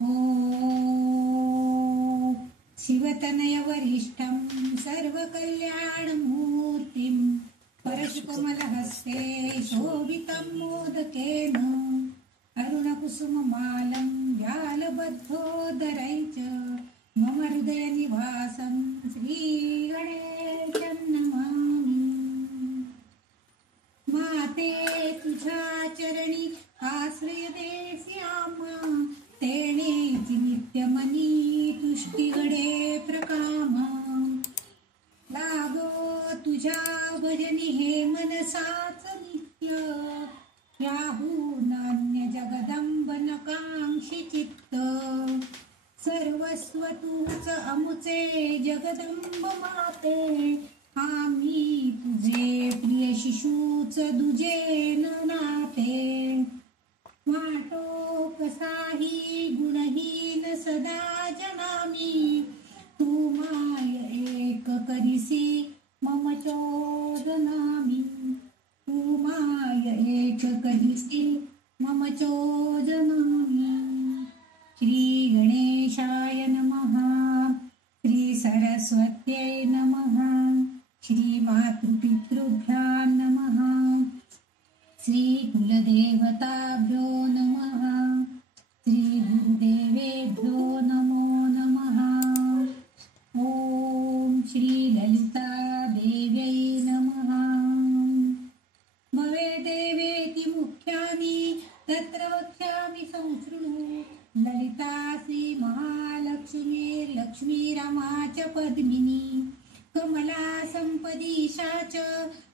ॐ शिवतनयवरिष्ठं सर्वकल्याणमूर्तिं परशुकमलहस्ते शोभितं मोदकेन अरुणकुसुममालं व्यालबद्धोदरै च मम हृदयनिवासं श्रीगणेशं नमामि। माते तुझ्या चरणी आश्रय देसी आम्हा, तेणेची नित्यमनी तुष्टी घडे प्रकामा। लागो तुझ्या भजनी हे मनसाच नित्य, याहूनान्य जगदंब नकांक्षी चित्त। सर्वस्व तूच अमुचे जगदंब माते, आम्ही तुझे प्रिय शिशूच दुजे न नाते। वाटो कसाही गुणहीन सदा जनामी, तू माय एक करिसी मम चोदनामी। तू माय एक करिसी मम चोदनामी। श्री गणेशाय नमः। श्री सरस्वत्यै नमः। श्री मातृपितृभ्यां नमः। श्री कुलदेवताभ्यो नमः। श्री गुरुदेवेभ्यो नमो नमः। ओम श्री ललिता देव्यै नमः। मवे देवेति मुख्यानि तत्र वक्ष्यामि संशृणु, ललिता श्री महालक्ष्मी लक्ष्मी रमा च पद्मिनी, कमला संपदीशा च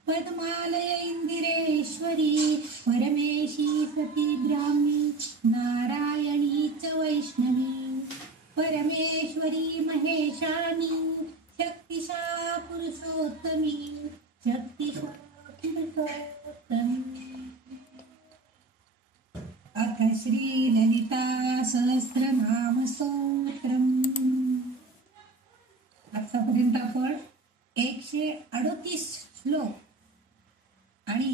पद्मालय इंदिरेश्वरी, परमेशी सती ब्राह्मी नारायणी च वैष्णवी, परमेश्वरी महेशानी शक्तिशा पुरुषोत्तमी, शक्तिशा पुरुषोत्तमी। अथ श्री ललिता सहस्रनाम स्तोत्रम। आतापर्यंत आपण 138 श्लोक आणि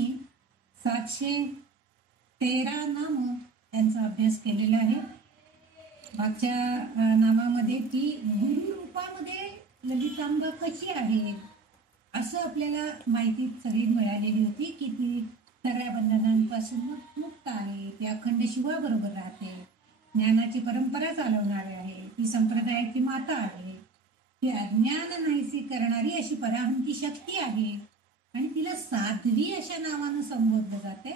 713 नाम यांचा अभ्यास केलेला आहे। मागच्या नामामध्ये ती गुरु रूपामध्ये ललितांबा कशी आहे असं आपल्याला माहिती सगळी मिळालेली होती, की ती सगळ्या बंधनांपासून मुक्त आहे, ती अखंड शिवाबरोबर राहते, ज्ञानाची परंपरा चालवणारी आहे, ती संप्रदायाची माता आहे, ती अज्ञान नाहीसी करणारी अशी पराहंती शक्ती आहे आणि तिला साध्वी अशा नावानं संबोधलं जाते।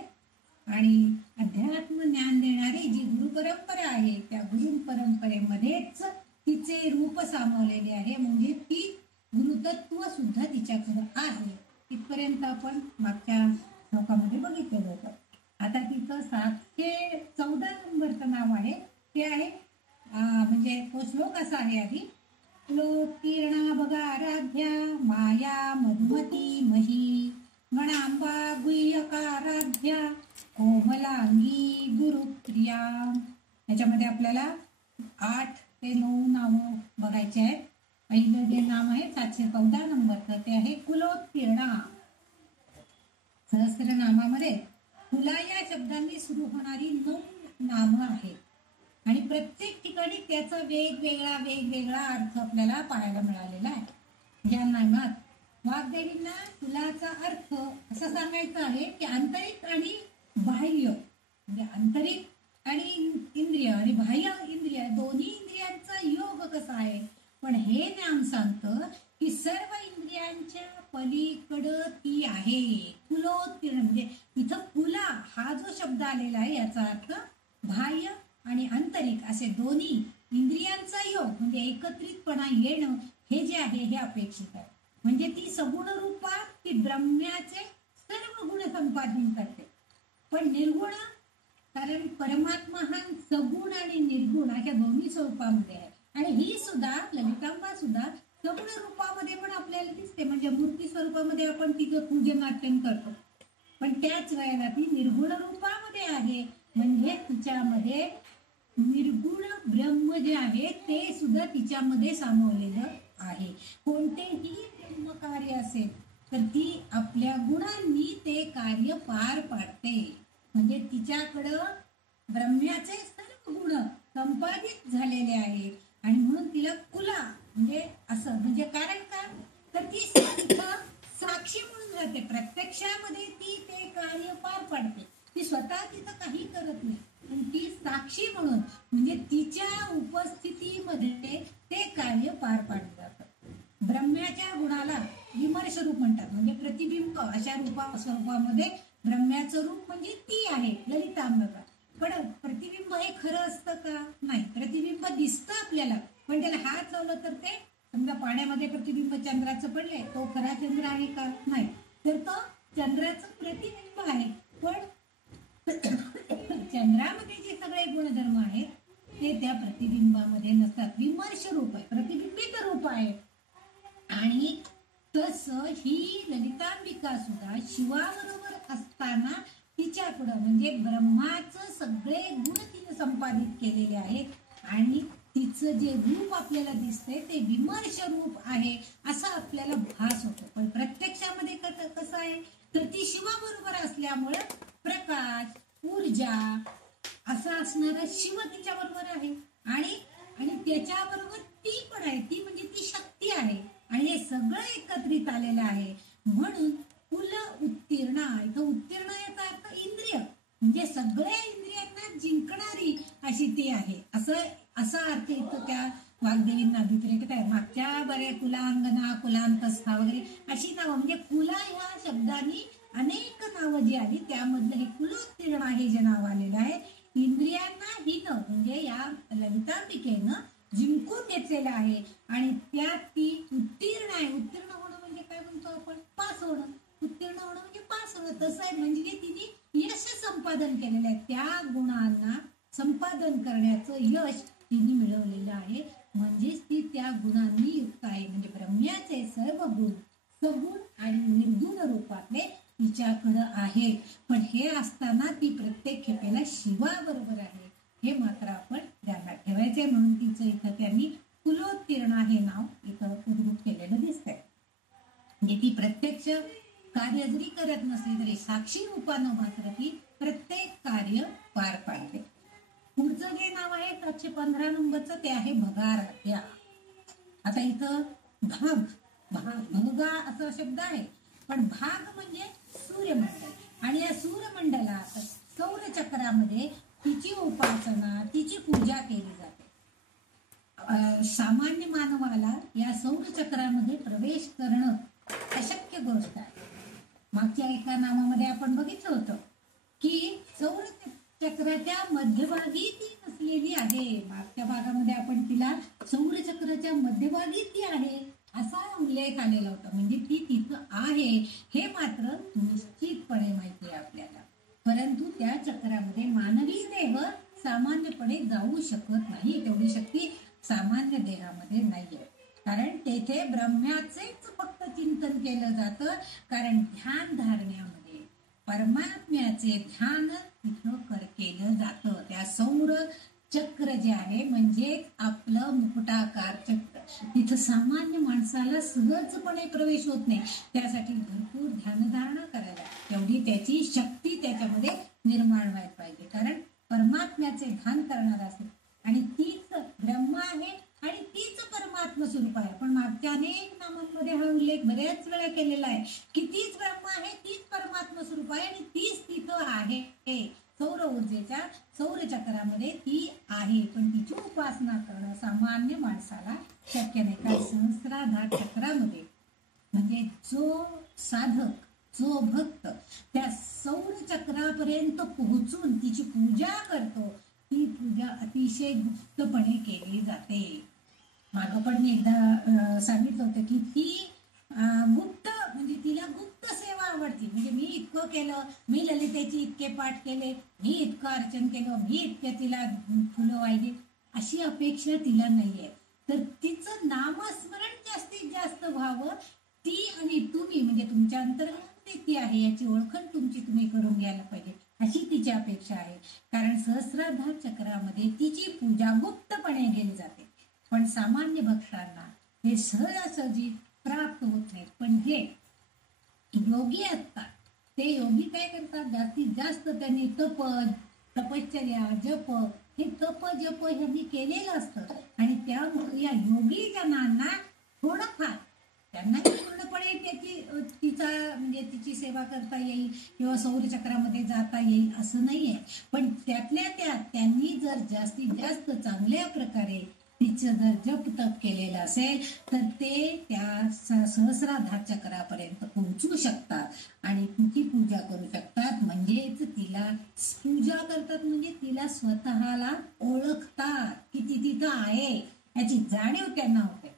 आणि अध्यात्म ज्ञान देणारी जी गुरु परंपरा आहे त्या गुरु परंपरेमध्येच तिचे रूप सामावलेले आहे, म्हणजे ती गुरुतत्व सुद्धा तिच्याकडे आहे। इथपर्यंत आपण मागच्या श्लोकामध्ये बघितलेलं होतं। आता तिचं 714 नंबरचं नाव आहे, ते आहे म्हणजे तो श्लोक असा आहे आधी, लोकीर्णा बघा आराध्या माया मधुमती मही, गणांबा गुह्यकाराध्या कोमलांगी गुरुप्रिया। याच्यामध्ये आपल्याला 8 ते 9 नावं बघायचे आहेत। पहिलं जे नाम आहे 714 नंबरचं ते आहे कुलोत्तीर्णा। सहस्रनामामध्ये कुला या शब्दांनी सुरू होणारी 9 नामं आहेत आणि प्रत्येक ठिकाणी त्याचा वेगवेगळा अर्थ आपल्याला पाहायला मिळालेला आहे। या नामात वाग्देवींना कुलाचा अर्थ असं सांगायचा आहे की आंतरिक आणि बाह्य, म्हणजे आंतरिक आणि इंद्रिय आणि बाह्य इंद्रिय दोन्ही इंद्रियांचा योग कसा आहे। पण हे नाम सांगतं की सर्व इंद्रियांच्या पलीकडं ती आहे। कुलोत्तीर्ण म्हणजे इथं कुला हा जो शब्द आलेला आहे याचा अर्थ बाह्य आणि आंतरिक असे दोन्ही इंद्रियांचा योग म्हणजे एकत्रितपणा येणं हे जे आहे हे अपेक्षित आहे। म्हणजे ती सगुण रूपात ती ब्रह्म्याचे सर्व गुण संपादन करते, पण निर्गुण, कारण परमात्मा हा सगुण आणि निर्गुण अशा दोन्ही स्वरूपामध्ये आहे। आणि ही सुद्धा ललितांबा सुद्धा सगुण रूपामध्ये पण आपल्याला दिसते, म्हणजे मूर्ती स्वरूपामध्ये आपण तिचं पूजन अर्चन करतो, पण त्याच वेळेला ती निर्गुण रूपामध्ये आहे, म्हणजे तिच्यामध्ये निर्गुण ब्रह्म जे आहे ते सुद्धा तिच्यामध्ये सामावलेलं आहे। कोणतेही ब्रह्म कार्य असेल तर ती आपल्या गुणांनी ते कार्य पार पाडते, म्हणजे तिच्याकडं ब्रह्म्याचे सर्व गुण संपादित झालेले आहेत आणि म्हणून तिला कुला म्हणजे असं म्हणजे कारण का तर ती तिथं साक्षी म्हणून राहते. प्रत्यक्षामध्ये ती ते कार्य पार पाडते. ती स्वतः तिथं काही करत नाही पण ती साक्षी म्हणून म्हणजे तिच्या उपस्थितीमध्ये ते कार्य पार पाडलं जातं. ब्रह्म्याच्या गुणाला विमर्श रूप म्हणतात म्हणजे प्रतिबिंब अशा स्वरूपामध्ये ब्रह्म्याचं रूप म्हणजे ती आहे ललितांबिका. पण प्रतिबिंब हे खरं असतं का? नाही. प्रतिबिंब दिसतं आपल्याला पण त्याला हात लावलं तर ते समजा पाण्यामध्ये प्रतिबिंब चंद्राचं पडलंय तो खरा चंद्र आहे का? नाही. तर तो चंद्राचं प्रतिबिंब आहे. पण चंद्रामध्ये जे सगळे गुणधर्म आहेत ते त्या प्रतिबिंबामध्ये नसतात. विमर्श रूप आहे प्रतिबिंबित रूप आहे. आणि तसं ही ललितांबिका सुद्धा शिवाबरोबर असताना तिच्या पुढं म्हणजे ब्रह्माचं सगळे गुण तिने संपादित केलेले आहेत आणि तिचं जे रूप आपल्याला दिसतंय ते विमर्श रूप आहे असा आपल्याला भास होतो. पण प्रत्यक्षामध्ये कसं आहे तर ती शिवाबरोबर असल्यामुळं प्रकाश ऊर्जा असा असणारा शिव तिच्या बरोबर आहे आणि आणि त्याच्याबरोबर ती पण आहे. ती म्हणजे ती शक्ती आहे आणि हे सगळं एकत्रित आलेलं आहे. म्हणून कुल उत्तीर्ण इथं उत्तीर्ण याचा अर्थ इंद्रिय म्हणजे सगळ्या इंद्रियांना जिंकणारी अशी ती आहे असा अर्थ इथं त्या वाग्देवींना अभिप्रेत आहे. मागच्या बऱ्या कुलांगना कुलांतस्था वगैरे अशी नावं म्हणजे कुला ह्या शब्दानी अनेक नावं जी आली त्यामधलं हे कुलोत्तीर्ण हे जे नाव आलेलं आहे. इंद्रियांना हिनं म्हणजे या ललितांबिकेनं जिंकून घेतलेलं आहे आणि त्यात ती उत्तीर्ण आहे. उत्तीर्ण होणं म्हणजे काय म्हणतो आपण? पास होणं. उत्तीर्ण होणं म्हणजे पास होणं. तसं आहे म्हणजे तिने यश संपादन केलेलं आहे. त्या गुणांना संपादन करण्याचं यश तिने मिळवलेलं आहे म्हणजेच ती त्या गुणांनी युक्त आहे. म्हणजे ब्रह्म्याचे सर्व गुण सगुण आणि निर्गुण रूपातले तिच्याकडं आहे. पण हे असताना ती प्रत्येक खेपेला शिवाबरोबर आहे हे मात्र आपण ध्यानात ठेवायचंय. म्हणून तिचं इथं त्यांनी कुलोत्तीर्ण हे नाव इथं उद्भूत केलेलं दिसतंय. म्हणजे ती प्रत्यक्ष कार्य जरी करत नसली तरी साक्षी रूपानं मात्र ती प्रत्येक कार्य पार पाडते. पुढचं जे नाव आहे 715 नंबरचं ते आहे भगाराध्या. आता इथं भगा असा शब्द आहे पण भाग म्हणजे सूर्यमंडल आणि या सूर्यमंडलात सौरचक्रामध्ये तिची उपासना तिची पूजा केली जाते. सामान्य मानवाला या सौरचक्रामध्ये प्रवेश करणं अशक्य गोष्ट आहे. मागच्या एका नामामध्ये आपण बघितलं होतं की सौरचक्राच्या मध्यभागी ती नसलेली आहे. मागच्या भागामध्ये आपण तिला सौरचक्राच्या मध्यभागी ती आहे असा उल्लेख आलेला होता. म्हणजे ती तिथं आहे हे मात्र निश्चितपणे माहिती आहे आपल्याला. परंतु त्या चक्रामध्ये मानवी देह सामान्यपणे जाऊ शकत नाही. तेवढी शक्ती सामान्य देहामध्ये नाहीये. कारण तेथे ब्रह्म्याचेच फक्त चिंतन केलं जातं. कारण ध्यान धारण्यामध्ये परमात्म्याचे ध्यान तिथं केलं जातं. त्या सौर चक्र जे आहे म्हणजे आपलं मुकुटाकार चक्र तिथं सामान्य माणसाला सहजपणे प्रवेश होत नाही. त्यासाठी भरपूर ध्यानधारणा करायला तेवढी त्याची शक्ती त्याच्यामध्ये निर्माण व्हायला पाहिजे. कारण परमात्म्याचे ध्यान करणार असेल आणि तीच ब्रह्म आहे आणि तीच परमात्मा स्वरूप आहे. पण मागच्या अनेक नामांमध्ये हा उल्लेख बऱ्याच वेळा केलेला आहे की तीच ब्रह्म आहे तीच परमात्मा स्वरूप आहे आणि तीच तिथं आहे. सौर ऊर्जेच्या सौरचक्रामध्ये ती आहे पण तिची उपासना करणं सामान्य माणसाला शक्य नाही. कारण सहस्राधार चक्रामध्ये म्हणजे जो साधक जो भक्त त्या सौरचक्रापर्यंत पोहोचून तिची पूजा करतो ती पूजा अतिशय गुप्तपणे केली जाते. मागं पण मी एकदा सांगितलं होतं की ती गुप्त म्हणजे तिला गुप्त सेवा आवडते. म्हणजे मी इतकं केलं मी ललितेचे इतके पाठ केले मी इतकं अर्चन केलं मी इतके तिला फुलं वाहिली अशी अपेक्षा तिला नाहीये. तर तिचं नामस्मरण जास्तीत जास्त व्हावं ती आणि तुम्ही म्हणजे तुमच्या अंतर्गत ती आहे याची ओळखण तुमची तुम्ही करून घ्यायला पाहिजे अशी तिची अपेक्षा आहे. कारण सहस्राधार चक्रामध्ये तिची पूजा गुप्तपणे केली जाते. पण सामान्य भक्तांना हे सहजासहजी प्राप्त होत नाहीत. पण जे योगी असतात ते योगी काय करतात जास्तीत जास्त त्यांनी तप तपश्चर्या जप हे तप जप ह्यांनी केलेलं असतं आणि त्यामुळे या योगी जनांना थोडंफार त्यांना पूर्णपणे तिचा म्हणजे तिची सेवा करता येईल किंवा सौरचक्रामध्ये जाता येईल असं नाहीये, पण त्यातल्या त्यात त्यांनी जर जास्तीत जास्त चांगल्या प्रकारे तिचं जर जप तप केलेलं असेल तर ते त्या सहस्राधार चक्रापर्यंत पोहोचू शकतात आणि तिची पूजा करू शकतात. म्हणजेच तिला पूजा करतात म्हणजे तिला स्वतःला ओळखतात की ती तिथं आहे याची जाणीव त्यांना होते.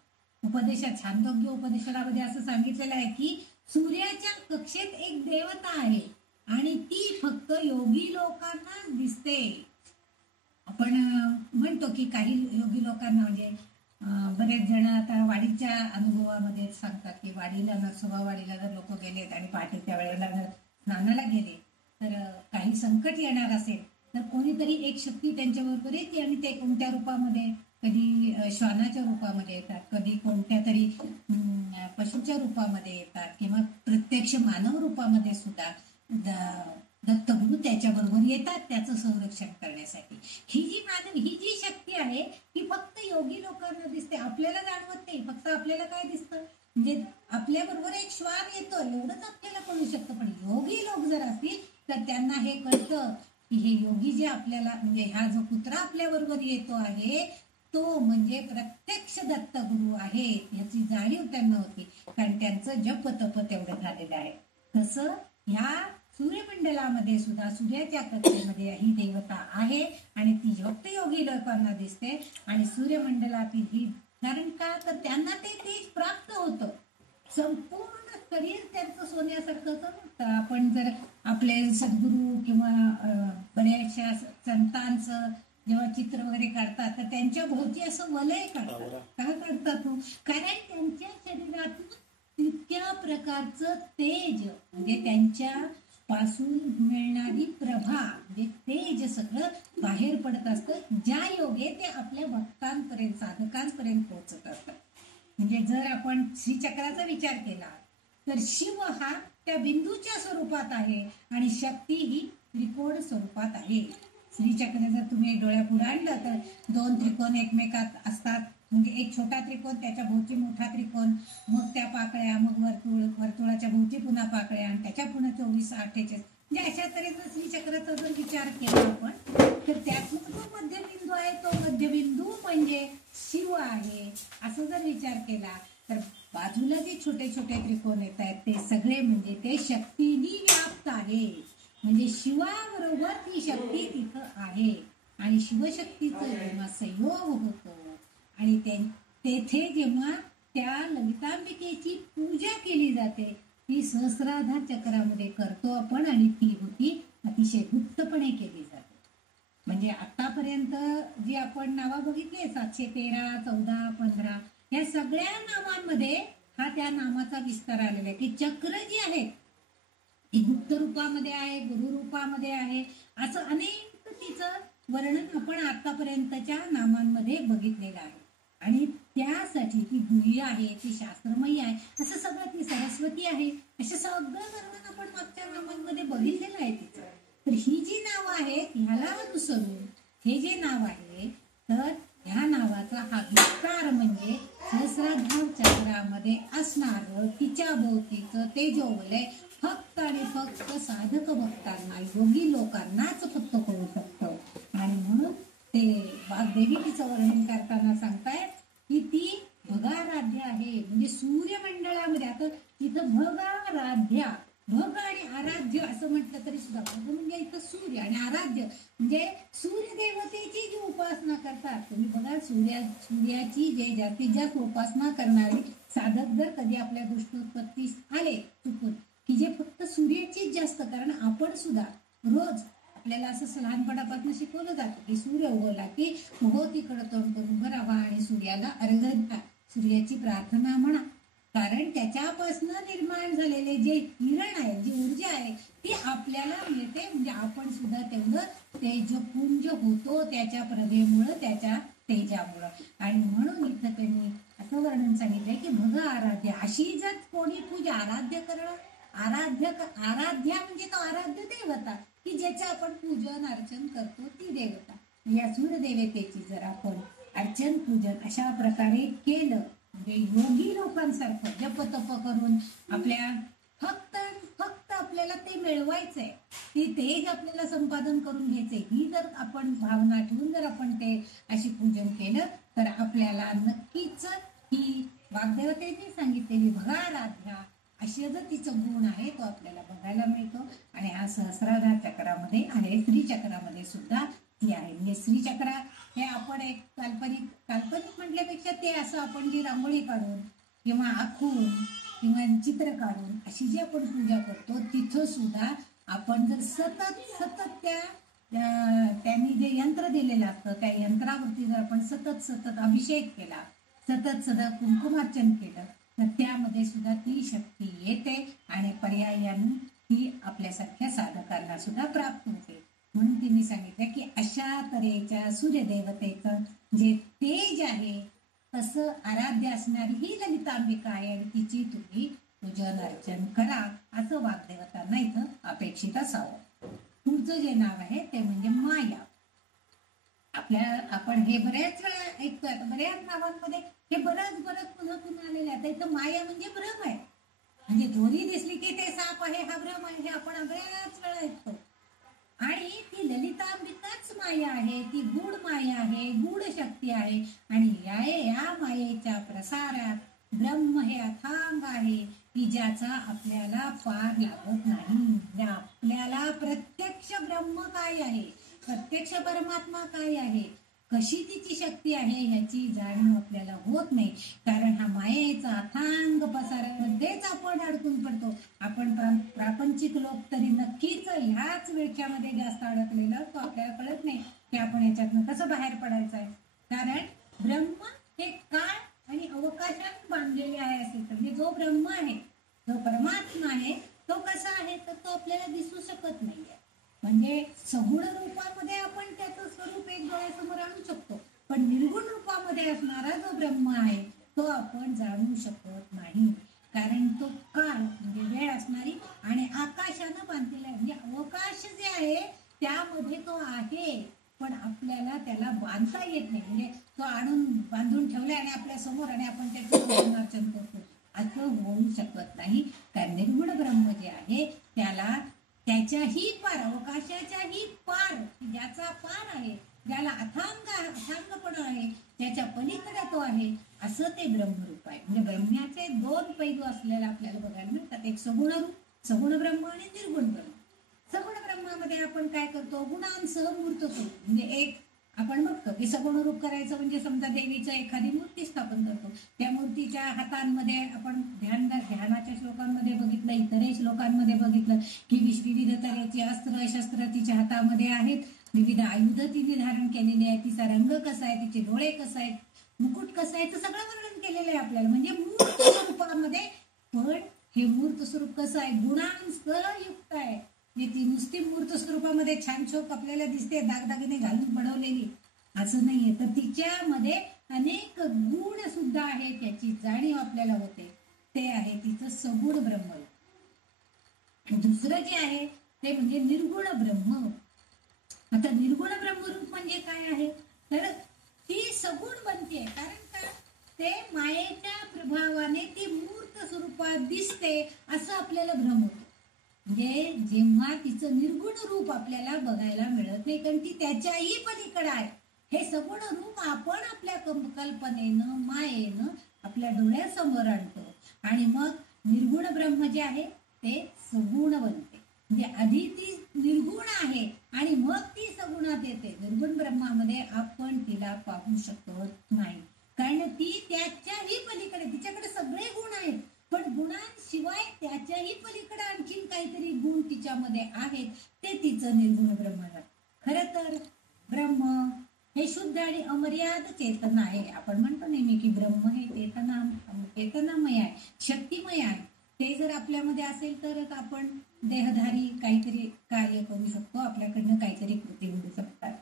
उपदेशात छांदोग्य उपदेशामध्ये असं सांगितलेलं आहे की सूर्याच्या कक्षेत एक देवता आहे आणि ती फक्त योगी लोकांना दिसते. आपण म्हणतो की काही योगी लोकांना म्हणजे बरेच जण आता वाडीच्या अनुभवामध्ये सांगतात की वाडीला नरसोबावाडीला जर लोक गेलेत आणि पहाटेच्या वेळेला जर स्नानाला गेले तर काही संकट येणार असेल तर कोणीतरी एक शक्ती त्यांच्याबरोबर येते आणि ते कोणत्या रूपामध्ये, कधी श्वानाच्या रूपामध्ये येतात, कधी कोणत्या तरी पशुच्या रूपामध्ये येतात किंवा प्रत्यक्ष मानव रूपामध्ये सुद्धा दत्तगुरु त्याच्याबरोबर येतात त्याचं संरक्षण करण्यासाठी. ही जी शक्ती आहे ही फक्त योगी लोकांना दिसते, आपल्याला जाणवत नाही. फक्त आपल्याला काय दिसतं म्हणजे आपल्या बरोबर एक श्वान येतो एवढंच आपल्याला कळू शकतं, पण योगी लोक जर असतील तर त्यांना हे कळतं की हे योगी जे आपल्याला म्हणजे हा जो कुत्रा आपल्या बरोबर येतो आहे तो म्हणजे प्रत्यक्ष दत्तगुरु आहे याची जाणीव त्यांना होती, कारण त्यांचं जप तप तेवढं झालेलं आहे. तसं ह्या सूर्यमंडलामध्ये सुद्धा सूर्याच्या कक्षेमध्ये ही देवता आहे आणि ती फक्त योगी लोकांना दिसते. आणि सूर्यमंडलातील ही कारण का तर त्यांना ते तेज प्राप्त होतं, संपूर्ण शरीर त्यांचं सोन्यासारखं होतं. आपण जर आपले सद्गुरू किंवा बऱ्याचशा संतांचं जेव्हा चित्र वगैरे काढतात तर त्यांच्या भोवती असं वलय काढतात. का काढतात? कारण त्यांच्या शरीरातून तितक्या प्रकारचं तेज म्हणजे त्यांच्या पासून मिळणारी प्रभा म्हणजे तेज सगळं बाहेर पडत असतं, ज्या योगे ते आपल्या भक्तांपर्यंत साधकांपर्यंत पोहोचत असतात. म्हणजे जर आपण श्रीचक्राचा विचार केला तर शिव हा त्या बिंदूच्या स्वरूपात आहे आणि शक्ती ही त्रिकोण स्वरूपात आहे. श्रीचक्र जर तुम्ही डोळ्यापुढे आणलं तर दोन त्रिकोण एकमेकात असतात, म्हणजे एक छोटा त्रिकोण त्याच्या भोवती मोठा त्रिकोण, मग त्या पाकळ्या, मग वर्तुळाच्या भोवती पुन्हा पाकळ्या आणि त्याच्या पुन्हा 24 48 म्हणजे अशा तऱ्हेचा श्रीचक्राचा जर विचार केला आपण तर त्यातून जो मध्यबिंदू आहे तो मध्यबिंदू म्हणजे शिव आहे असं जर विचार केला तर बाजूला जे छोटे छोटे त्रिकोण येत आहेत ते सगळे म्हणजे ते शक्तीने व्याप्त आहे. म्हणजे शिवाबरोबर ती शक्ती तिथं आहे आणि शिवशक्तीचा जेव्हा संयोग होतो आणि तेथे जेव्हा त्या ललितांबिकेची पूजा केली जाते ती सहस्राधार चक्रामध्ये करतो आपण आणि ती होती अतिशय गुप्तपणे केली जाते. म्हणजे आतापर्यंत जी आपण नावं बघितली 713, 14, 15 या सगळ्या नावांमध्ये हा त्या नामाचा विस्तार आलेला आहे की चक्र जी आहे ती गुप्त रूपामध्ये आहे, गुरु रूपामध्ये आहे, असं अनेक तिचं वर्णन आपण आतापर्यंतच्या नामांमध्ये बघितलेलं आहे. आणि त्यासाठी ती गुह्य आहे, ती शास्त्रमयी आहे, असं सगळं ती सरस्वती आहे, असं सगळं वर्णन आपण मागच्या नामांमध्ये बघितलेलं आहे तिचं. तर ही जी नावं आहेत ह्याला अनुसरून हे जे नाव आहे तर ह्या नावाचा हा विस्तार म्हणजे सहस्राधार चक्रामध्ये असणार तिच्या भोवतीचं तेजोवलय फक्त आणि फक्त साधक भक्तांना योगी लोकांनाच फक्त करू शकतो. आणि म्हणून ते वाग्देवी तिचं वर्णन करताना सांगतायत की ती भगाराध्य आहे. म्हणजे सूर्यमंडळामध्ये आता तिथं भगाराध्या, भग आणि आराध्य असं म्हटलं तरी सुद्धा भग म्हणजे इथं सूर्य आणि आराध्य म्हणजे सूर्यदेवतेची जी उपासना करतात. तुम्ही बघा सूर्याची जे जास्तीत जास्त उपासना करणारे साधक जर कधी आपल्या दृष्टोत्पत्तीस आले चुकून की जे फक्त सूर्याचीच जास्त, कारण आपण सुद्धा रोज आपल्याला असं लहानपणापासून शिकवलं जातं की सूर्य उगवला की भोवतीकडे तोंड करून उभं राहा आणि सूर्याला अर्घ्य द्या, सूर्याची प्रार्थना म्हणा, कारण त्याच्यापासून निर्माण झालेले जे किरण आहे, जी ऊर्जा आहे ती आपल्याला मिळते. म्हणजे आपण सुद्धा तेवढं तेजपुंज होतो त्याच्या प्रभेमुळं, त्याच्या तेजामुळं. आणि म्हणून इथं त्यांनी असं वर्णन सांगितलंय की भग आराध्य, अशी जर कोणी पूजा आराध्य करणं, आराध्या म्हणजे तो आराध्य देवता की ज्याचं आपण पूजन अर्चन करतो ती देवता. या सूर्यदेवतेची जर आपण अर्चन पूजन अशा प्रकारे केलं म्हणजे योगी लोकांसारखं जप तप करून आपल्या फक्त आपल्याला ते मिळवायचंय, ते तेज आपल्याला संपादन करून घ्यायचंय, ही जर आपण भावना ठेवून जर आपण ते अशी पूजन केलं तर आपल्याला नक्कीच ही वाग्देवतेने सांगितलेली भगाराध्या असे जर तिचं गुण आहे तो आपल्याला बघायला मिळतो. आणि हा सहस्राधार चक्रामध्ये आहे, श्रीचक्रामध्ये सुद्धा ती आहे. म्हणजे श्रीचक्र हे आपण एक काल्पनिक म्हटल्यापेक्षा ते असं आपण जी रांगोळी काढून किंवा आखून किंवा चित्र काढून अशी जी आपण पूजा करतो तिथं सुद्धा आपण जर सतत त्यांनी जे यंत्र दिलेलं असतं त्या यंत्रावरती जर आपण सतत अभिषेक केला, सतत कुंकुमार्चन केलं तर त्यामध्ये सुद्धा ती शक्ती येते आणि पर्यायाने ती आपल्यासारख्या साधकांना सुद्धा प्राप्त होते. म्हणून तिने सांगितलं की अशा तऱ्हेच्या सूर्यदेवतेचं जे तेज आहे तसं आराध्य असणारी ही ललितांबिका आहे आणि तिची तुम्ही पूजन अर्चन करा असं वाग्देवतांना इथं अपेक्षित असावं. पुढचं जे नाव आहे ते म्हणजे माया. आपण हे बऱ्याच वेळा ऐकतोय, आता बऱ्याच नावांमध्ये हे बरंच पुन्हा आलेलं आहे. आता इथं माया म्हणजे भ्रम आहे, म्हणजे दोरी दिसली की ते साप आहे हा भ्रम आहे, हे आपण बऱ्याच वेळा ऐकतो. आणि ती ललितांबिकाच माया आहे, ती गूढ माया आहे, गूढ शक्ती आहे. आणि या मायेच्या प्रसारात ब्रह्म हे अथांग आहे की ज्याचा आपल्याला पार लागत नाही. आपल्याला प्रत्यक्ष ब्रह्म काय आहे, प्रत्यक्ष परमात्मा काय आहे, कशी तिची शक्ती आहे ह्याची जाणीव आपल्याला होत नाही. कारण हा मायेचा अथांग पसारामध्येच आपण अडकून पडतो. आपण प्रापंचिक लोक तरी नक्कीच ह्याच वेळच्यामध्ये जास्त अडकलेला तो आपल्याला कळत नाही की आपण याच्यातनं कसं बाहेर पडायचं आहे. कारण ब्रह्म हे काळ आणि अवकाशात बांधलेले आहे असे तर म्हणजे जो ब्रह्म आहे, जो परमात्मा आहे तो कसा आहे तर तो आपल्याला दिसू शकत नाहीये. म्हणजे सगुण रूपामध्ये आपण त्याचं स्वरूप एक डोळ्यासमोर आणू शकतो, पण निर्गुण रूपामध्ये असणारा जो ब्रह्म आहे तो आपण जाणू शकत नाही. कारण तो काळ म्हणजे वेळ असणारी आणि आकाशानं बांधलेला आहे. म्हणजे अवकाश जे आहे त्यामध्ये तो आहे पण आपल्याला त्याला बांधता येत नाही. म्हणजे तो आणून बांधून ठेवलाय आणि आपल्या समोर आणि आपण त्याचं पूजन अर्चन करतो असं होऊ शकत नाही. कारण निर्गुण ब्रह्म जे आहे त्याला त्याच्याही पार, अवकाशाच्याही पार, ज्याचा पार आहे, ज्याला अथांगपणा आहे, त्याच्या पलीकडे तो आहे असं ते ब्रह्मरूप आहे. म्हणजे ब्रह्माचे दोन पैलू असलेला आपल्याला बघायला मिळतात, एक सगुण ब्रह्म आणि निर्गुण ब्रह्म. सगुण ब्रह्मामध्ये आपण काय करतो, गुणांसह मूर्त स्वरूप. म्हणजे एक आपण बघतो की सगुण रूप करायचं म्हणजे समजा देवीचं एखादी मूर्ती स्थापन करतो, त्या मूर्तीच्या हातांमध्ये आपण ध्यानाच्या श्लोकांमध्ये बघितलं, इतरही श्लोकांमध्ये बघितलं की विविध तऱ्हेची अस्त्र शस्त्र तिच्या हातामध्ये आहेत, विविध आयुध तिने धारण केलेली आहे, तिचा रंग कसा आहे, तिचे डोळे कसं आहेत, मुकुट कसं आहे, तर सगळं वर्णन केलेलं आहे आपल्याला म्हणजे मूर्त स्वरूपामध्ये. पण हे मूर्त स्वरूप कसं आहे, गुणांसह युक्त आहे. ती नुसती मूर्त स्वरूपामध्ये छान छोक आपल्याला दिसते, दागदागिने घालून बनवलेली असं नाहीये, तर तिच्यामध्ये अनेक गुण सुद्धा आहेत, त्याची जाणीव आपल्याला होते. ते आहे तिचं सगुण ब्रह्मरूप. दुसरं जे आहे ते म्हणजे निर्गुण ब्रह्म. आता निर्गुण ब्रह्मरूप म्हणजे काय आहे तर ती सगुण बनते. कारण का, ते मायेच्या प्रभावाने ती मूर्त स्वरूपात दिसते असं आपल्याला भ्रम होतो. म्हणजे जेव्हा तिचं निर्गुण रूप आपल्याला बघायला मिळत नाही, कारण ती त्याच्याही पलीकडे आहे. हे सगुण रूप आपण आपल्या कल्पनेनं मायेनं आपल्या डोळ्यासमोर आणतो आणि मग निर्गुण ब्रह्म जे आहे ते सगुण बनते. म्हणजे आधी ती निर्गुण आहे आणि मग ती सगुणात येते. निर्गुण ब्रह्मामध्ये आपण तिला पाहू शकत नाही, कारण ती त्याच्याही पलीकडे, तिच्याकडे सगळे गुण आहेत पण गुणांशिवाय त्याच्याही पलीकडे आणखीन काहीतरी गुण तिच्यामध्ये आहेत, ते तिचं निर्गुण ब्रह्म आहे. खरं तर ब्रह्म हे शुद्ध आणि अमर्याद चेतना आहे. आपण म्हणतो नेहमी की ब्रह्म हे चेतनामय आहे, शक्तिमय आहे. ते जर आपल्यामध्ये असेल तरच आपण देहधारी काहीतरी कार्य करू शकतो, आपल्याकडनं काहीतरी कृती होऊ शकतात.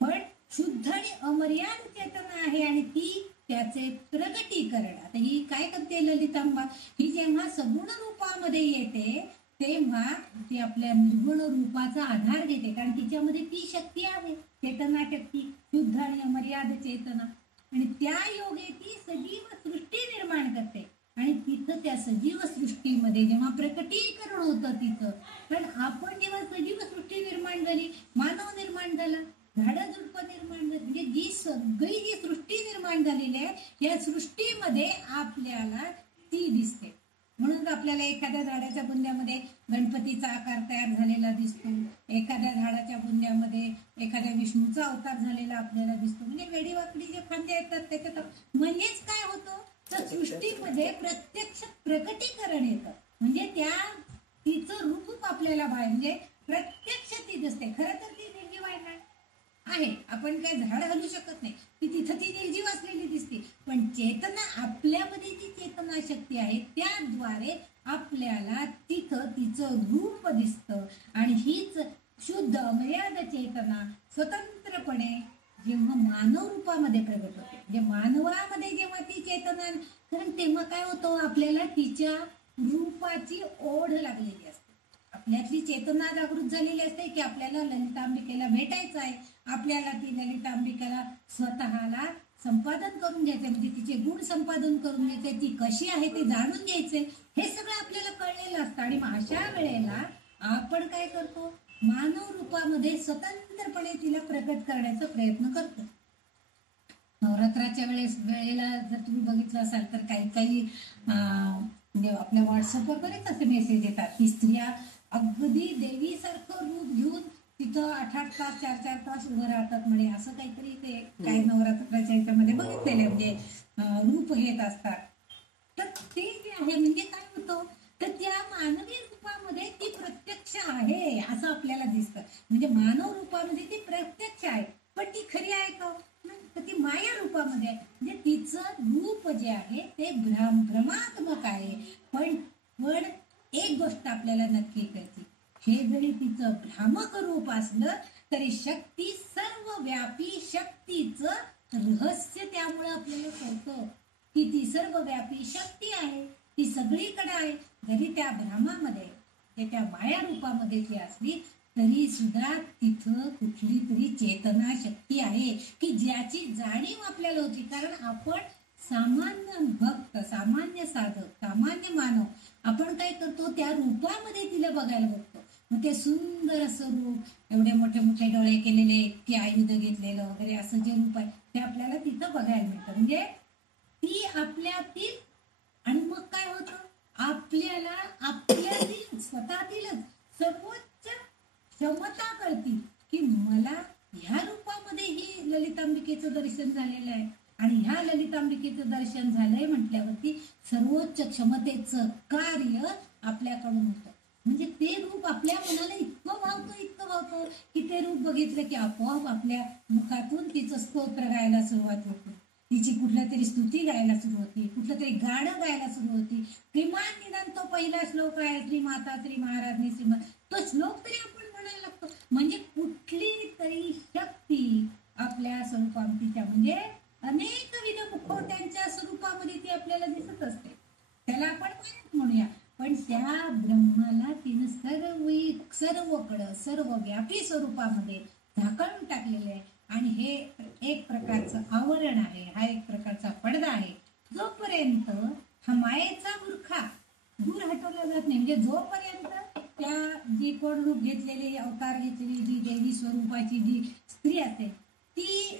पण शुद्ध आणि अमर्याद चेतना आहे आणि ती त्याचे प्रगटीकरण. आता ही काय करते ललितांबा, ही जेव्हा सगुण रूपामध्ये येते तेव्हा ती आपल्या निर्गुण रूपाचा आधार घेते, कारण तिच्यामध्ये ती शक्ती आहे, चेतना शक्ती, शुद्ध आणि अमर्याद चेतना. आणि त्या योगे ती सजीव सृष्टी निर्माण करते. आणि तिथं त्या सजीव सृष्टीमध्ये जेव्हा प्रकटीकरण होतं तिथं, कारण आपण जेव्हा सजीव सृष्टी निर्माण झाली, मानव निर्माण झाला, झाडं झुडपं निर्माण झाली, म्हणजे जी सगळी जी सृष्टी निर्माण झालेली आहे, या सृष्टीमध्ये आपल्याला ती दिसते. म्हणून आपल्याला एखाद्या झाडाच्या बुंद्यामध्ये गणपतीचा आकार तयार झालेला दिसतो, एखाद्या झाडाच्या बुंद्यामध्ये एखाद्या विष्णूचा अवतार झालेला आपल्याला दिसतो. म्हणजे वेडीवाकडी जे फांद्या येतात त्याच्यात, म्हणजेच काय होतं, तर सृष्टीमध्ये प्रत्यक्ष प्रकटीकरण येतं. म्हणजे त्या तिचं रूप आपल्याला म्हणजे प्रत्यक्ष ती दिसते. खरं तर ती निर्जीव आहे, आपण काय झाड हलू शकत नाही, ती तिथं ती निर्जीव असलेली दिसते. पण चेतना, आपल्यामध्ये जी चेतना शक्ती आहे त्याद्वारे आपल्याला तिथं तिचं रूप दिसतं. आणि हीच शुद्ध अमर्याद चेतना स्वतंत्रपणे जेव्हा मानव रूपामध्ये प्रगट होते, म्हणजे मानवामध्ये जेव्हा ती चेतना, कारण तेव्हा काय होतं, आपल्याला तिच्या रूपाची ओढ लागलेली असते. आपल्यातली चेतना जागृत झालेली असते की आपल्याला ललितांबिकेला भेटायचं आहे, आपल्याला ती ललितांबिकेला स्वतःला संपादन करून घ्यायचंय, म्हणजे तिचे गुण संपादन करून घ्यायचे, ती कशी आहे ते जाणून घ्यायचे. हे सगळं आपल्याला कळलेलं असतं. आणि अशा वेळेला आपण काय करतो, मानव रूपामध्ये स्वतंत्रपणे तिला प्रकट करण्याचा प्रयत्न करतो. नवरात्राच्या वेळेला जर तुम्ही बघितलं असाल तर काही काही म्हणजे आपल्या व्हॉट्सअपवर बरेच असे मेसेज येतात की स्त्रिया अगदी देवीसारखं रूप घेऊन तिथं 8-8 तास 4-4 तास उभं राहतात म्हणे, असं काहीतरी ते काय नवरात्राच्या ह्याच्यामध्ये बघितलेले म्हणजे रूप घेत असतात. तर ते जे आहे म्हणजे काय होतं, तर त्या मानवी रूपामध्ये ती प्रत्यक्ष आहे असं आपल्याला दिसतं. म्हणजे मानव रूपामध्ये ती प्रत्यक्ष आहे, पण ती खरी आहे का, तर ती माया रूपामध्ये आहे. म्हणजे तिचं रूप जे आहे ते भ्रमात्मक आहे. पण एक गोष्ट आपल्याला नक्की कळते, हे जरी तिचं भ्रामक रूप असलं तरी शक्ती सर्वव्यापी शक्तीचं रहस्य त्यामुळे आपल्याला कळतं की ती सर्वव्यापी शक्ती आहे, ती सगळीकडे आहे. जरी त्या भ्रमामध्ये त्या माया रूपामध्ये ती असली तरी सुद्धा तिथं कुठली तरी चेतना शक्ती आहे की ज्याची जाणीव आपल्याला होती. कारण आपण सामान्य भक्त, सामान्य साधक, सामान्य मानव, आपण काय करतो, त्या रूपामध्ये तिला बघायला बघतो. मग ते सुंदर असं रूप, एवढे मोठे मोठे डोळे केलेले, की आयुध घेतलेलं वगैरे असं जे रूप आहे ते आपल्याला तिथं बघायला मिळतं. म्हणजे ती आपल्यातील, आणि मग काय होतं, आपल्याला आपल्यातील स्वतःतीलच सर्वोच्च क्षमता कळती की मला ह्या रूपामध्ये ही ललितांबिकेचं दर्शन झालेलं आहे. आणि ह्या ललितांबिकेचं दर्शन झालंय म्हटल्यावरती सर्वोच्च क्षमतेचं कार्य आपल्याकडून होतं. म्हणजे ते रूप आपल्या मनाला इतकं भावतं की ते रूप बघितलं की आपोआप आपल्या मुखातून तिचं स्तोत्र गायला सुरुवात होते, तिची कुठल्या तरी स्तुती गायला सुरू होती, कुठलं तरी गाणं गायला सुरू होती. किमान निदान तो पहिला श्लोक आहे, श्री माता श्री महाराजनी श्रीमंत, तो श्लोक तरी आपण म्हणायला लागतो. म्हणजे कुठली तरी शक्ती आपल्या स्वरूपांतीच्या, म्हणजे अनेक विध मुखवट्यांच्या स्वरूपामध्ये ती आपल्याला दिसत असते. त्याला आपण म्हणूया, पण त्या ब्रह्माला तिनं सर्वकडं सर्वव्यापी स्वरूपामध्ये झाकळून टाकलेले आहे. आणि हे एक प्रकारचं आवरण आहे, हा एक प्रकारचा पडदा आहे. जोपर्यंत हा मायेचा बुरखा दूर हटवला जात नाही, म्हणजे जोपर्यंत त्या जी कोण रूप घेतलेली, अवतार घेतलेली जी देवी स्वरूपाची जी स्त्री असते ती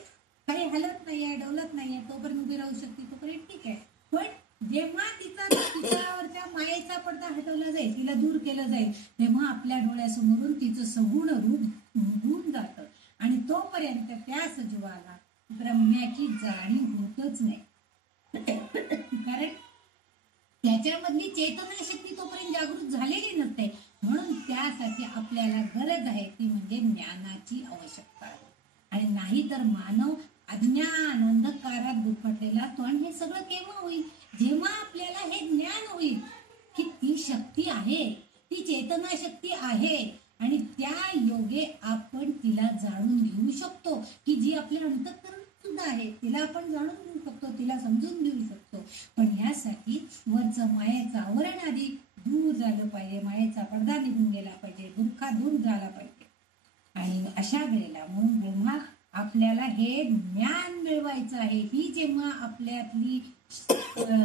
काही हलत नाहीये, डवलत नाहीये, तोपर्यंत उभी राहू शकते, तोपर्यंत ठीक आहे. पण जेव्हा तिच्यावरच्या मायेचा पडदा हटवला जाईल, तिला दूर केलं जाईल, तेव्हा आपल्या डोळ्यासमोरून तिचं सगुण रूप निघून जातं. आणि तोपर्यंत त्या सजीवाला ब्रह्म्याची जाणीव होतच नाही, कारण त्याच्यामधली चेतना शक्ती तोपर्यंत जागृत झालेली नसते. म्हणून त्यासाठी आपल्याला गरज आहे ती म्हणजे ज्ञानाची आवश्यकता आहे. आणि नाही तर मानव अज्ञान अंधकारात गुरफटलेला तो. आणि हे सगळं केव्हा होईल, जेव्हा आपल्याला हे ज्ञान होईल की ती शक्ती आहे, ती चेतना शक्ती आहे, आणि त्या योगे आपण तिला जाणून घेऊ शकतो की जी आपल्या अंतःकरण सुद्धा आहे, तिला आपण जाणून घेऊ शकतो, तिला समजून घेऊ शकतो. पण यासाठी वरचं मायेचं आवरण आधी दूर झालं पाहिजे, मायेचा पडदा निघून गेला पाहिजे, बुरखा दूर झाला पाहिजे. आणि अशा वेळेला म्हणून जेव्हा आपल्याला हे ज्ञान मिळवायचं आहे, ही जेव्हा आपल्यातली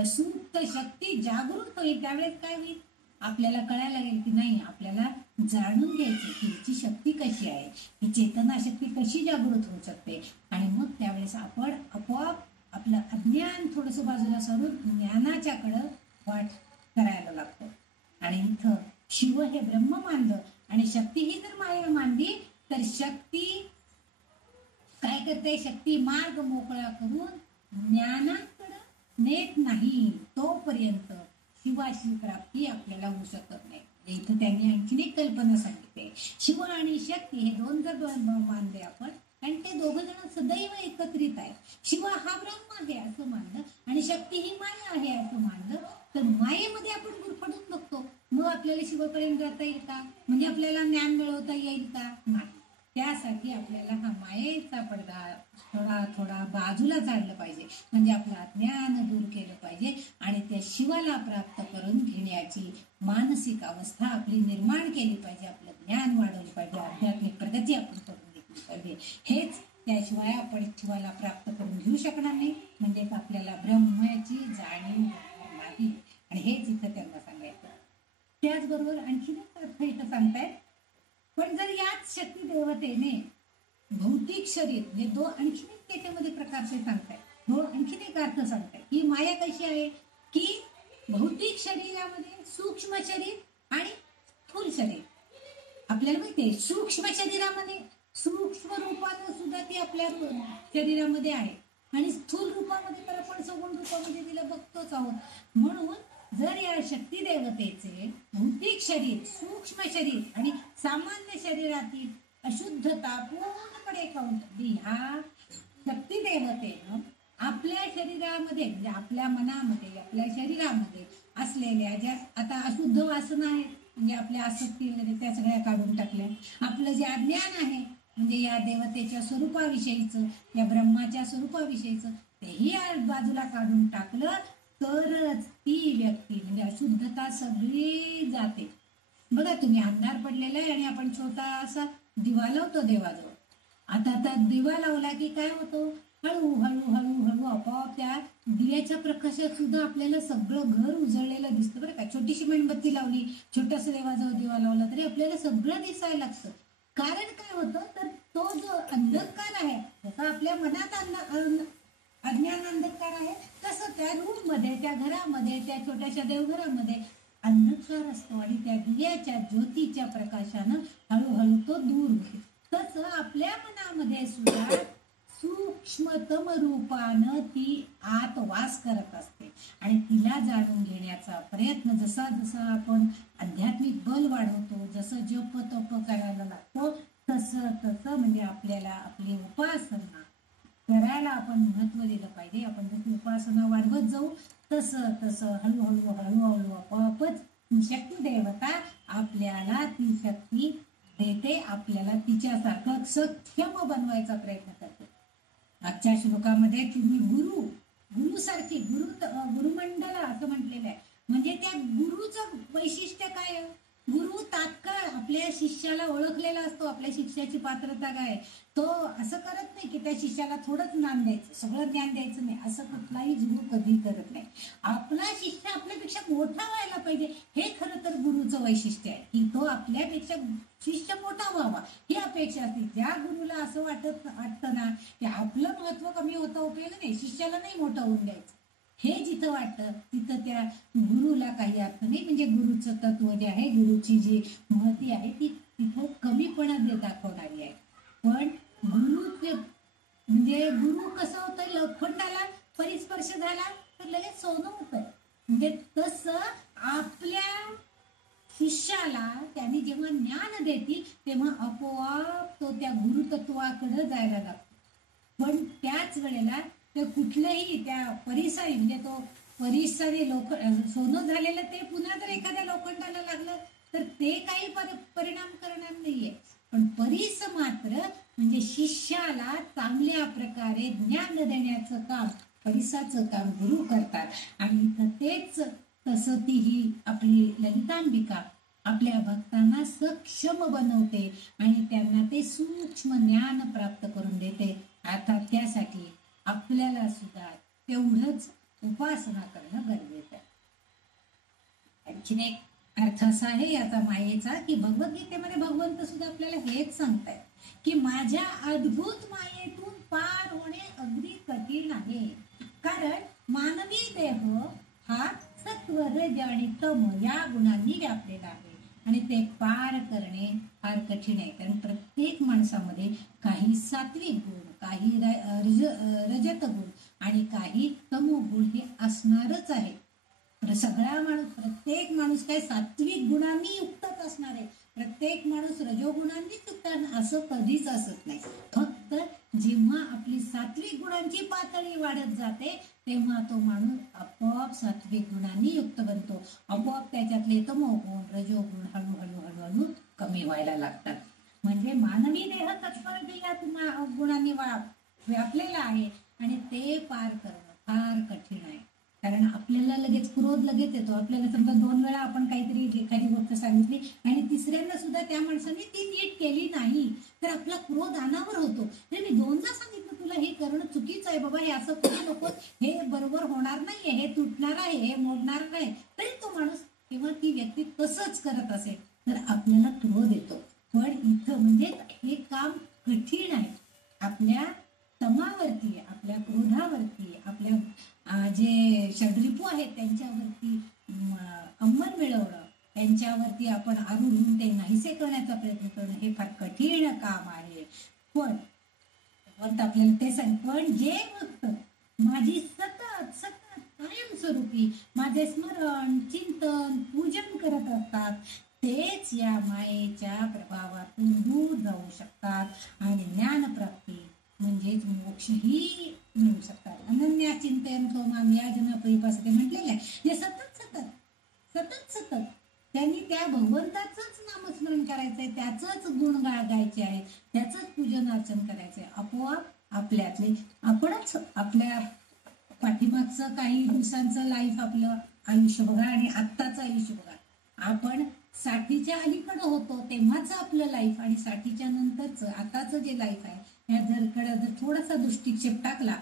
सुप्त शक्ती जागृत होईल त्यावेळेस काय होईल, आपल्याला कळायला लागेल की नाही, आपल्याला जाणून घ्यायची की हिची शक्ती कशी आहे, ही चेतना शक्ती कशी जागृत होऊ शकते. आणि मग त्यावेळेस आपण आपोआप आपलं अज्ञान थोडस बाजूला सोडून ज्ञानाच्याकडं वाट करायला लागतो. आणि इथं शिव हे ब्रह्म मानलं आणि शक्ती ही जर माया मानली तर शक्ती काय करते, शक्ती मार्ग मोकळा करून ज्ञानाकडे नेत नाही, तोपर्यंत शिवाची प्राप्ती आपल्याला होऊ शकत नाही. इथं त्यांनी आणखीन एक कल्पना सांगितली, शिव आणि शक्ती हे दोन जर मानले आपण आणि ते दोघ जण सदैव एकत्रित आहे. शिव हा ब्रह्म आहे असं मानलं आणि शक्ती ही माया आहे असं मानलं, तर मायेमध्ये आपण गुरफटून बघतो, मग आपल्याला शिवपर्यंत जाता येईल का, म्हणजे आपल्याला ज्ञान मिळवता येईल का, नाही. त्यासाठी आपल्याला हा मायेचा पडदा थोडा थोडा बाजूला झाडलं पाहिजे, म्हणजे आपलं अज्ञान दूर केलं पाहिजे आणि त्या शिवाला प्राप्त करून घेण्याची मानसिक अवस्था आपली निर्माण केली पाहिजे, आपलं ज्ञान वाढवलं पाहिजे, आध्यात्मिक प्रगती आपण करून घेतली पाहिजे. हेच त्याशिवाय आपण शिवाला प्राप्त करून घेऊ शकणार नाही, म्हणजेच आपल्याला ब्रह्माची जाणीव नाही. आणि हेच इथं त्यांना सांगायचं. त्याचबरोबर आणखीन एक अर्थ इथं सांगतायत, पण जर याच शक्ती देवतेने भौतिक शरीर म्हणजे आणखीन एक त्याच्यामध्ये प्रकारचे सांगतायत, आणखीन एक अर्थ सांगतायत की माया कशी आहे की भौतिक शरीरामध्ये सूक्ष्म शरीर आणि स्थूल शरीर. आपल्याला माहितीये सूक्ष्म शरीरामध्ये सूक्ष्म रूपानं सुद्धा ती आपल्या शरीरामध्ये आहे आणि स्थूल रूपामध्ये तर आपण सगुण रूपामध्ये तिला बघतोच आहोत. म्हणून जर या शक्ती देवतेचे भौतिक शरीर, सूक्ष्म शरीर आणि सामान्य शरीरातील अशुद्धता पूर्णपणे काढली, ह्या शक्ती देवतेनं आपल्या शरीरामध्ये म्हणजे आपल्या मनामध्ये, आपल्या शरीरामध्ये असलेल्या ज्या आता अशुद्ध वासना आहेत, म्हणजे आपल्या आसक्ती वगैरे त्या सगळ्या काढून टाकल्या. आपलं जे अज्ञान आहे म्हणजे या देवतेच्या स्वरूपाविषयीचं, या ब्रह्माच्या स्वरूपाविषयीचं, तेही बाजूला काढून टाकलं तरच ती व्यक्ती म्हणजे अशुद्धता सगळी जाते. बघा तुम्ही, अंधार पडलेला आहे आणि आपण छोटासा दिवा लावतो देवाजवळ. आता दिवा लावला की काय होतं, हळू हळू हळू हळू आपोआप त्या दिव्याच्या प्रकाशात सुद्धा आपल्याला सगळं घर उजळलेलं दिसतं. बरं का, छोटीशी मेणबत्ती लावली, छोटासा देवाजवळ दिवा लावला तरी आपल्याला सगळं दिसायला लागतं. कारण काय होतं, तर तो जो अंधकार आहे, जसा आपल्या मनात अज्ञान अंधकार आहे, तसं त्या रूम मध्ये, त्या घरामध्ये, त्या छोट्याशा देवघरामध्ये अंधकार असतो आणि त्या दिव्याच्या ज्योतीच्या प्रकाशानं हळूहळू तो दूर होतो. तसं आपल्या मनामध्ये सुद्धा सूक्ष्मतम रूपानं ती आत वास करत असते आणि तिला जाणून घेण्याचा प्रयत्न जसा जसा आपण आध्यात्मिक बल वाढवतो, जसं जप तप करायला लागतो, तसं तसं म्हणजे आपल्याला आपली उपासना करायला आपण महत्व दिलं पाहिजे. आपण जशी उपासना वाढवत जाऊ तसं तसं हळूहळू हळूहळू आपोआपच शक्ती देवता आपल्याला ती शक्ती देते, आपल्याला तिच्यासारखं सक्षम बनवायचा प्रयत्न करते. आजच्या श्लोकामध्ये तुम्ही गुरुसारखी गुरुमंडल असं म्हटलेलं आहे, म्हणजे त्या गुरुचं वैशिष्ट्य काय, गुरु तात्काळ आपल्या शिष्याला ओळखलेला असतो, आपल्या शिष्याची पात्रता काय. तो असं करत नाही की त्या शिष्याला थोडंच ज्ञान द्यायचं, सगळं ज्ञान द्यायचं नाही, असं कुठलाही गुरु कधी करत नाही. आपला शिष्य आपल्यापेक्षा मोठा व्हायला पाहिजे, हे खरं तर गुरुचं वैशिष्ट्य आहे की तो आपल्यापेक्षा शिष्य मोठा व्हावा ही अपेक्षा असते. ज्या गुरुला असं वाटतं ना की आपलं महत्व कमी होतं, उपयोग नाही, शिष्याला नाही मोठं होऊन द्यायचं, हे जिथं वाटतं तिथं त्या गुरुला काही अर्थ नाही. म्हणजे गुरुचं तत्व जे आहे, गुरुची जी महती आहे ती तिथं कमीपणा दाखवणारी आहे. पण गुरुचे म्हणजे गुरु कसं होतं, लोखंडाला परिस्पर्श झाला तर लगेच सोनं होतं. म्हणजे तसं आपल्या शिष्याला त्यांनी जेव्हा ज्ञान देतील तेव्हा आपोआप तो त्या गुरुतत्वाकडे जायला लागतो. पण त्याच वेळेला ते कुठलंही त्या परिसरी म्हणजे तो परिसरी सोनं झालेलं ते पुन्हा जर एखाद्या लोखंडाला लागलं तर ते काही परिणाम करणार नाहीये. पण परिस मात्र म्हणजे शिष्याला चांगल्या प्रकारे ज्ञान देण्याचं काम, परिसाचं काम गुरु करतात. आणि तेच तसं ती ही आपली ललितांबिका आपल्या भक्तांना सक्षम बनवते आणि त्यांना ते सूक्ष्म ज्ञान प्राप्त करून देते. आता त्यासाठी आपल्याला सुद्धा तेवढंच उपासना करणं गरजेचं आहे. आणखीन एक अर्थ असा आहे याचा मायेचा की भगवद्गीतेमध्ये भगवंत सुद्धा आपल्याला हेच सांगतायत की माझ्या अद्भुत मायेतून पार होणे अगदी कठीण आहे. कारण मानवी देह हा सत्व रज आणि तम या गुणांनी व्यापलेला आहे आणि ते पार करणे फार कठीण आहे. कारण प्रत्येक माणसामध्ये काही सात्विक गुण, काही रजत गुण आणि काही तमो गुण हे असणारच आहे. सगळा माणूस, प्रत्येक माणूस काय सात्विक गुणांनी युक्तच असणार आहे, प्रत्येक माणूस रजोगुणांनी युक्त असं कधीच असत नाही. फक्त जेव्हा आपली सात्विक गुणांची पातळी वाढत जाते तेव्हा तो माणूस आपोआप सात्विक गुणांनी युक्त बनतो. आपोआप त्याच्यातले तमोगुण, रजोगुण हळूहळू हळूहळू कमी व्हायला लागतात. म्हणजे मानवी देह तत्पर या गुणांनी व्यापलेला आहे आणि ते पार करणं फार कठीण आहे. कारण आपल्याला लगेच क्रोध लगेच येतो. आपल्याला समजा 2 वेळा आपण काहीतरी एखादी गोष्ट सांगितली आणि तिसऱ्यांदा सुद्धा त्या माणसाने ती नीट केली नाही तर आपला क्रोध अनावर होतो. मी 2दा सांगितलं तुला हे करणं चुकीचं आहे बाबा, हे असं करू नको, हे बरोबर होणार नाहीये, हे तुटणार आहे, हे मोडणार नाही, तरी तो माणूस किंवा ती व्यक्ती तसंच करत असेल तर आपल्याला क्रोध येतो. पण इथं म्हणजे हे काम कठीण आहे. आपल्या तमावरती, आपल्या क्रोधावरती, आपल्या जे षड्रिपू आहेत त्यांच्यावरती अंमल मिळवणं, त्यांच्यावरती आपण आरूढ होऊन ते नाहीसे करण्याचा प्रयत्न करणं हे फार कठीण काम आहे. पण आपल्याला ते सांग, पण जे भक्त माझी सतत सतत कायमस्वरूपी माझे स्मरण, चिंतन, पूजन करत असतात तेच या मायेच्या प्रभावातून दूर जाऊ शकतात आणि ज्ञानप्राप्ती म्हणजेच मोक्षही मिळू शकतात. अनन्या चिंतन तो माम या जना परिपासते म्हटलेलं आहे. जे सतत सतत सतत सतत त्यांनी त्या भगवंताचंच नामस्मरण करायचंय, त्याचंच गुण गायचे आहेत, त्याचंच पूजन अर्चन करायचंय. आपोआप आपल्यातले आपणच आपल्या पाठीमागचं काही दिवसांचं लाईफ, आपलं आयुष्य बघा आणि आत्ताचं आयुष्य बघा. आपण 60च्या अलीकडं होतो तेव्हाच आपलं लाईफ आणि 60च्या नंतरचं आताचं जे लाईफ आहे ह्या जर थोडासा दृष्टिक्षेप टाकला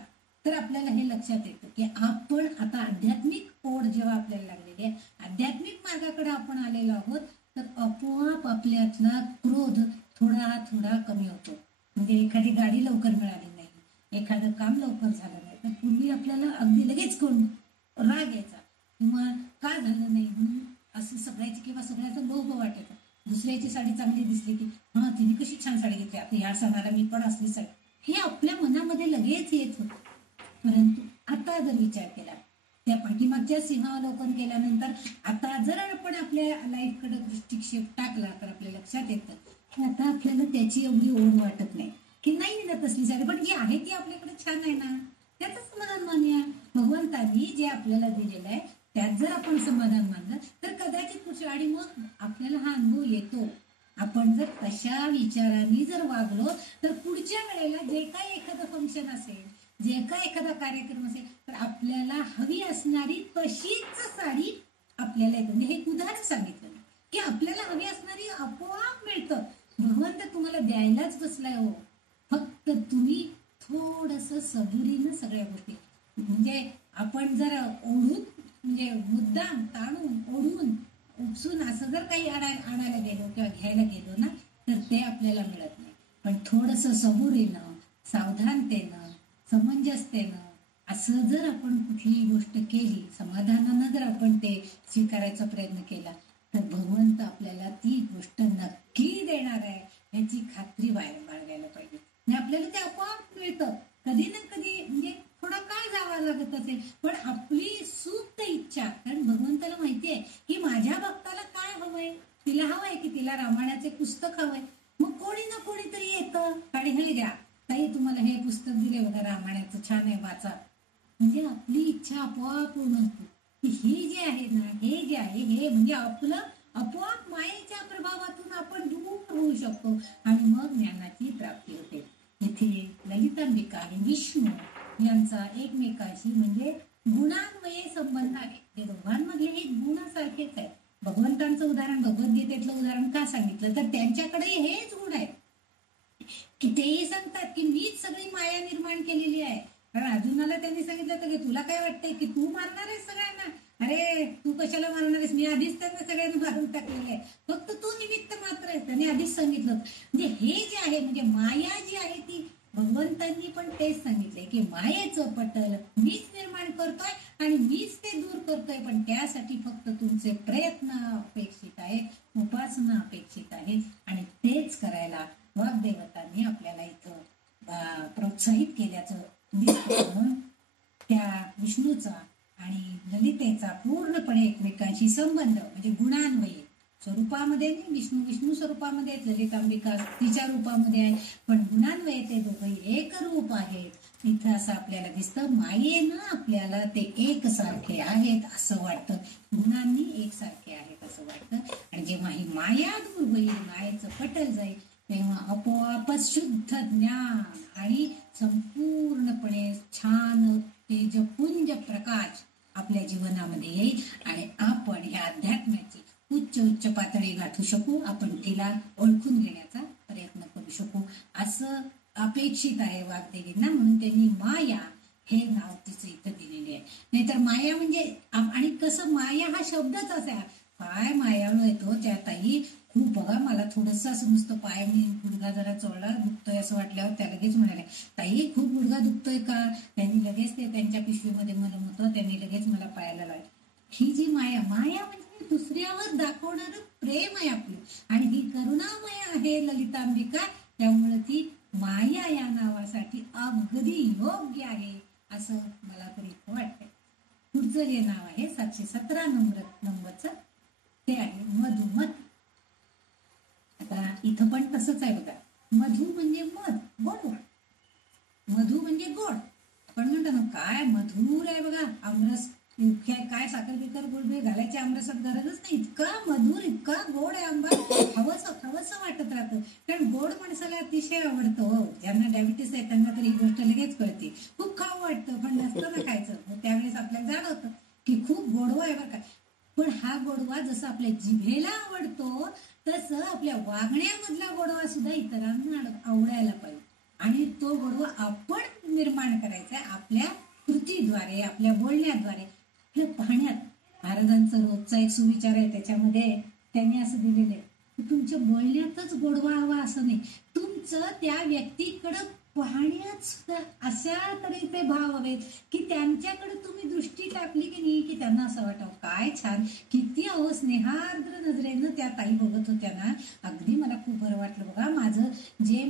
तर आपल्याला हे लक्षात येतं की आपण आता आध्यात्मिक ओढ जेव्हा आपल्याला लागलेली आहे, आध्यात्मिक मार्गाकडे आपण आलेलो आहोत, तर आपोआप आपल्यातला क्रोध थोडा थोडा कमी होतो. म्हणजे एखादी गाडी लवकर मिळाली नाही, एखादं काम लवकर झालं नाही तर पूर्वी आपल्याला अगदी लगेच कोण राग यायचा किंवा का झालं नाही म्हणून असं सगळ्याची किंवा सगळ्याचं लोभ वाटायचं. दुसऱ्याची साडी चांगली दिसली की हा तिने कशी छान साडी घेतली, आता ह्या सणाला मी पण असली साडी, हे आपल्या मनामध्ये लगेच येत होतं. परंतु आता जर विचार केला, त्या पाठीमागच्या सिंहावलोकन केल्यानंतर आता जर आपण आपल्या लाईफकडे दृष्टिक्षेप टाकला तर आपल्या लक्षात येतं की आता आपल्याला त्याची एवढी ओढ वाटत नाही की नाही ना तसली साडी, पण जी आहे ती आपल्याकडे छान आहे ना, त्याचं समाधान मानूया. भगवंतांनी जे आपल्याला दिलेलं आहे त्यात जर आपण समाधान मानलं तर कदाचित पुढच्या, आणि मग आपल्याला हा अनुभव येतो. आपण जर तशा विचारांनी जर वागलो तर पुढच्या वेळेला जे काही एखादं फंक्शन असेल, जे काही एखादा कार्यक्रम असेल तर आपल्याला हवी असणारी तशीच साडी आपल्याला येते. म्हणजे हे उदाहरण सांगितलं की आपल्याला हवी असणारी आपोआप मिळतं. भगवंत तुम्हाला द्यायलाच बसलाय हो, फक्त तुम्ही थोडंसं सबुरीनं सगळ्या गोष्टी, म्हणजे आपण जर ओढून म्हणजे मुद्दाम ताणून ओढून उपसून असं जर काही आणायला गेलो किंवा घ्यायला गेलो ना तर ते आपल्याला मिळत नाही. पण थोडंसं सबुरीनं, सावधानतेनं, समंजसतेनं असं जर आपण कुठलीही गोष्ट केली, समाधानानं जर आपण ते स्वीकारायचा प्रयत्न केला तर भगवंत आपल्याला ती गोष्ट नक्की देणार आहे याची खात्री बाळगायला पाहिजे. आणि आपल्याला ते आपोआप मिळतं. कधी ना कधी म्हणजे थोडा काळ जावा लागत असेल, पण आपली सुप्त इच्छा, कारण भगवंताला माहिती आहे की माझ्या भक्ताला काय हवंय, तिला हवंय की तिला रामायणाचे पुस्तक हवंय, मग कोणी ना कोणीतरी येतं आणि हे घ्या ताई तुम्हाला हे पुस्तक दिले बघा रामायणाचं, छान आहे वाचा. म्हणजे आपली इच्छा आपोआप पूर्ण होते. हे जे आहे ना, हे जे आहे हे म्हणजे आपलं आपोआप मायेच्या प्रभावातून आपण दूर होऊ शकतो आणि मग ज्ञानाची प्राप्ती होते. इथे ललितांबिका आणि विष्णू यांचा एकमेकाशी म्हणजे गुणान्वये संबंध आहे. ते दोघांमधले हे गुणासारखेच आहे. भगवंतांचं उदाहरण, भगवद्गीतेतलं उदाहरण का सांगितलं तर त्यांच्याकडे हेच गुण आहेत की तेही सांगतात की मीच सगळी माया निर्माण केलेली आहे. कारण अर्जुनाला त्यांनी सांगितलं होतं की तुला काय वाटतंय की तू मारणार आहेस सगळ्यांना, अरे तू कशाला मारणार आहेस, मी आधीच त्यांना सगळ्यांना मारून टाकलेले आहे, फक्त तू निमित्त मात्र आहेस. त्यांनी आधीच सांगितलं. म्हणजे हे जे आहे म्हणजे माया जी आहे ती भगवंतांनी पण तेच सांगितलंय की मायेचं पटल मीच निर्माण करतोय आणि मीच ते दूर करतोय, पण त्यासाठी फक्त तुमचे प्रयत्न अपेक्षित आहेत, उपासना अपेक्षित आहे. आणि तेच करायला वाग्देवतांनी आपल्याला इथं प्रोत्साहित केल्याचं दिसतं. म्हणून त्या विष्णूचा आणि ललितेचा पूर्णपणे एकमेकांशी संबंध म्हणजे गुणान्वये स्वरूपामध्ये नाही, विष्णू स्वरूपामध्ये आहेत, ललितांबिका तिच्या रूपामध्ये आहे, पण गुणान्वये ते दोघंही एक रूप आहेत. इथं असं आपल्याला दिसतं मायेनं आपल्याला ते एकसारखे आहेत असं वाटतं, गुणांनी एकसारखे आहेत असं वाटतं. आणि जेव्हा ही माया दूर होईल, मायेचं पटल जाईल, तेव्हा आपोआपच शुद्ध ज्ञान आणि संपूर्णपणे छान तेजपुंज प्रकाश आपल्या जीवनामध्ये येईल आणि आपण ह्या अध्यात्माची उच्च पातळी गाठू शकू, आपण तिला ओळखून घेण्याचा प्रयत्न करू शकू असं अपेक्षित आहे वाग्देवींना. म्हणून त्यांनी माया हे नाव तिचं इथं दिलेले आहे. नाहीतर माया म्हणजे आणि कसं माया हा शब्दच असा काय मायाळू येतो त्या ताई. खूप बघा मला थोडस असं नुसतं पाय मी गुडघा जरा चोळला दुखतोय असं वाटल्यावर त्या लगेच म्हणाले ताई खूप गुडघा दुखतोय का, त्यांनी लगेच ते त्यांच्या पिशवीमध्ये मलम होतं, त्यांनी लगेच मला पायाला लावलं. ही जी माया म्हणजे दुसऱ्यावर दाखवणारं प्रेम आहे आपलं आणि ही करुणामय आहे ललितांबिका, त्यामुळे ती माया या नावासाठी अगदी योग्य आहे असं मला तरी वाटतंय. पुढचं जे नाव आहे 717 नंबरचं ते आहे मधुमती. आता इथं पण तसंच आहे बघा, मधु म्हणजे मध, गोड. मधु म्हणजे गोड. आपण म्हणतो ना काय मधुर आहे बघा आमरस, काय साखर बिकर गुळबे घालायची आमरसात गरजच नाही, इतका मधुर इतका गोड आहे आंबा, हवंसं वाटत राहतं. कारण गोड माणसाला अतिशय आवडतं हो. ज्यांना डायबिटीस आहे त्यांना तर ही गोष्ट लगेच कळते, खूप खाऊ वाटतं पण नसतं ना खायचं, त्यावेळेस आपल्याला जाणवतं की खूप गोडवा आहे बरं का. पण हा गोडवा जसा आपल्या जिभेला आवडतो तसं आपल्या वागण्यामधला गोडवा सुद्धा इतरांना आवडायला पाहिजे. आणि तो गोडवा आपण निर्माण करायचा आपल्या कृतीद्वारे, आपल्या बोलण्याद्वारे, आपल्या पाहण्यात. महाराजांचं रोजचा एक सुविचार आहे, त्याच्यामध्ये त्यांनी असं दिलेलं आहे की तुमच्या बोलण्यातच गोडवा हवा असं नाही, तुमचं त्या व्यक्तीकडं पाहण्यात सुद्धा अशा तऱ्हेचे भाव हवेत की त्यांच्याकडे तुम्ही दृष्टी टाकली की नाही की त्यांना असं वाटावं काय छान, किती स्नेहार्द्र नजरेनं त्या ताई बघत होत्या ना, अगदी मला खूप बरं वाटलं बघा.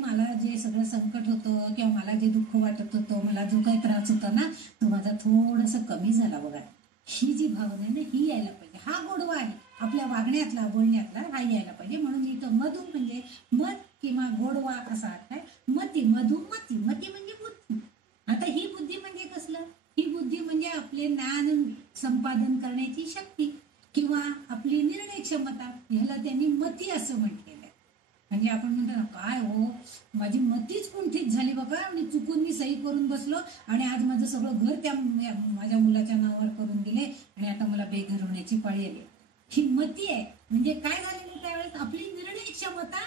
मला जे सगळं संकट होतं किंवा मला जे दुःख वाटत होतं, मला जो काही त्रास होता ना तो माझा थोडंसं कमी झाला बघा. ही जी भावना आहे ना ही यायला पाहिजे, हा गोडवा आहे आपल्या वागण्यातला बोलण्यातला हा यायला पाहिजे. म्हणून इथं मधु म्हणजे मध किंवा गोडवा असा अर्थ आहे. मती मधुमती, मती म्हणजे बुद्धी. आता ही बुद्धी म्हणजे कसलं, ही बुद्धी म्हणजे आपले ज्ञान संपादन करण्याची शक्ती किंवा आपली निर्णय क्षमता, ह्याला त्यांनी मती असं म्हटलेलं आहे. म्हणजे आपण म्हणतो ना काय हो माझी मतीच कुंठित झाली बाबा, आणि चुकून मी सही करून बसलो आणि आज माझं सगळं घर त्या माझ्या मुलाच्या नावावर करून दिले आणि आता मला बेघर होण्याची पाळी आली. ही मती आहे. म्हणजे काय झालेलं त्यावेळेस आपली निर्णय क्षमता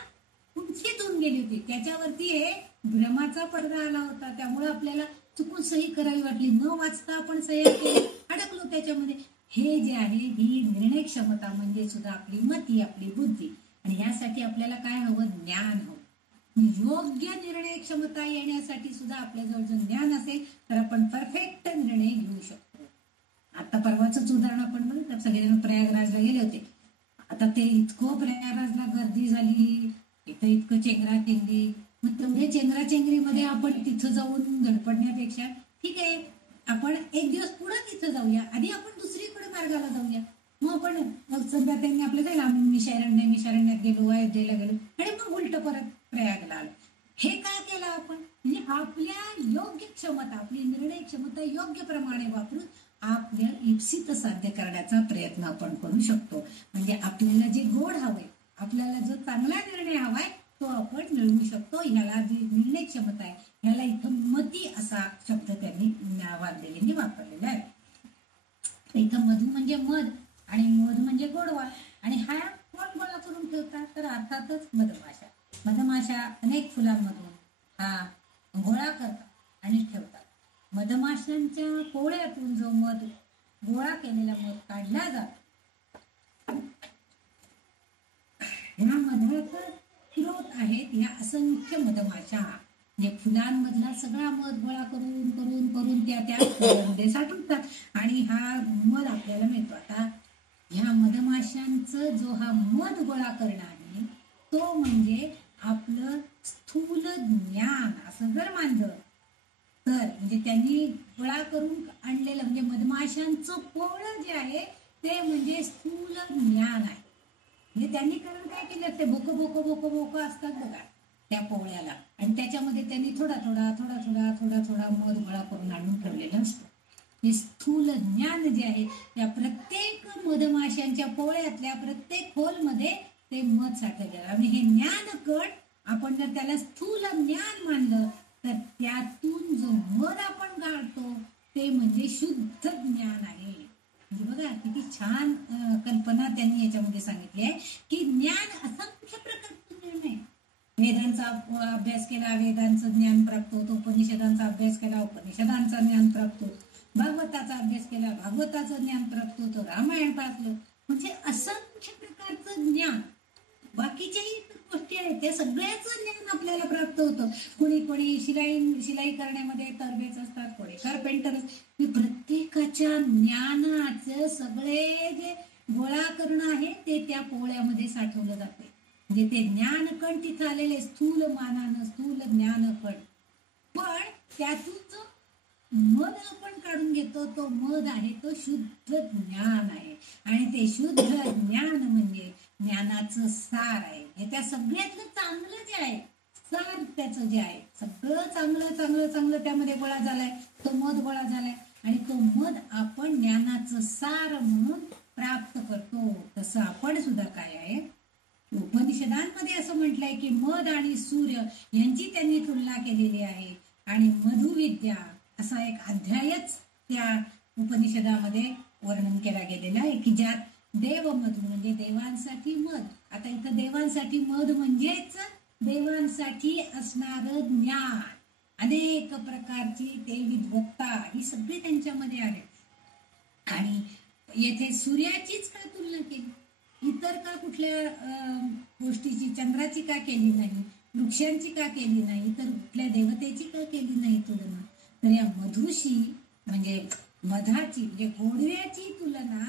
कुंठित होऊन गेली होती, त्याच्यावरती हे भ्रमाचा पडदा आला होता. त्यामुळे आपल्याला चुकून सही करावी वाटली, न वाचता आपण सही केली, अडकलो त्याच्यामध्ये. हे जे आहे ही निर्णय क्षमता म्हणजे सुद्धा आपली मती, आपली बुद्धी. आणि यासाठी आपल्याला काय हवं, ज्ञान हवं. योग्य निर्णय क्षमता येण्यासाठी सुद्धा आपल्याजवळ जर ज्ञान असेल तर आपण परफेक्ट निर्णय घेऊ शकतो. आता परवाचंच उदाहरण आपण बघितलं, सगळेजण प्रयागराजला गेले होते. आता ते इतकं प्रयागराजला गर्दी झाली, इथं इतकं चेंगराचेंगरी, मग तेवढ्या चेंगराचेंगरीमध्ये आपण तिथं जाऊन धडपडण्यापेक्षा ठीक आहे आपण एक दिवस पुढे तिथं जाऊया, आधी आपण दुसरीकडे मार्गाला जाऊया. मग आपण सध्या त्यांनी आपलं काय मी शरण्यात गेलो, अयोध्येला गेलो आणि मग उलट परत प्रयागला आलो. हे काय केलं आपण, म्हणजे आपल्या योग्य क्षमता, आपली निर्णय क्षमता योग्य प्रमाणे वापरून आपल्या इप्सित साध्य करण्याचा प्रयत्न आपण करू शकतो. म्हणजे आपल्याला जे गोड हवंय, आपल्याला जो चांगला निर्णय हवाय तो आपण मिळवू शकतो. ह्याला जी निर्णय क्षमता आहे ह्याला इथं मती असा शब्द त्यांनी वाग्देवींनी वापरलेला आहे. इथं मधू म्हणजे मध आणि मध म्हणजे गोडवा. आणि हा कोण गोळा करून ठेवतात, तर अर्थातच मधमाशा. मधमाशा अनेक फुलांमधून हा गोळा करतात आणि ठेवतात. मधमाशांच्या पोळ्यातून जो मध गोळा केलेला मध काढला जातो, ह्या मधाचा स्रोत आहेत ह्या असंख्य मधमाशा. म्हणजे फुलांमधला सगळा मध गोळा करून करून करून त्या फुलांमध्ये साठवतात आणि हा मध आपल्याला मिळतो. आता ह्या मधमाशांचं जो हा मध गोळा करणं आहे, तो म्हणजे आपलं स्थूल ज्ञान असं जर मानलं तर, म्हणजे त्यांनी गोळा करून आणलेलं म्हणजे मधमाशांचं पोळं जे आहे ते म्हणजे स्थूल ज्ञान आहे. म्हणजे त्यांनी कारण काय केलं, ते भोकं भोकं भोकं भोकं असतात बघा त्या पोळ्याला, आणि त्याच्यामध्ये त्यांनी थोडा थोडा थोडा थोडा थोडा थोडा मध गोळा करून आणून ठेवलेलं असतं. हे स्थूल ज्ञान जे आहे त्या प्रत्येक मधमाशांच्या पोळ्यातल्या प्रत्येक खोलमध्ये ते मध साठवलेलं. आणि हे ज्ञानकण आपण जर त्याला स्थूल ज्ञान मानलं तर त्यातून जो मध आपण गाळतो ते म्हणजे शुद्ध ज्ञान आहे. म्हणजे बघा किती छान कल्पना त्यांनी याच्यामध्ये सांगितली आहे की ज्ञान असंख्य प्रकारचं ज्ञान आहे. वेदांचा अभ्यास केला वेदांचं ज्ञान प्राप्त होतं, उपनिषदांचा अभ्यास केला उपनिषदांचं ज्ञान प्राप्त होतं, भागवताचा अभ्यास केला भागवताचं ज्ञान प्राप्त होतं, रामायण वाचलं म्हणजे असंख्य प्रकारचं ज्ञान. बाकीच्याही गोष्टी आहेत त्या सगळ्याचं ज्ञान आपल्याला प्राप्त होतं. कोणी कोणी शिलाई करण्यामध्ये तरबेज असतात, कोणी कार्पेंटर. प्रत्येकाच्या ज्ञानाचं सगळे जे गोळा करणं आहे ते त्या पोळ्यामध्ये साठवलं जाते. म्हणजे ते ज्ञानकण तिथं आलेले स्थूल मानानं स्थूल ज्ञानकण. पण त्यातून जो मध आपण काढून घेतो तो मध आहे तो शुद्ध ज्ञान आहे. आणि ते शुद्ध ज्ञान म्हणजे ज्ञानाचं सार आहे. हे त्या सगळ्यातलं चांगलं जे आहे सार त्याचं जे आहे सगळं चांगलं चांगलं चांगलं त्यामध्ये गोळा झालाय, तो मध गोळा झालाय आणि तो मध आपण ज्ञानाचं सार म्हणून प्राप्त करतो. तसं आपण सुद्धा काय आहे उपनिषदांमध्ये असं म्हटलंय की मध आणि सूर्य यांची त्यांनी तुलना केलेली आहे. आणि मधुविद्या असा एक अध्यायच त्या उपनिषदामध्ये वर्णन केला गेलेला आहे की ज्यात देवमधू म्हणजे देवांसाठी मध. आता इथं देवांसाठी मध म्हणजेच देवांसाठी असणारं ज्ञान, अनेक प्रकारची ते विद्वत्ता ही सगळी त्यांच्यामध्ये आहे. आणि येथे सूर्याचीच का तुलना केली, इतर का कुठल्या गोष्टीची चंद्राची का केली नाही, वृक्षांची का केली नाही, इतर कुठल्या देवतेची का केली नाही तुलना. तर या मधुशी म्हणजे मधाची म्हणजे गोडव्याची तुलना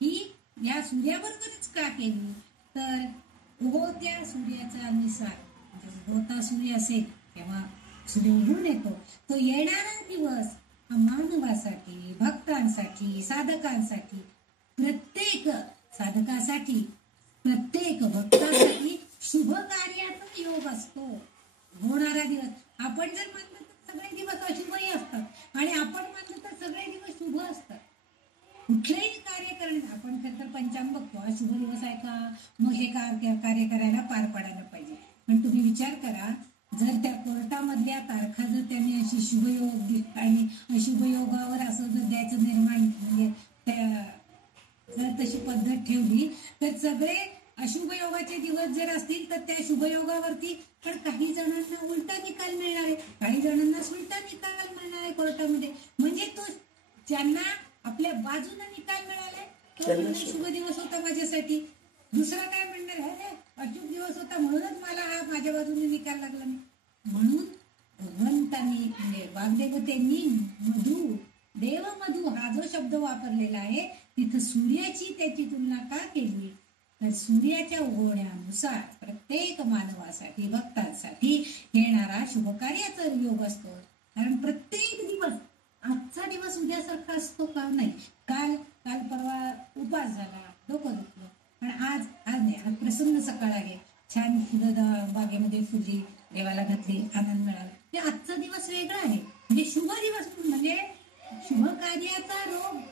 ही या सूर्याबरोबरच का केली, तर उगवत्या सूर्याचा निसार म्हणजे उगवता सूर्य असेल तेव्हा सूर्य उगवून येतो, तो येणारा दिवस हा मानवासाठी भक्तांसाठी साधकांसाठी प्रत्येक साधकासाठी प्रत्येक भक्तासाठी शुभ कार्याचा योग असतो. होणारा दिवस आपण जर म्हणलं तर सगळे दिवस अशुभही असतात आणि आपण म्हणलं तर सगळे दिवस शुभ असतात. कुठलेही कार्य करण्यात आपण खरं तर पंचांग बघतो हा शुभ दिवस आहे का, मग हे कार्य करायला पार पाडायला पाहिजे. पण तुम्ही विचार करा जर त्या कोर्टामधल्या तारखा जर त्यांनी अशी शुभयोग आणि अशुभ योगावर असं जर द्यायचं निर्माण म्हणजे त्या जर तशी पद्धत ठेवली तर सगळे अशुभ योगाचे दिवस जर असतील तर त्या शुभयोगावरती पण काही जणांना उलटा निकाल मिळणार आहे, काही जणांना सुलटा निकाल मिळणार आहे कोर्टामध्ये. म्हणजे तो ज्यांना आपल्या बाजूने निकाल मिळालाय तो शुभ दिवस होता माझ्यासाठी, दुसरा काय म्हणणार आहे अशुभ दिवस होता म्हणूनच मला हा माझ्या बाजूने निकाल लागला नाही. म्हणून भगवंतांनी म्हणजे वाग्देवतेंनी मधु देवमधू हा जो शब्द वापरलेला आहे तिथं सूर्याची त्याची तुलना का केली, तर सूर्याच्या उगवण्यानुसार प्रत्येक मानवासाठी भक्तांसाठी येणारा शुभ कार्याचा योग असतो. कारण प्रत्येक दिवस आजचा दिवस उद्यासारखा असतो का, नाही. काल परवा उपास झाला डोकं दुखलं, पण आज नाही, आज प्रसन्न सकाळ आहे, छान फुलं बागेमध्ये फुलली, देवाला घातली, आनंद मिळाला. ते आजचा दिवस वेगळा आहे म्हणजे शुभ दिवस म्हणजे शुभ कार्याचा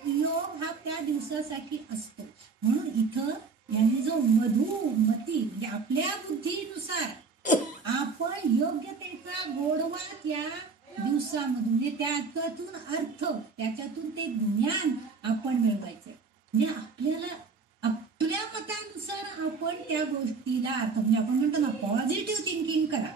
योग हा त्या दिवसासाठी असतो. म्हणून इथं यांनी जो मधुमती म्हणजे आपल्या बुद्धीनुसार आपण योग्यतेचा गोडवा त्या दिवसामधून त्याच्यातून अर्थ, त्याच्यातून ते ज्ञान आपण मिळवायचंय. म्हणजे आपल्याला आपल्या मतानुसार आपण त्या गोष्टीला अर्थ, म्हणजे आपण म्हणतो ना पॉझिटिव्ह थिंकिंग करा.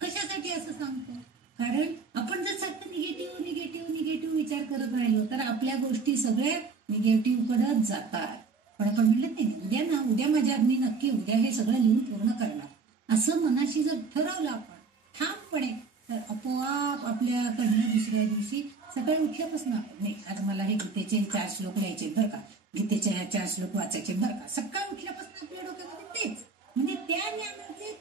कशासाठी असं सांगतो? कारण आपण जर सतत निगेटिव्ह निगेटिव्ह निगेटिव्ह विचार करत राहिलो तर आपल्या गोष्टी सगळ्या निगेटिव्ह कडेच जातात. पण आपण म्हणलं नाही, उद्या माझ्या मी नक्की उद्या हे सगळं लिहून पूर्ण करणार असं मनाशी जर ठरवलं आपण ठामपणे, तर आपोआप आपल्याकडनं दुसऱ्या दिवशी सकाळी उठल्यापासून नाही आज मला हे गीतेचे 4 श्लोक लिहायचे बरं का, गीतेचे 4 श्लोक वाचायचे बरं का, सकाळी उठल्यापासून आपल्या डोक्यामध्ये तेच. म्हणजे त्या ज्ञानाचे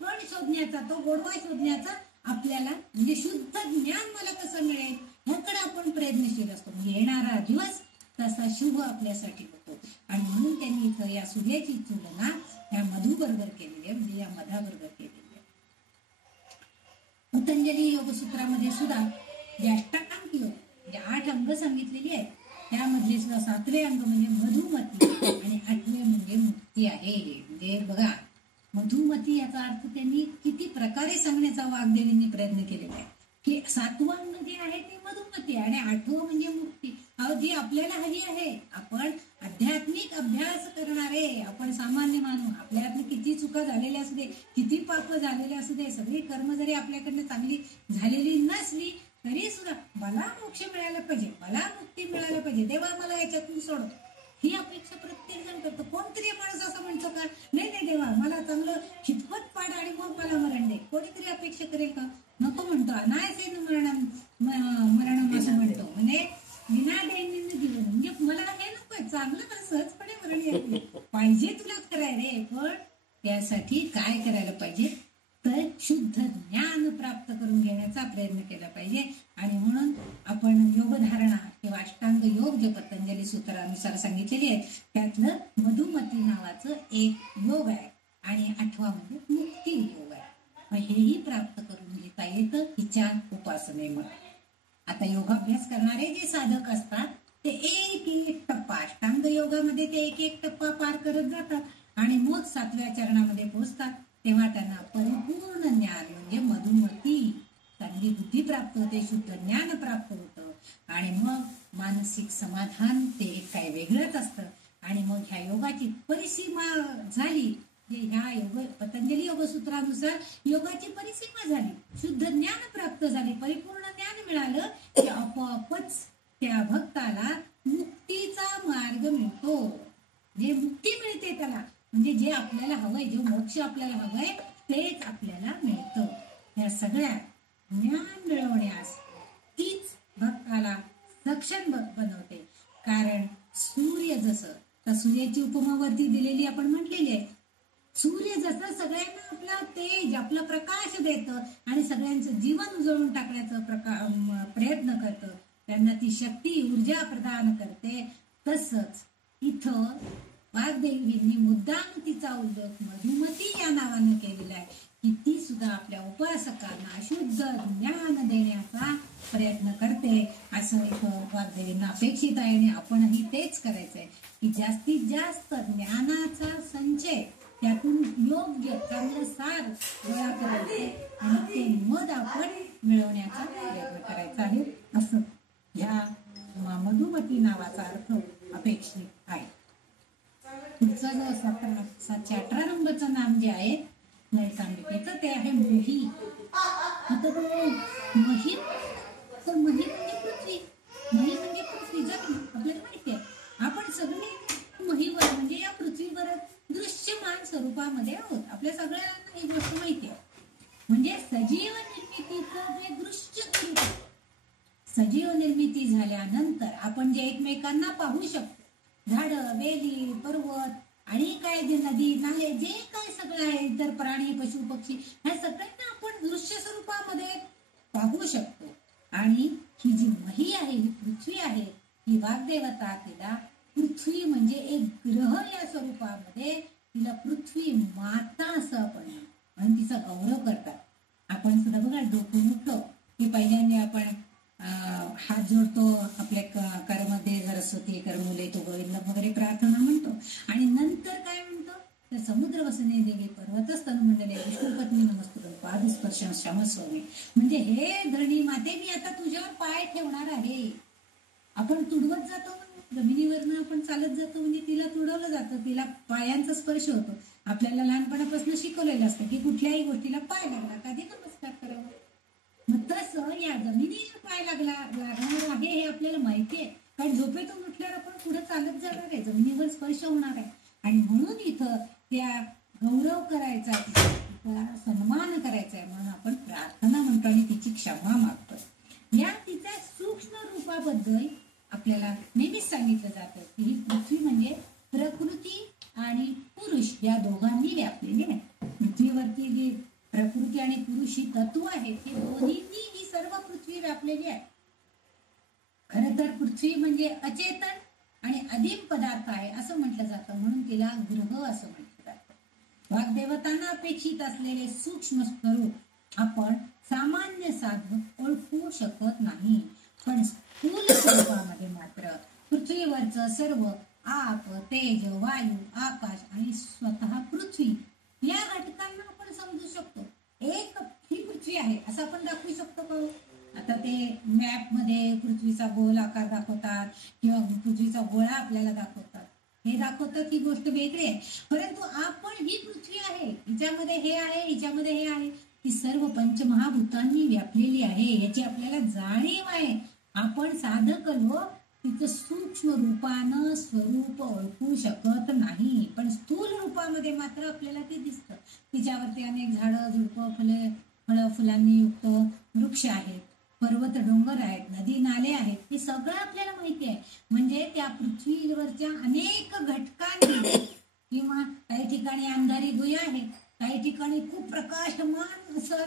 कण शोधण्याचा, तो गोडवा शोधण्याचा आपल्याला, म्हणजे शुद्ध ज्ञान मला कसं मिळेल ह्याकडे आपण प्रयत्नशील असतो. येणारा दिवस तसा शुभ आपल्यासाठी होतो. आणि म्हणून त्यांनी इथं या सूर्याची तुलना या मधू बरोबर केलेली आहे, म्हणजे या मधाबरोबर केलेली आहे. पतंजली योगसूत्रामध्ये सुद्धा जे अष्टांग योग म्हणजे 8 अंग सांगितलेली आहेत, त्यामधले सुद्धा 7वे अंग म्हणजे मधुमती आणि 8वे म्हणजे मुक्ती आहे. म्हणजे बघा, मधुमती याचा अर्थ त्यांनी किती प्रकारे सांगण्याचा वाग्देवींनी प्रयत्न केलेला आहे की 7वं अंग जे आहे ते मधुमती आणि 8वं म्हणजे मुक्ती. जी आपल्याला हवी आहे. आपण आध्यात्मिक अभ्यास करणारे, आपण सामान्य मानव, आपल्यातनं किती चुका झालेल्या असू दे, किती पाप झालेले असू दे, सगळी कर्म जरी आपल्याकडनं चांगली झालेली नसली तरी सुद्धा मला मोक्ष मिळायला पाहिजे, मला मुक्ती मिळायला पाहिजे, देवा मला याच्यातून सोड, ही अपेक्षा प्रत्येक जण करतो. कोणतरी माणूस असं म्हणतो का नाही नाही देवा मला चांगलं खितपत पाड आणि मग मला मरण दे, कोणीतरी अपेक्षा करेल का? नको म्हणतो. अनायसेन मरणम असं म्हणतो. म्हणजे विना दैनंदिन जीवन, म्हणजे मला हे नको, चांगलं तर सहजपणे मरण येते पाहिजे तुला कराय रे. पण त्यासाठी काय करायला पाहिजे तर शुद्ध ज्ञान प्राप्त करून घेण्याचा प्रयत्न केला पाहिजे. आणि म्हणून आपण योगधारणा किंवा अष्टांग योग जे पतंजली सूत्रानुसार सांगितलेले आहेत त्यातलं मधुमती नावाचं एक योग आहे आणि 8वा म्हणजे मुक्ती योग आहे. मग हेही प्राप्त करून घेता येतं हिच्या उपासनेमुळे. आता योगाभ्यास करणारे जे साधक असतात ते एक एक टप्पा, अष्टांग योगामध्ये ते एक एक टप्पा पार करत जातात आणि मग 7व्या चरणामध्ये पोहोचतात. तेव्हा त्यांना परिपूर्ण ज्ञान म्हणजे मधुमती, चांगली बुद्धी प्राप्त होते, शुद्ध ज्ञान प्राप्त होतं आणि मग मानसिक समाधान ते एक काय वेगळंच असतं. आणि मग ह्या योगाची परिसीमा झाली, ह्या योग पतंजली योगसूत्रानुसार योगाची परिसीमा झाली, शुद्ध ज्ञान प्राप्त झाले, परिपूर्ण ज्ञान मिळालं की आपोआपच त्या भक्ताला मुक्तीचा मार्ग मिळतो. जे मुक्ती मिळते त्याला, म्हणजे जे आपल्याला हवंय, जे मोक्ष आपल्याला हवंय तेच आपल्याला मिळतं. या सगळ्या ज्ञान मिळवण्यास तीच भक्ताला सक्षम बनवते. कारण सूर्य जसं, तर सूर्याची उपमा वरती दिलेली आपण म्हटलेली आहे. सूर्य जसं सगळ्यांना आपला तेज, आपला प्रकाश देतं आणि सगळ्यांचं जीवन उजळून टाकण्याचा प्रयत्न करतं, त्यांना ती शक्ती ऊर्जा प्रदान करते, तसंच इथं वाग्देवींनी मुद्दाम तिचा उल्लेख मधुमती या नावानं केलेला आहे की ती सुद्धा आपल्या उपासकांना शुद्ध ज्ञान देण्याचा प्रयत्न करते. असं इथं वाग्देवींना अपेक्षित आहे आणि आपणही तेच करायचंय की जास्तीत जास्त ज्ञानाचा संचय, त्यातून योग्य चांगलं सार गोळा करायचं आणि ते मध आपण मिळवण्याचा प्रयत्न करायचा आहे. असं ह्या मधुमती नावाचा अर्थ अपेक्षित आहे. पुढचा जो 718 नंबरचं नाम जे आहे ललितांबिकेचं ते आहे मोही. आता तो मही, तर मही म्हणजे पृथ्वी, मही म्हणजे पृथ्वी, जमीन आपल्याला माहिती आहे. आपण सगळे महीवर म्हणजे या पृथ्वीवर दृश्यमान स्वरूपामध्ये आहोत. आपल्या सगळ्यांना ही गोष्ट माहिती आहे. म्हणजे सजीव निर्मितीचं जे दृश्य स्वरूप, सजीव निर्मिती झाल्यानंतर आपण जे एकमेकांना पाहू शकतो, झाडं, वेली, पर्वत आणि काय जे नदी नाले जे काय सगळं आहे, इतर प्राणी, पशु, पक्षी, ह्या सगळ्यांना आपण दृश्य स्वरूपामध्ये पाहू शकतो. आणि ही जी मही आहे, ही पृथ्वी आहे, ही वाग्देवता तिला पृथ्वी म्हणजे एक ग्रह या स्वरूपामध्ये तिला पृथ्वी माता असं आपण म्हणून तिचा गौरव करतात. आपण सुद्धा बघा डोकून उठतो की पहिल्यांदा आपण हात जोडतो, आपल्या करमध्ये सरस्वती करमुले तो गोविंद वगैरे प्रार्थना म्हणतो आणि नंतर काय म्हणतो तर समुद्र वसने देवी पर्वतस्तन मंडले विष्णुपत्नी नमस्तुभ्यं पादस्पर्शं क्षमस्व मे. म्हणजे हे धरणी माते मी आता तुझ्यावर पाय पाय ठेवणार आहे. आपण तुडवत जातो, जमिनीवरनं आपण चालत जातो म्हणजे तिला तुडवलं जातं, तिला पायांचा स्पर्श होतो. आपल्याला लहानपणापासून शिकवलेलं असतं की कुठल्याही गोष्टीला पाय लागला कधी नमस्कार करावा. मग तसं या जमिनीला पाय लागणार आहे हे आपल्याला माहिती आहे, कारण झोपेतून उठल्यावर आपण पुढे चालत जाणार आहे, जमिनीवर स्पर्श होणार आहे. आणि म्हणून इथं त्या गौरव करायचा, सन्मान करायचा आहे म्हणून आपण प्रार्थना म्हणतो आणि तिची क्षमा मागतो. या तिच्या सूक्ष्म रूपाबद्दल आपल्याला नेहमीच सांगितलं जातं की ही पृथ्वी म्हणजे प्रकृती आणि पुरुष या दोघांनी व्यापलेली आहे. पृथ्वीवरती जी प्रकृती आणि पुरुष ही तत्व आहेत, हे दोन्हींनी ही सर्व पृथ्वी व्यापलेली आहे. खरं तर पृथ्वी म्हणजे अचेतन आणि अदीम पदार्थ आहे असं म्हटलं जातं, म्हणून तिला ग्रह असं म्हटलं जातं. वाग्देवतांना अपेक्षित असलेले सूक्ष्म स्वरूप आपण सामान्य साधक ओळखू शकत नाही, पण स्थूल स्वरूपामध्ये मात्र पृथ्वीवरचं सर्व आप, तेज, वायू, आकाश आणि स्वतः पृथ्वी या घटकांना आपण समजू शकतो. एक ही पृथ्वी आहे असं आपण दाखवू शकतो का? आता ते मॅप मध्ये पृथ्वीचा गोल आकार दाखवतात किंवा पृथ्वीचा गोळा आपल्याला दाखवतात, हे दाखवतात ही गोष्ट वेगळी आहे. परंतु आपण ही पृथ्वी आहे, हिच्यामध्ये हे आहे, हिच्यामध्ये हे आहे, ती सर्व पंचमहाभूतांनी व्यापलेली आहे याची आपल्याला जाणीव आहे. आपण साधक लोक तिचं सूक्ष्म रूपानं स्वरूप ओळखू शकत नाही, पण स्थूल रूपामध्ये मात्र आपल्याला ते दिसतं. तिच्यावरती अनेक झाडं, झुडपं, फळं फुलांनी युक्त वृक्ष आहेत, पर्वत डोंगर आहेत, नदी नाले आहेत, हे सगळं आपल्याला माहिती आहे. म्हणजे त्या पृथ्वीवरच्या अनेक घटकांनी, किंवा काही ठिकाणी अंधारी भुई आहे, काही ठिकाणी खूप प्रकाशमान असं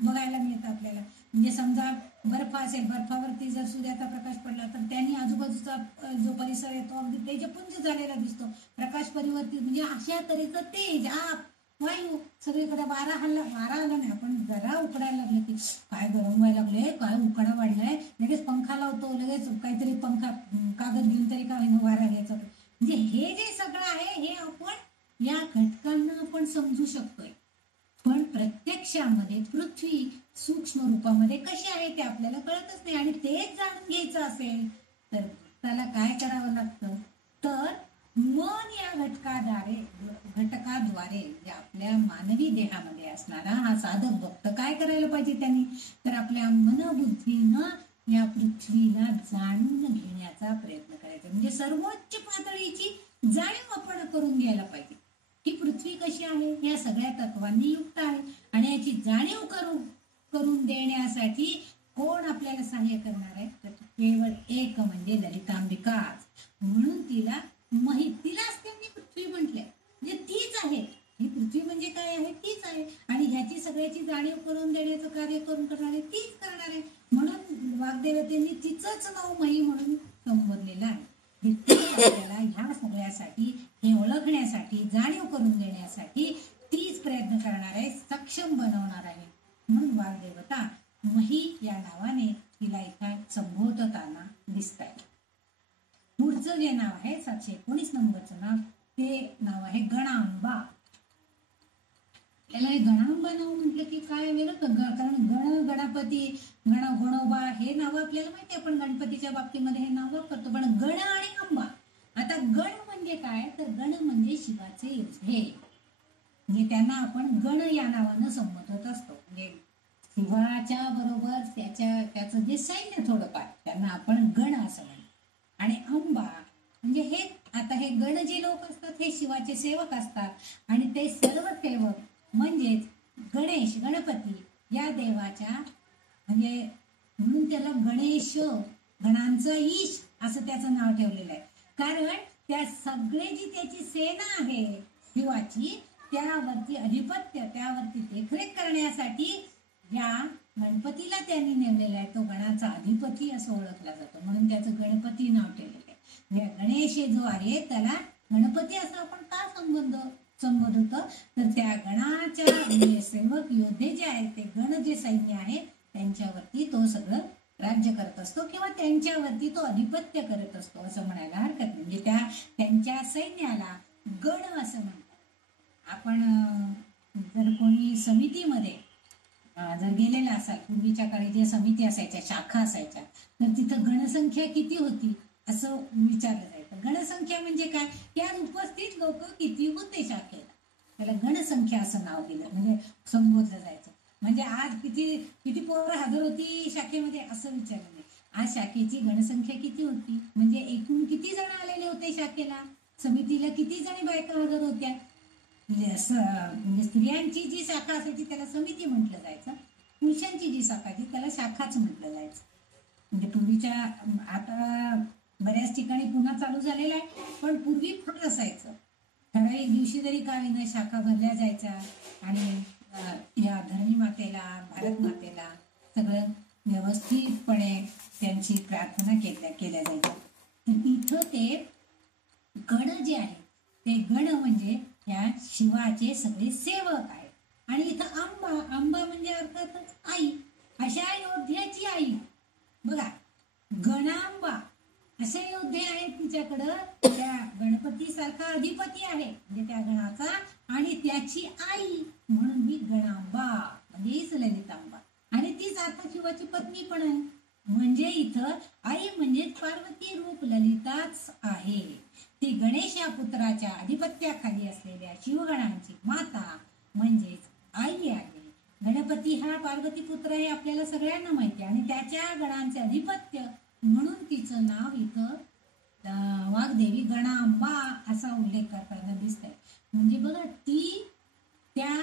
बघायला मिळतं आपल्याला. म्हणजे समजा बर्फ असेल, बर्फावरती जर सूर्याचा प्रकाश पडला तर त्यांनी आजूबाजूचा जो परिसर येतो अगदी तेजपुंज झालेला दिसतो. प्रकाश परिवर्तित म्हणजे अशा तऱ्हेचं तेज, आप, वायू सगळीकडे वारा आला नाही. आपण जरा उकडायला लागले की काय गरम व्हायला लागले, काय उकडा वाढलाय, लगेच पंखा लावतो, लगेच काहीतरी पंखा कागद घेऊन तरी काय वारा घ्यायचा. म्हणजे हे जे सगळं आहे हे आपण या घटकांना आपण समजू शकतोय, पण प्रत्यक्षामध्ये पृथ्वी सूक्ष्म रूपामध्ये कशी आहे ते आपल्याला कळतच नाही. आणि तेच जाणून घ्यायचं असेल तर त्याला काय करावं लागतं, तर मन या घटकाद्वारे जे आपल्या मानवी देहामध्ये असणारा हा साधक भक्त काय करायला पाहिजे त्यांनी, तर आपल्या मनबुद्धीनं या पृथ्वीला जाणून घेण्याचा प्रयत्न करायचा. म्हणजे सर्वोच्च पातळीची जाणीव आपण करून घ्यायला पाहिजे की पृथ्वी कशी आहे, या सगळ्या तत्वांनी युक्त आहे. आणि याची जाणीव करून देण्यासाठी कोण आपल्याला सहाय्य करणार आहे, तर केवळ एक म्हणजे ललितांबिकाच. म्हणून तिलाच त्यांनी पृथ्वी म्हटलंय, म्हणजे तीच आहे. ही पृथ्वी म्हणजे काय आहे, तीच आहे. आणि ह्याची सगळ्याची जाणीव करून देण्याचं कार्य करणारे तीच करणार आहे. म्हणून वाग्देवतेंनी तिचंच नाव मही म्हणून संबोधलेलं आहे. आपल्याला ह्या सगळ्यासाठी, हे ओळखण्यासाठी, जाणीव करून देण्यासाठी तीच प्रयत्न करणार आहे, सक्षम बनवणार आहे. म्हणून वाग्देवता मही या नावाने तिला इथं संबोधताना दिसत आहे. पुढचं जे नाव आहे 719 नंबरचं नाव, ते नाव आहे गणांबा. त्याला गणांबा नाव म्हटलं की काय वेगळं, कारण गणपती, गणोबा हे नाव आपल्याला माहिती आहे, आपण गणपतीच्या बाबतीमध्ये हे नाव वापरतो. पण गण आणि अंबा, आता गण म्हणजे काय, तर गण म्हणजे शिवाचे योद्धे, म्हणजे त्यांना आपण गण या नावानं संबोधत असतो. म्हणजे शिवाच्या बरोबर त्याचं जे सैन्य थोडंफार, त्यांना आपण गण असं म्हणतो. आणि अंबा म्हणजे हे गण जे लोक असतात हे शिवाचे सेवक असतात. आणि ते सर्व सेवक म्हणजेच गणेश, गणपती या देवाच्या, म्हणजे म्हणून त्याला गणेश, गणांचा ईश असं त्याचं नाव ठेवलेलं आहे. कारण त्या सगळे जी त्याची सेना आहे शिवाची, त्यावरती अधिपत्य, त्यावरती देखरेख करण्यासाठी या गणपतीला त्यांनी नेमलेला आहे. तो गणाचा अधिपती असं ओळखला जातो, म्हणून त्याचं गणपती नाव ठेवलेलं आहे. गणेश जो आहे त्याला गणपती असं आपण का संबोधतो, तर त्या गणाच्या म्हणजे सेवक योद्धे जे आहेत, ते गण जे सैन्य आहे त्यांच्यावरती तो सगळं राज्य करत असतो, किंवा त्यांच्यावरती तो अधिपत्य करत असतो असं म्हणायला हरकत नाही. म्हणजे त्यांच्या सैन्याला गण असं म्हणतात. आपण जर कोणी समितीमध्ये जर गेलेला असाल, पूर्वीच्या काळी जे समिती असायच्या, शाखा असायच्या, तर तिथं गणसंख्या किती होती असं विचारलं जायचं. गणसंख्या म्हणजे काय, यात उपस्थित लोक किती होते शाखेला, त्याला गणसंख्या असं नाव दिलं, म्हणजे संबोधलं जायचं. म्हणजे आज किती किती पोरं हजर होती शाखेमध्ये असं विचारलं नाही. आज शाखेची गणसंख्या किती होती, म्हणजे एकूण किती जण आलेले होते शाखेला, समितीला किती जणी बायका हजर होत्या. म्हणजे स्त्रियांची जी शाखा असायची त्याला समिती म्हटलं जायचं, पुरुषांची जी शाखा ती त्याला शाखाच म्हटलं जायचं. म्हणजे पूर्वीच्या, आता बऱ्याच ठिकाणी पुन्हा चालू झालेला आहे, पण पूर्वी फक्त असायचं. ठराविक दिवशी जरी का विना शाखा भरल्या जायच्या आणि या धरणी मातेला, भारत मातेला सगळं व्यवस्थितपणे त्यांची प्रार्थना केल्या जायच्या. तर इथं ते गण जे आहे ते गण म्हणजे ह्या शिवाचे सगळे सेवक आहेत. आणि इथं अंबा म्हणजे अर्थातच आई, अशा योद्ध्याची आई बघा, गणांबा असे योद्धे आहेत तिच्याकडं. त्या गणपती सारखा अधिपती आहे म्हणजे त्या गणाचा, आणि त्याची आई म्हणून ही गणांबा म्हणजेच ललितांबा, आणि तीच आता शिवाची पत्नी पण आहे. म्हणजे इथं आई म्हणजे पार्वती रूप ललिताच आहे. ती गणेश या पुत्राच्या अधिपत्याखाली असलेल्या शिवगणांची माता म्हणजेच आई आहे. गणपती हा पार्वती पुत्र हे आपल्याला सगळ्यांना माहिती आहे, आणि त्याच्या गणांचे अधिपत्य म्हणून तिचं नाव इथं वाग्देवी गणांबा असा उल्लेख करताना दिसतंय. म्हणजे बघा, ती त्या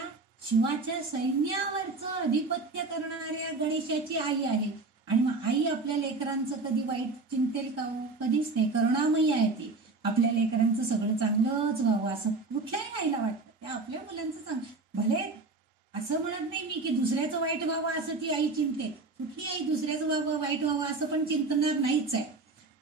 शिवाच्या सैन्यावरचं अधिपत्य करणाऱ्या गणेशाची आई आहे. आणि मग आई आपल्या लेकरांचं कधी वाईट चिंतेल का हो? कधीच नाही. करुणामयी आहे ती. आपल्या लेकरांचं सगळं चांगलंच व्हावं असं कुठल्याही आईला वाटतं. त्या आपल्या मुलांचं चांगलं, भले असं म्हणत नाही मी की दुसऱ्याचं वाईट व्हावं असं ती आई चिंते. कुठली आई दुसऱ्याचं वाईट व्हावं असं पण चिंतणार नाहीच आहे.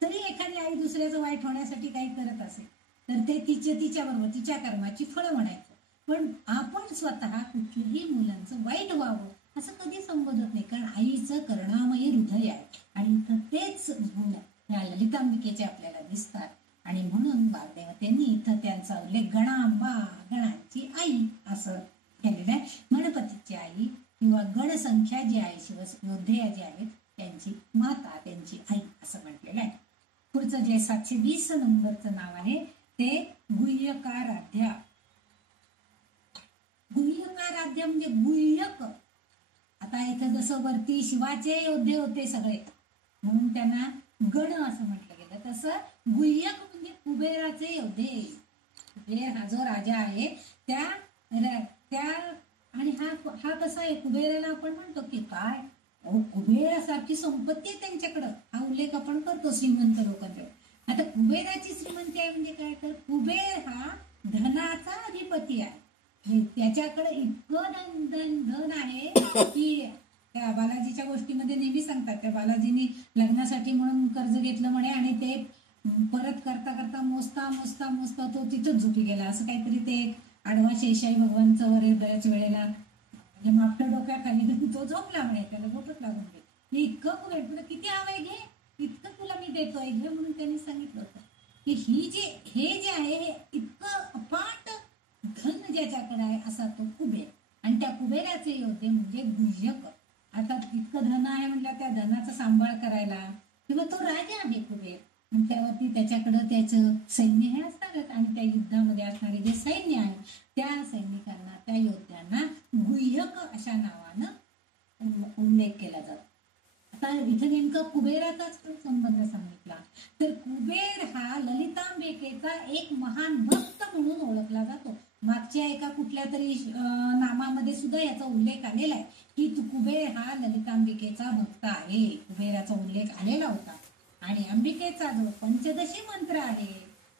तरी एखादी आई दुसऱ्याचं वाईट होण्यासाठी काही करत असेल तर ते तिच्याबरोबर तिच्या कर्माची फळं म्हणायचं. पण आपण स्वतः कुठल्याही मुलांचं वाईट व्हावं असं कधी संबोधत नाही, कारण आईचं करुणामयी हृदय आहे. आणि इथं तेच गुण या ललितांबिकेचे आपल्याला दिसतात. आणि म्हणून वाग्देवतेंनी इथं त्यांचा उल्लेख गणांबा, गणांची आई असं केलेलं आहे. गणपतीची आई किंवा गणसंख्या जी आहे, शिवयोद्धे जे आहेत त्यांची माता, त्यांची आई असं म्हटलेलं आहे. पुढचं जे 720 नंबरचं नाव आहे ते गुह्यकाराध्या. गुह्यकाराध्या म्हणजे गुह्यक. आता इथं जसं वरती शिवाचे योद्धे होते सगळे म्हणून त्यांना गण असं म्हटलं गेलं, तसं गुह्यक म्हणजे कुबेराचे योद्धे. कुबेर हा जो राजा आहे त्या आणि हा कसा आहे, कुबेराला आपण म्हणतो की काय कुबेरासारखी संपत्ती आहे त्यांच्याकडं, हा उल्लेख आपण करतो श्रीमंत लोकांकडे. आता कुबेराची श्रीमंती आहे म्हणजे काय, तर कुबेर हा धनाचा अधिपती आहे. त्याच्याकडे इतकं धन आहे की त्या बालाजीच्या गोष्टीमध्ये नेहमी सांगतात, त्या बालाजीने लग्नासाठी म्हणून कर्ज घेतलं म्हणे, आणि ते परत करता करता मोजता तो तिथंच झोपी गेला असं काहीतरी. ते आडवा शेषाई भगवानचं वर बऱ्याच वेळेला मागच्या डोक्याखाली तो झोपला म्हणे, त्याला झोपच लागून गेली. इतकं कुबेर, तुला किती हवंय घे, इतकं तुला मी देतोय घे म्हणून त्यांनी सांगितलं होतं की हे जे आहे हे इतकं अफाट धन ज्याच्याकडे आहे असा तो कुबेर. आणि त्या कुबेराचे योद्धे म्हणजे गुह्यक. आता इतकं धन आहे म्हटलं त्या धनाचा सांभाळ करायला, किंवा तो राजा आहे कुबेर, त्यावरती त्याच्याकडं त्याचं सैन्य हे असणारच, आणि त्या युद्धामध्ये असणारे जे सैन्य आहे त्या सैनिकांना, त्या योद्ध्यांना गुह्यक अशा नावानं उल्लेख केला जातो. आता इथं नेमका कुबेराचाच संबंध सांगितला, तर कुबेर हा ललितांबिकेचा एक महान भक्त म्हणून ओळखला जातो. मागच्या एका कुठल्या तरी नामामध्ये सुद्धा याचा उल्लेख आलेला आहे की कुबेर हा ललितांबिकेचा भक्त आहे. कुबेराचा उल्लेख आलेला होता. आणि अंबिकेचा जो पंचदशी मंत्र आहे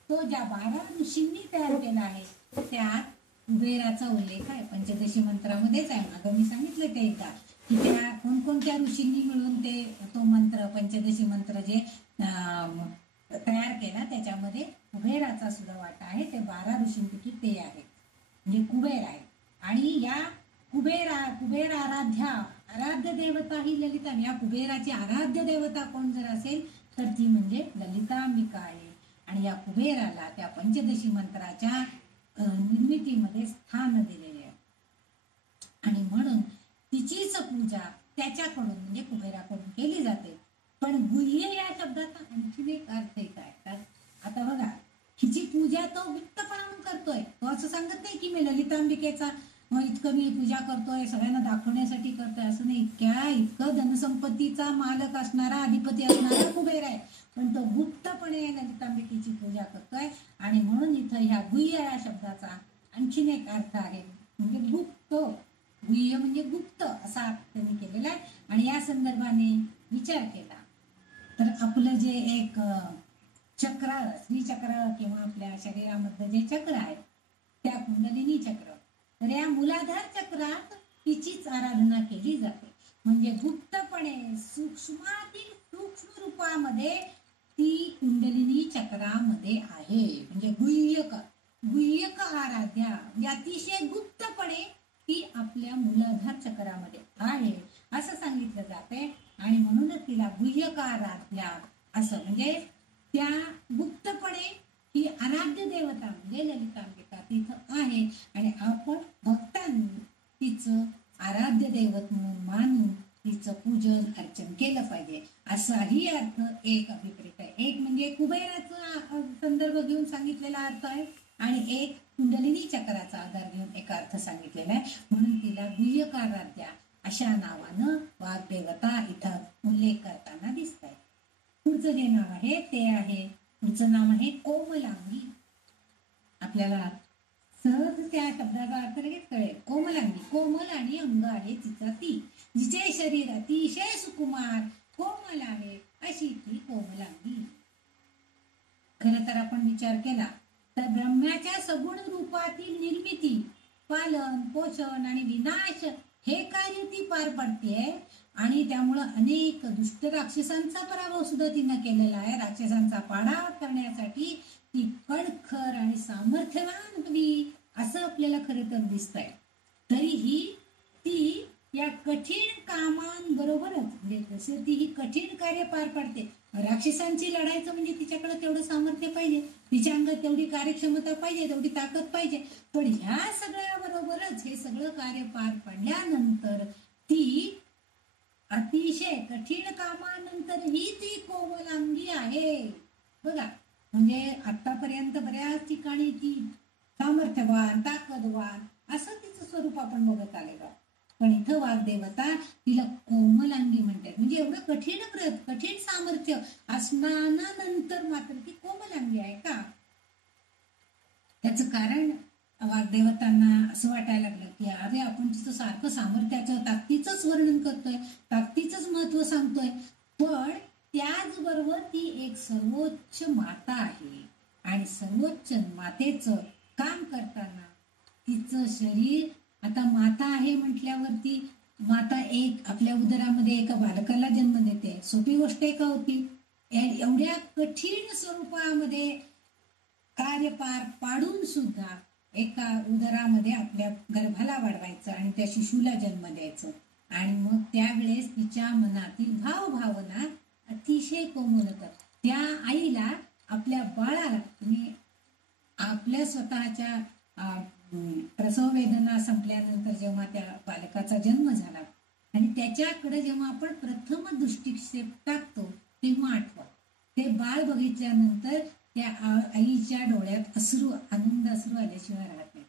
तो ज्या 12 ऋषींनी तयार केला आहे त्यात कुबेराचा उल्लेख आहे. पंचदशी मंत्रामध्येच आहे. मागं मी सांगितलं ते एकदा की त्या कोणकोणत्या ऋषींनी मिळून तो मंत्र, पंचदशी मंत्र जे तयार केला त्याच्यामध्ये कुबेराचा सुद्धा वाटा आहे. ते 12 ऋषींपैकी ते आहे, म्हणजे कुबेर आहे. आणि या कुबेर आराध्य देवता ही ललिता. या कुबेराची आराध्य देवता कोण जर असेल तर ती म्हणजे ललितांबिका आहे. आणि या कुबेराला त्या पंचदशी मंत्राच्या निर्मितीमध्ये स्थान दिलेले आहे. आणि म्हणून तिचीच पूजा त्याच्याकडून म्हणजे कुबेराकडून केली जाते. पण गुह्य या शब्दाचा आणखीन एक अर्थ एक आहे. आता बघा, हिची पूजा तो गुप्तपणानं करतोय. तो असं सांगत नाही की मी ललितांबिकेचा इतकं मी पूजा करतोय, सगळ्यांना दाखवण्यासाठी करतोय, असं नाही. इतकं धनसंपत्तीचा मालक असणारा, अधिपती असणारा कुबेर आहे, पण तो गुप्तपणे ललितांबिकेची पूजा करतोय. आणि म्हणून इथं ह्या गुह्य या शब्दाचा आणखीन एक अर्थ आहे, म्हणजे गुप्त. गुह्य म्हणजे गुप्त असा त्यांनी केलेला आहे. आणि या संदर्भाने विचार केला तर आपलं जे एक चक्र, श्रीचक्र किंवा आपल्या शरीरामध्ये जे चक्र आहे त्या कुंडलिनी चक्र, तर या मूलाधार चक्रात तिचीच आराधना केली जाते. म्हणजे गुप्तपणे सूक्ष्मातील सूक्ष्म रूपामध्ये ती कुंडलिनी चक्रामध्ये आहे. म्हणजे गुह्यक आराध्या म्हणजे अतिशय गुप्तपणे ती आपल्या मूलाधार चक्रामध्ये आहे असं सांगितलं जाते. आणि म्हणूनच तिला गुह्यक आराध्या असं, म्हणजे त्या गुप्तपणे ही आराध्य देवता म्हणजे ललितांबिका तिथं आहे. आणि आपण भक्तांनी तिचं आराध्य दैवत म्हणून मानून तिचं पूजन अर्चन केलं पाहिजे, असाही अर्थ एक अभिप्रेत आहे. एक म्हणजे कुबेराचा संदर्भ घेऊन सांगितलेला अर्थ आहे आणि एक कुंडलिनी चक्राचा आधार घेऊन एक अर्थ सांगितलेला आहे. म्हणून तिला गुह्यकाराध्या अशा नावानं वाग्देवता इथं उल्लेख करताना दिसत आहे. पुढचं जे नाव आहे ते आहे, पुढचं नाव आहे कोमलांगी. आपल्याला सहज त्या शब्दाचा अर्थ लगेच कळेल. कोमलांगी, कोमल आणि अंग आहे तिचा ती, जिचे शरीर अतिशय सुकुमार कोमल आहे अशी ती कोमलांगी. खरं तर आपण विचार केला तर ब्रह्माच्या सगुण रूपातील निर्मिती, पालन, पोषण आणि विनाश हे कार्य ती पार पडते. आणि त्यामुळं अनेक दुष्ट राक्षसांचा पराभव सुद्धा तिनं केलेला आहे. राक्षसांचा पाडाव करण्यासाठी ती कणखर आणि सामर्थ्यवान हवी असं आपल्याला खरं तर दिसतंय. तरीही ती या कठीण कामांबरोबरच, म्हणजे जसं ती ही कठीण कार्य पार पाडते, राक्षसांची लढायचं म्हणजे तिच्याकडे तेवढं सामर्थ्य पाहिजे, तिच्या अंगात तेवढी कार्यक्षमता पाहिजे, तेवढी ताकद पाहिजे. पण ह्या सगळ्या बरोबरच हे सगळं कार्य पार पडल्यानंतर ती अतिशय कठीण कामानंतरही ती कोमलांगी आहे. बघा, म्हणजे आतापर्यंत बऱ्याच ठिकाणी ती सामर्थ्यवान, ताकदवान असं तिचं स्वरूप आपण बघत आलेलो. पण इथं वाग्देवता तिला कोमलांगी म्हणतात. म्हणजे एवढं कठीण कठीण सामर्थ्य असण्यानंतर मात्र ती कोमलांगी आहे का? त्याचं कारण वाग्देवतांना असं वाटायला लागलं की अरे आपण तिचं सारखं सामर्थ्याचं, ताकदीचंच वर्णन करतोय, ताकदीचंच महत्व सांगतोय, पण त्याचबरोबर ती एक सर्वोच्च माता आहे. आणि सर्वोच्च मातेचं काम करताना तिचं शरीर, आता माता आहे म्हटल्यावरती माता एक आपल्या उदरामध्ये एका बालकाला जन्म देते, सोपी गोष्ट आहे का होती? एवढ्या कठीण स्वरूपामध्ये कार्य पार पाडून सुद्धा एका उदरामध्ये आपल्या गर्भाला वाढवायचं आणि त्या शिशूला जन्म द्यायचं. आणि मग त्यावेळेस तिच्या मनातील भावभावना अतिशय कोमल होतात. त्या आईला आपल्या बाळाला म्हणजे आपल्या स्वतःच्या प्रसव वेदना संपल्यानंतर जेव्हा त्या बालकाचा जन्म झाला आणि त्याच्याकडे जेव्हा आपण प्रथम दृष्टिक्षेप टाकतो तेव्हा आठवा, ते बाळ बघितल्यानंतर त्या आईच्या डोळ्यात अश्रू, आनंद अश्रू आल्याशिवाय राहत नाही.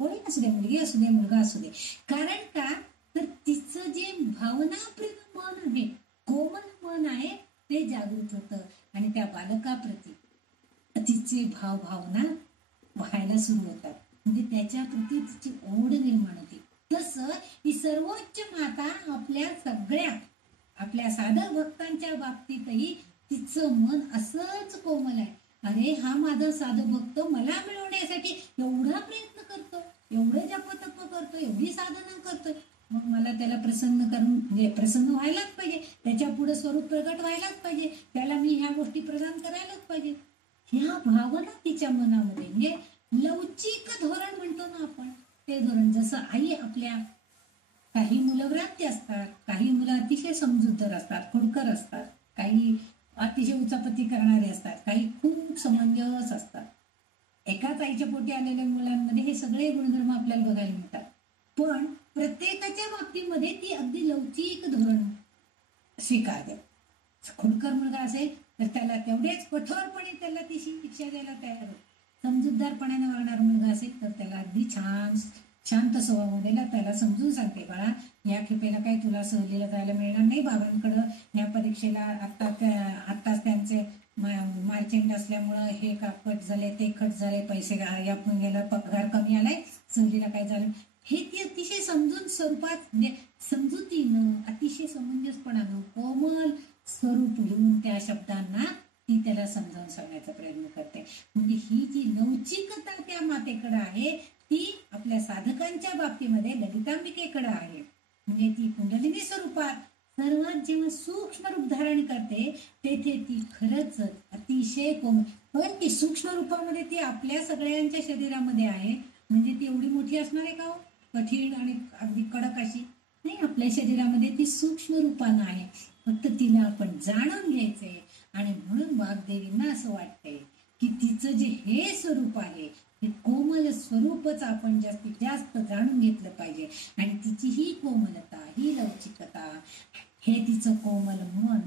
कोणी असू दे, मुलगी असू दे, मुलगा असू दे. कारण का तर तिचं जे भावनाप्रिय मन आहे, कोमल मन आहे, ते जागृत होतं आणि त्या बालकाप्रती तिचे भावना व्हायला सुरू होतात. म्हणजे त्याच्या प्रती तिची ओढ निर्माण होती. तसं ही सर्वोच्च माता आपल्या सगळ्या आपल्या साधक भक्तांच्या बाबतीतही तिचं मन असंच कोमल आहे. अरे हा माझा साधक भक्त मला मिळवण्यासाठी एवढा प्रयत्न करतो, एवढं जपतप करतो, एवढी साधना करतोय, मग मला त्याला प्रसन्न करून म्हणजे प्रसन्न व्हायलाच पाहिजे, त्याच्या पुढे स्वरूप प्रगट व्हायलाच पाहिजे, त्याला मी ह्या गोष्टी प्रदान करायलाच पाहिजे. ह्या भावना तिच्या मनामध्ये, म्हणजे लवचिक धोरण म्हणतो ना आपण, ते धोरण. जसं आई आपल्या, काही मुलं व्रात्य असतात, काही मुलं अतिशय समजूतदार असतात, खोडकर असतात, काही अतिशय उचापती करणारे असतात, काही खूप समंजस असतात. एकाच आईच्या पोटी आलेल्या मुलांमध्ये हे सगळे गुणधर्म आपल्याला बघायला मिळतात. पण प्रत्येकाच्या बाबतीमध्ये ती अगदी लवचिक धोरण स्वीकारते. खोडकर मुलगा असेल तर त्याला तेवढेच कठोरपणे त्याला ती शिक्षा द्यायला तयार होते. समजूतदारपणाने वागणारा मुलगा असेल तर त्याला अगदी छान शांत स्वभावामध्ये त्याला समजून सांगते, बाळा या खेपेला काही तुला सहलीला जायला मिळणार नाही, बाबांकडं या परीक्षेला आत्ताच त्यांचे मार्चेंट असल्यामुळं हे कट झाले ते कट झाले, पैसे या गेला, पगार कमी आलाय, सहलीला काय झालं, हे ती अतिशय समजून स्वरूपात म्हणजे समजुतीनं अतिशय समंजसपणानं कोमल स्वरूप घेऊन त्या शब्दांना ती त्याला समजावून सांगण्याचा प्रयत्न करते. म्हणजे ही जी लवचिकता त्या मातेकडे आहे ती आपल्या साधकांच्या बाबतीमध्ये ललितांबिकेकडे आहे. म्हणजे ती कुंडलिनी स्वरूपात सर्वात जेव्हा सूक्ष्म रूप धारण करते तेथे ती खरंच अतिशय पण ती सूक्ष्म रूपामध्ये ती आपल्या सगळ्यांच्या शरीरामध्ये आहे. म्हणजे ती एवढी मोठी असणार आहे का हो, कठीण आणि अगदी कडक अशी नाही, आपल्या शरीरामध्ये ती सूक्ष्म रूपानं आहे. फक्त तिला आपण जाणून घ्यायचंय. आणि म्हणून वाग्देवींना असं वाटतंय की तिचं जे हे स्वरूप आहे हे कोमल स्वरूपच आपण जास्तीत जास्त जाणून घेतलं पाहिजे. आणि तिची ही कोमलता, ही लवचिकता, हे तिचं कोमल मन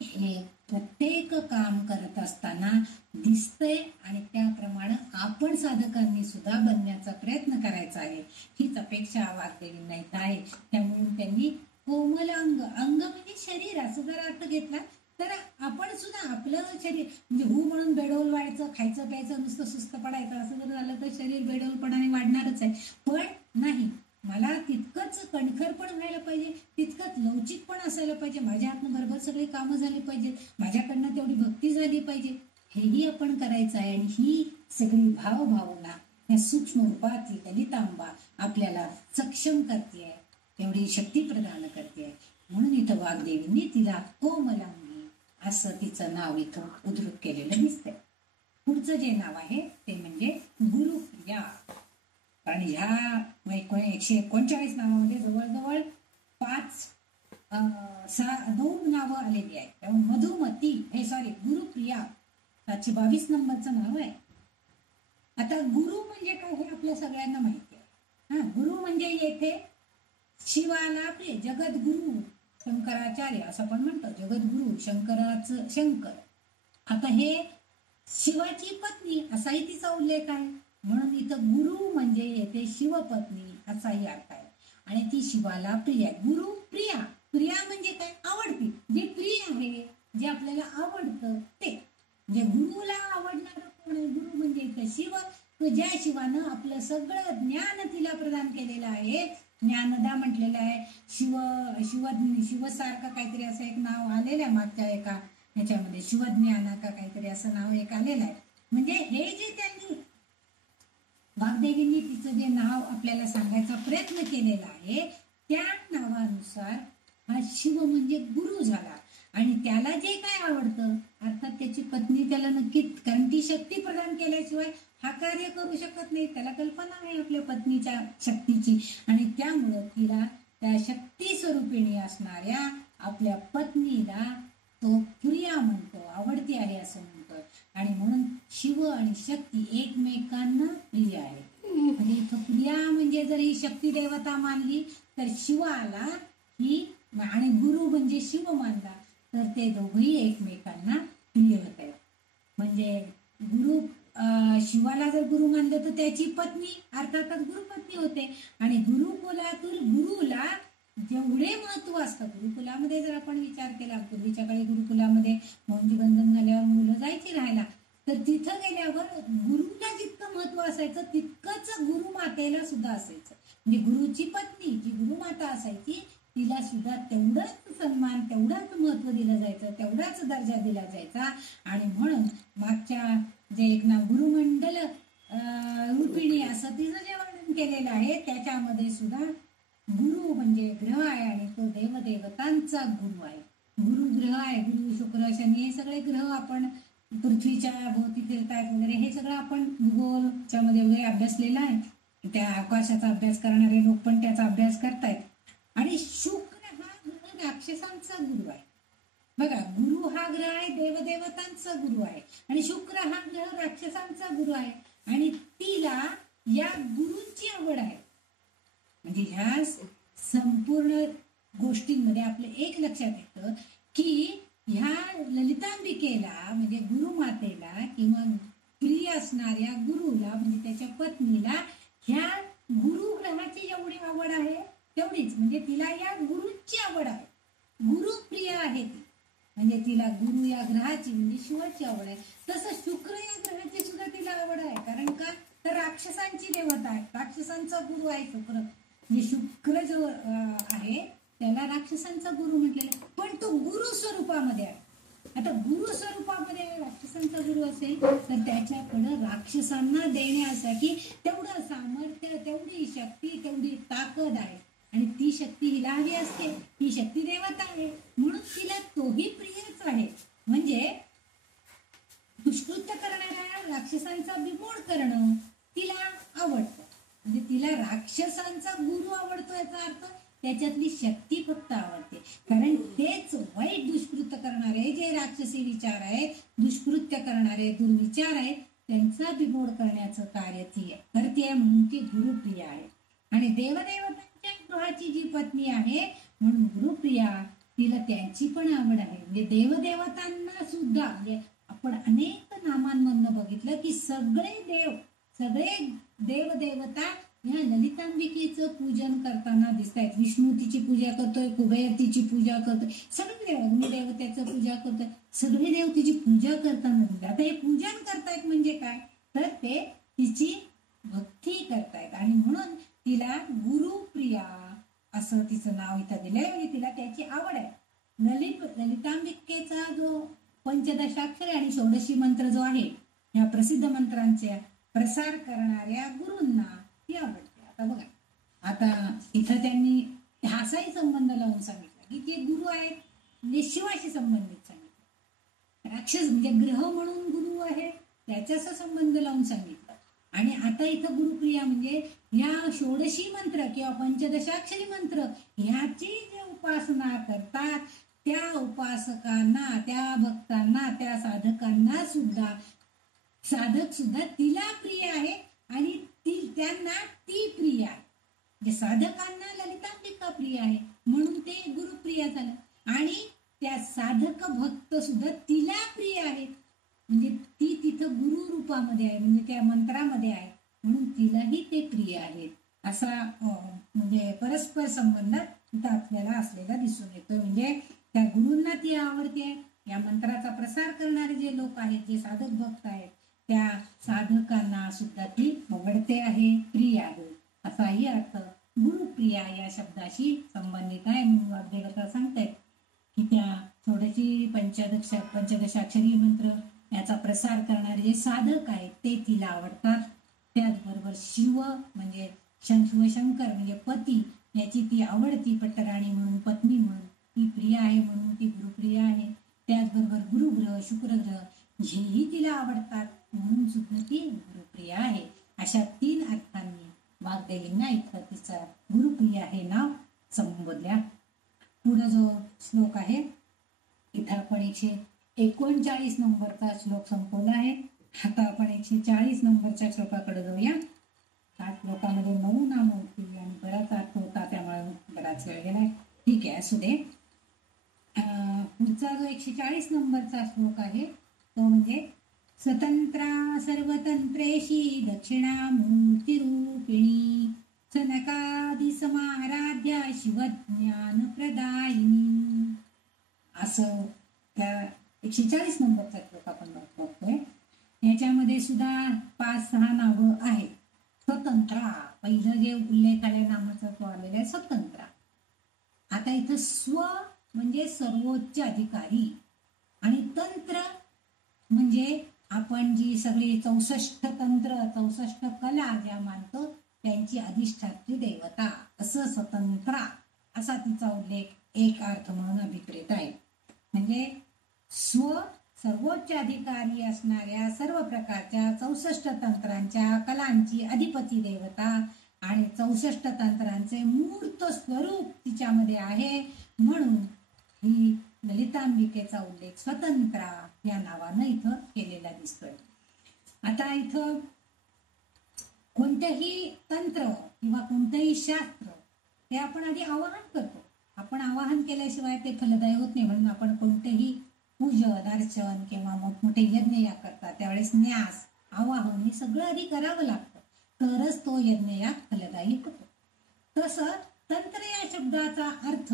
हे प्रत्येक काम करत असताना दिसतंय. आणि त्याप्रमाणे आपण साधकांनी सुद्धा बनण्याचा प्रयत्न करायचा आहे, हीच अपेक्षा वाग्देवींना इथं आहे. त्यामुळे त्यांनी कोमल अंग, अंग म्हणजे शरीर असं जर अर्थ घेतला तर आपण सुद्धा आपलं शरीर म्हणजे हू म्हणून बेडोल व्हायचं, खायचं प्यायचं नुसतं सुस्त पडायचं असं जर झालं तर शरीर बेडोलपणाने वाढणारच आहे. पण नाही, मला तितकंच कणखर पण व्हायला पाहिजे, तितकंच लवचिक पण असायला पाहिजे, माझ्या हातनं बरोबर सगळी कामं झाली पाहिजेत, माझ्याकडनं तेवढी भक्ती झाली पाहिजे, हेही आपण करायचं आहे. आणि ही सगळी भावभावना या सूक्ष्म रूपातली ललितांबा आपल्याला सक्षम करते, तेवढी शक्ती प्रदान करते. म्हणून इथं वाग्देवींनी तिला कोमलांगी असं तिचं नाव इथं उद्धृत केलेलं दिसतंय. पुढचं जे नाव आहे ते म्हणजे गुरुप्रिया. कारण ह्या 149 नावामध्ये जवळजवळ 2 नावं आलेली आहेत. त्यामुळे मधुमती गुरुप्रिया 722 नंबरचं नाव आहे. आता गुरु म्हणजे काय हे आपल्या सगळ्यांना माहिती आहे. गुरु म्हणजे येथे शिवाला प्रिय, जगद्गुरु शंकराचार्य असं आपण म्हणतो, जगद्गुरु शंकराचं शंकर. आता हे शिवाची पत्नी असाही तिचा उल्लेख आहे. म्हणून इथं गुरु म्हणजे येथे शिवपत्नी असाही अर्थ आहे. आणि ती शिवाला प्रिय आहे. गुरु प्रिया, प्रिया म्हणजे काय, आवडती, जे प्रिय आहे, जे आपल्याला आवडतं ते. म्हणजे गुरुला आवडणार कोण आहे, गुरु म्हणजे इथं शिव, ज्या शिवानं आपलं सगळं ज्ञान तिला प्रदान केलेलं आहे. ज्ञानदा म्हटलेलं आहे. शिवसारखं काहीतरी असं एक नाव आलेलं आहे मागच्या एका ह्याच्यामध्ये, शिवज्ञाना का काहीतरी असं नाव एक आलेलं आहे. म्हणजे हे जे त्यांनी वाग्देवींनी तिचं जे नाव आपल्याला सांगायचा प्रयत्न केलेला आहे त्या नावानुसार हा शिव म्हणजे गुरु झाला. आणि त्याला जे काय आवडतं अर्थात त्याची पत्नी त्याला नक्कीच, कारण ती शक्ती प्रदान केल्याशिवाय हा कार्य करू शकत नाही. त्याला कल्पना आहे आपल्या पत्नीच्या शक्तीची. आणि त्यामुळं तिला त्या शक्ती स्वरूपिणी असणाऱ्या आपल्या पत्नीला तो प्रिया म्हणतो, आवडती आहे असं म्हणतो. आणि म्हणून शिव आणि शक्ती एकमेकांना प्रिय आहे. म्हणजे इथं प्रिया म्हणजे जर ही शक्ती देवता मानली तर शिवाला ही, आणि गुरु म्हणजे शिव मानला तर ते दोघंही एकमेकांना प्रिय होत आहेत. म्हणजे गुरु शिवाला जर गुरु मानलं तर त्याची पत्नी अर्थातच गुरुपत्नी होते. आणि गुरुकुलातील गुरुला जेवढे महत्व असतं, गुरुकुलामध्ये जर आपण विचार केला, पूर्वीच्या काळी गुरुकुलामध्ये मौंजी बंधन झाल्यावर मुलं जायची राहायला, तर तिथं गेल्यावर गुरुला जितकं महत्व असायचं तितकंच गुरुमातेला सुद्धा असायचं. म्हणजे गुरुची पत्नी जी गुरुमाता असायची तिला सुद्धा तेवढंच सन्मान, तेवढंच महत्व दिलं जायचं, तेवढाच दर्जा दिला जायचा. आणि म्हणून मागच्या जे एक नाव गुरुमंडल रूपिणी असं तिचं जे वर्णन केलेलं आहे त्याच्यामध्ये सुद्धा गुरु म्हणजे ग्रह आहे आणि तो देवदेवतांचा गुरु आहे. गुरु ग्रह आहे. गुरु शुक्र शनी हे सगळे ग्रह आपण पृथ्वीच्या भोवती फिरतायत वगैरे हे सगळं आपण भूगोलच्या मध्ये वगैरे अभ्यासलेलं आहे. त्या आकाशाचा अभ्यास करणारे लोक पण त्याचा अभ्यास करतायत. आणि शुक्र हा ग्रह राक्षसांचा गुरु आहे. बघा, गुरु हा ग्रह आहे देवदेवतांचा गुरु आहे आणि शुक्र हा ग्रह राक्षसांचा गुरु आहे. आणि तिला या गुरूंची आवड आहे. म्हणजे ह्या संपूर्ण गोष्टींमध्ये आपलं एक लक्षात येतं की ह्या ललितांबिकेला म्हणजे गुरुमातेला किंवा प्रिय असणाऱ्या गुरुला म्हणजे त्याच्या पत्नीला ह्या गुरुग्रहाची जेवढी आवड आहे तेवढीच म्हणजे तिला या गुरुची आवड आहे. गुरुप्रिय आहे ती म्हणजे तिला गुरु या ग्रहाची म्हणजे शिवाची आवड आहे. तसं शुक्र या ग्रहाची सुद्धा तिला आवड आहे. कारण का तर राक्षसांची देवता आहे, राक्षसांचा गुरु आहे शुक्र. म्हणजे शुक्र जो आहे त्याला राक्षसांचा गुरु म्हटलेला, पण तो गुरु स्वरूपामध्ये आहे. आता गुरु स्वरूपामध्ये राक्षसांचा गुरु असेल तर त्याच्याकडं राक्षसांना देण्यासाठी तेवढं सामर्थ्य, तेवढी शक्ती, तेवढी ताकद आहे. आणि ती शक्ती हिला हवी असते. ही शक्ती देवता आहे म्हणून तिला तोही प्रियच आहे. म्हणजे दुष्कृत्य करणाऱ्या राक्षसांचा बिमोड करणं तिला आवडतं. म्हणजे तिला राक्षसांचा गुरु आवडतो याचा अर्थ त्याच्यातली शक्ती फक्त आवडते. कारण तेच वाईट दुष्कृत्य करणारे जे राक्षसी विचार आहेत, दुष्कृत्य करणारे दुर्विचार आहेत, त्यांचा बिमोड करण्याचं कार्य ती करते म्हणून ती गुरुप्रिय आहे. आणि देवदेवतांच्या ग्रहाची जी पत्नी आहे म्हणून गुरुप्रिया, तिला त्यांची पण आवड आहे. म्हणजे देवदेवतांना सुद्धा म्हणजे आपण अनेक नामांमधनं बघितलं की सगळे देवदेवता या ललितांबिकेचं पूजन करताना दिसत आहेत. विष्णू तिची पूजा करतोय, कुबेर तिची पूजा करतोय, सगळे देव अग्निदेवतेचं पूजा करतोय, सगळे देव तिची पूजा करताना दिसतात. आता हे पूजन करतायत म्हणजे काय तर ते तिची भक्ती करतायत आणि म्हणून तिला गुरुप्रिया असं तिचं नाव इथं दिलंय. म्हणजे तिला त्याची आवड आहे. ललितांबिकेचा जो पंचदशाक्षरी आणि षोडशी मंत्र जो आहे या प्रसिद्ध मंत्रांचे प्रसार करणाऱ्या गुरूंना ती आवडते. आता बघा, आता इथं त्यांनी असाही संबंध लावून सांगितला की ते गुरु आहेत म्हणजे शिवाशी संबंधित सांगितलं. राक्षस म्हणजे ग्रह म्हणून गुरु आहे त्याच्याचा संबंध लावून सांगितलं. आणि आता इथं गुरुप्रिया म्हणजे या षोडशी मंत्र किंवा पंचदशाक्षरी मंत्र ह्याची जे उपासना करतात त्या उपासकांना, त्या भक्तांना, त्या साधकांना सुद्धा साधक सुद्धा तिला प्रिय आहे आणि त्यांना ती प्रिय आहे. म्हणजे साधकांना ललितांबिका प्रिय आहे म्हणून ते गुरुप्रिय झालं. आणि त्या साधक भक्त सुद्धा तिला प्रिय आहेत म्हणजे ती तिथं गुरु रूपामध्ये आहे म्हणजे त्या मंत्रामध्ये आहे म्हणून तिलाही ते प्रिय आहेत. असा म्हणजे परस्पर संबंध तिथं आपल्याला असलेला दिसून येतो. म्हणजे त्या गुरूंना ती आवडते. या मंत्राचा प्रसार करणारे जे लोक आहेत, जे साधक भक्त आहेत, त्या साधकांना सुद्धा ती आवडते आहे, प्रिय आहे. असाही अर्थ गुरुप्रिया या शब्दाशी संबंधित आहे. म्हणून वाग्देवता सांगतायत की त्या षोडशी पंचदशाक्षरी मंत्र याचा प्रसार करणारे जे साधक आहेत ते तिला आवडतात. त्याचबरोबर शिव म्हणजे शिवशंकर म्हणजे पती याची ती आवडती पट्टराणी म्हणून, पत्नी म्हणून ती प्रिय आहे म्हणून ती गुरुप्रिय आहे. त्याचबरोबर गुरुग्रह, शुक्रग्रह हेही तिला आवडतात म्हणून सुद्धा ती गुरुप्रिय आहे. अशा 3 अर्थांनी वाग्देवींना इथं तिचा गुरुप्रिय हे नाव संबोधल्या. पुढे जो श्लोक आहे इथं आपण 139 नंबरचा श्लोक संपवला आहे. आता आपण 140 नंबरच्या श्लोकाकडे जाऊया. त्या श्लोकामध्ये 9 नाम होती आणि बराच अर्थ होता त्यामुळे बराच वेळ गेलाय. ठीक आहे, असू दे. पुढचा जो 140 नंबरचा श्लोक आहे तो म्हणजे स्वतंत्रा सर्वतंत्रेशी दक्षिणामूर्तिरूपिणी सनकादि समाराध्या शिवज्ञान प्रदायिनी. असं त्या 140 नंबरचा श्लोक आपण बघतोय. याच्यामध्ये सुद्धा 5-6 नावं आहेत. स्वतंत्रा पहिलं जे उल्लेख आल्या नामाचा तो आलेला आहे स्वतंत्रा. आता इथं स्व म्हणजे सर्वोच्च अधिकारी आणि तंत्र म्हणजे आपण जी सगळी 64 तंत्र 64 कला ज्या मानतो त्यांची अधिष्ठात्री देवता असं स्वतंत्रा असा तिचा उल्लेख एक अर्थ म्हणून अभिप्रेत आहे. म्हणजे सर्वोच्च अधिकारी असणाऱ्या सर्व प्रकारच्या 64 तंत्रांच्या कलांची अधिपती देवता आणि 64 तंत्रांचे मूर्त स्वरूप तिच्यामध्ये आहे म्हणून ही ललितांबिकेचा उल्लेख स्वतंत्रा या नावानं इथं केलेला दिसतोय. आता इथं कोणतंही तंत्र किंवा कोणतंही शास्त्र हे आपण आधी आवाहन करतो. आपण आवाहन केल्याशिवाय ते फलदायी होत नाही. म्हणून आपण कोणतेही पूजन अर्चन किंवा मोठमोठे यज्ञ या करतात त्यावेळेस न्यास आवाहन हे सगळं आधी करावं लागतं, तरच तो यज्ञ याग फलदायी होतो. तसं तंत्र या शब्दाचा अर्थ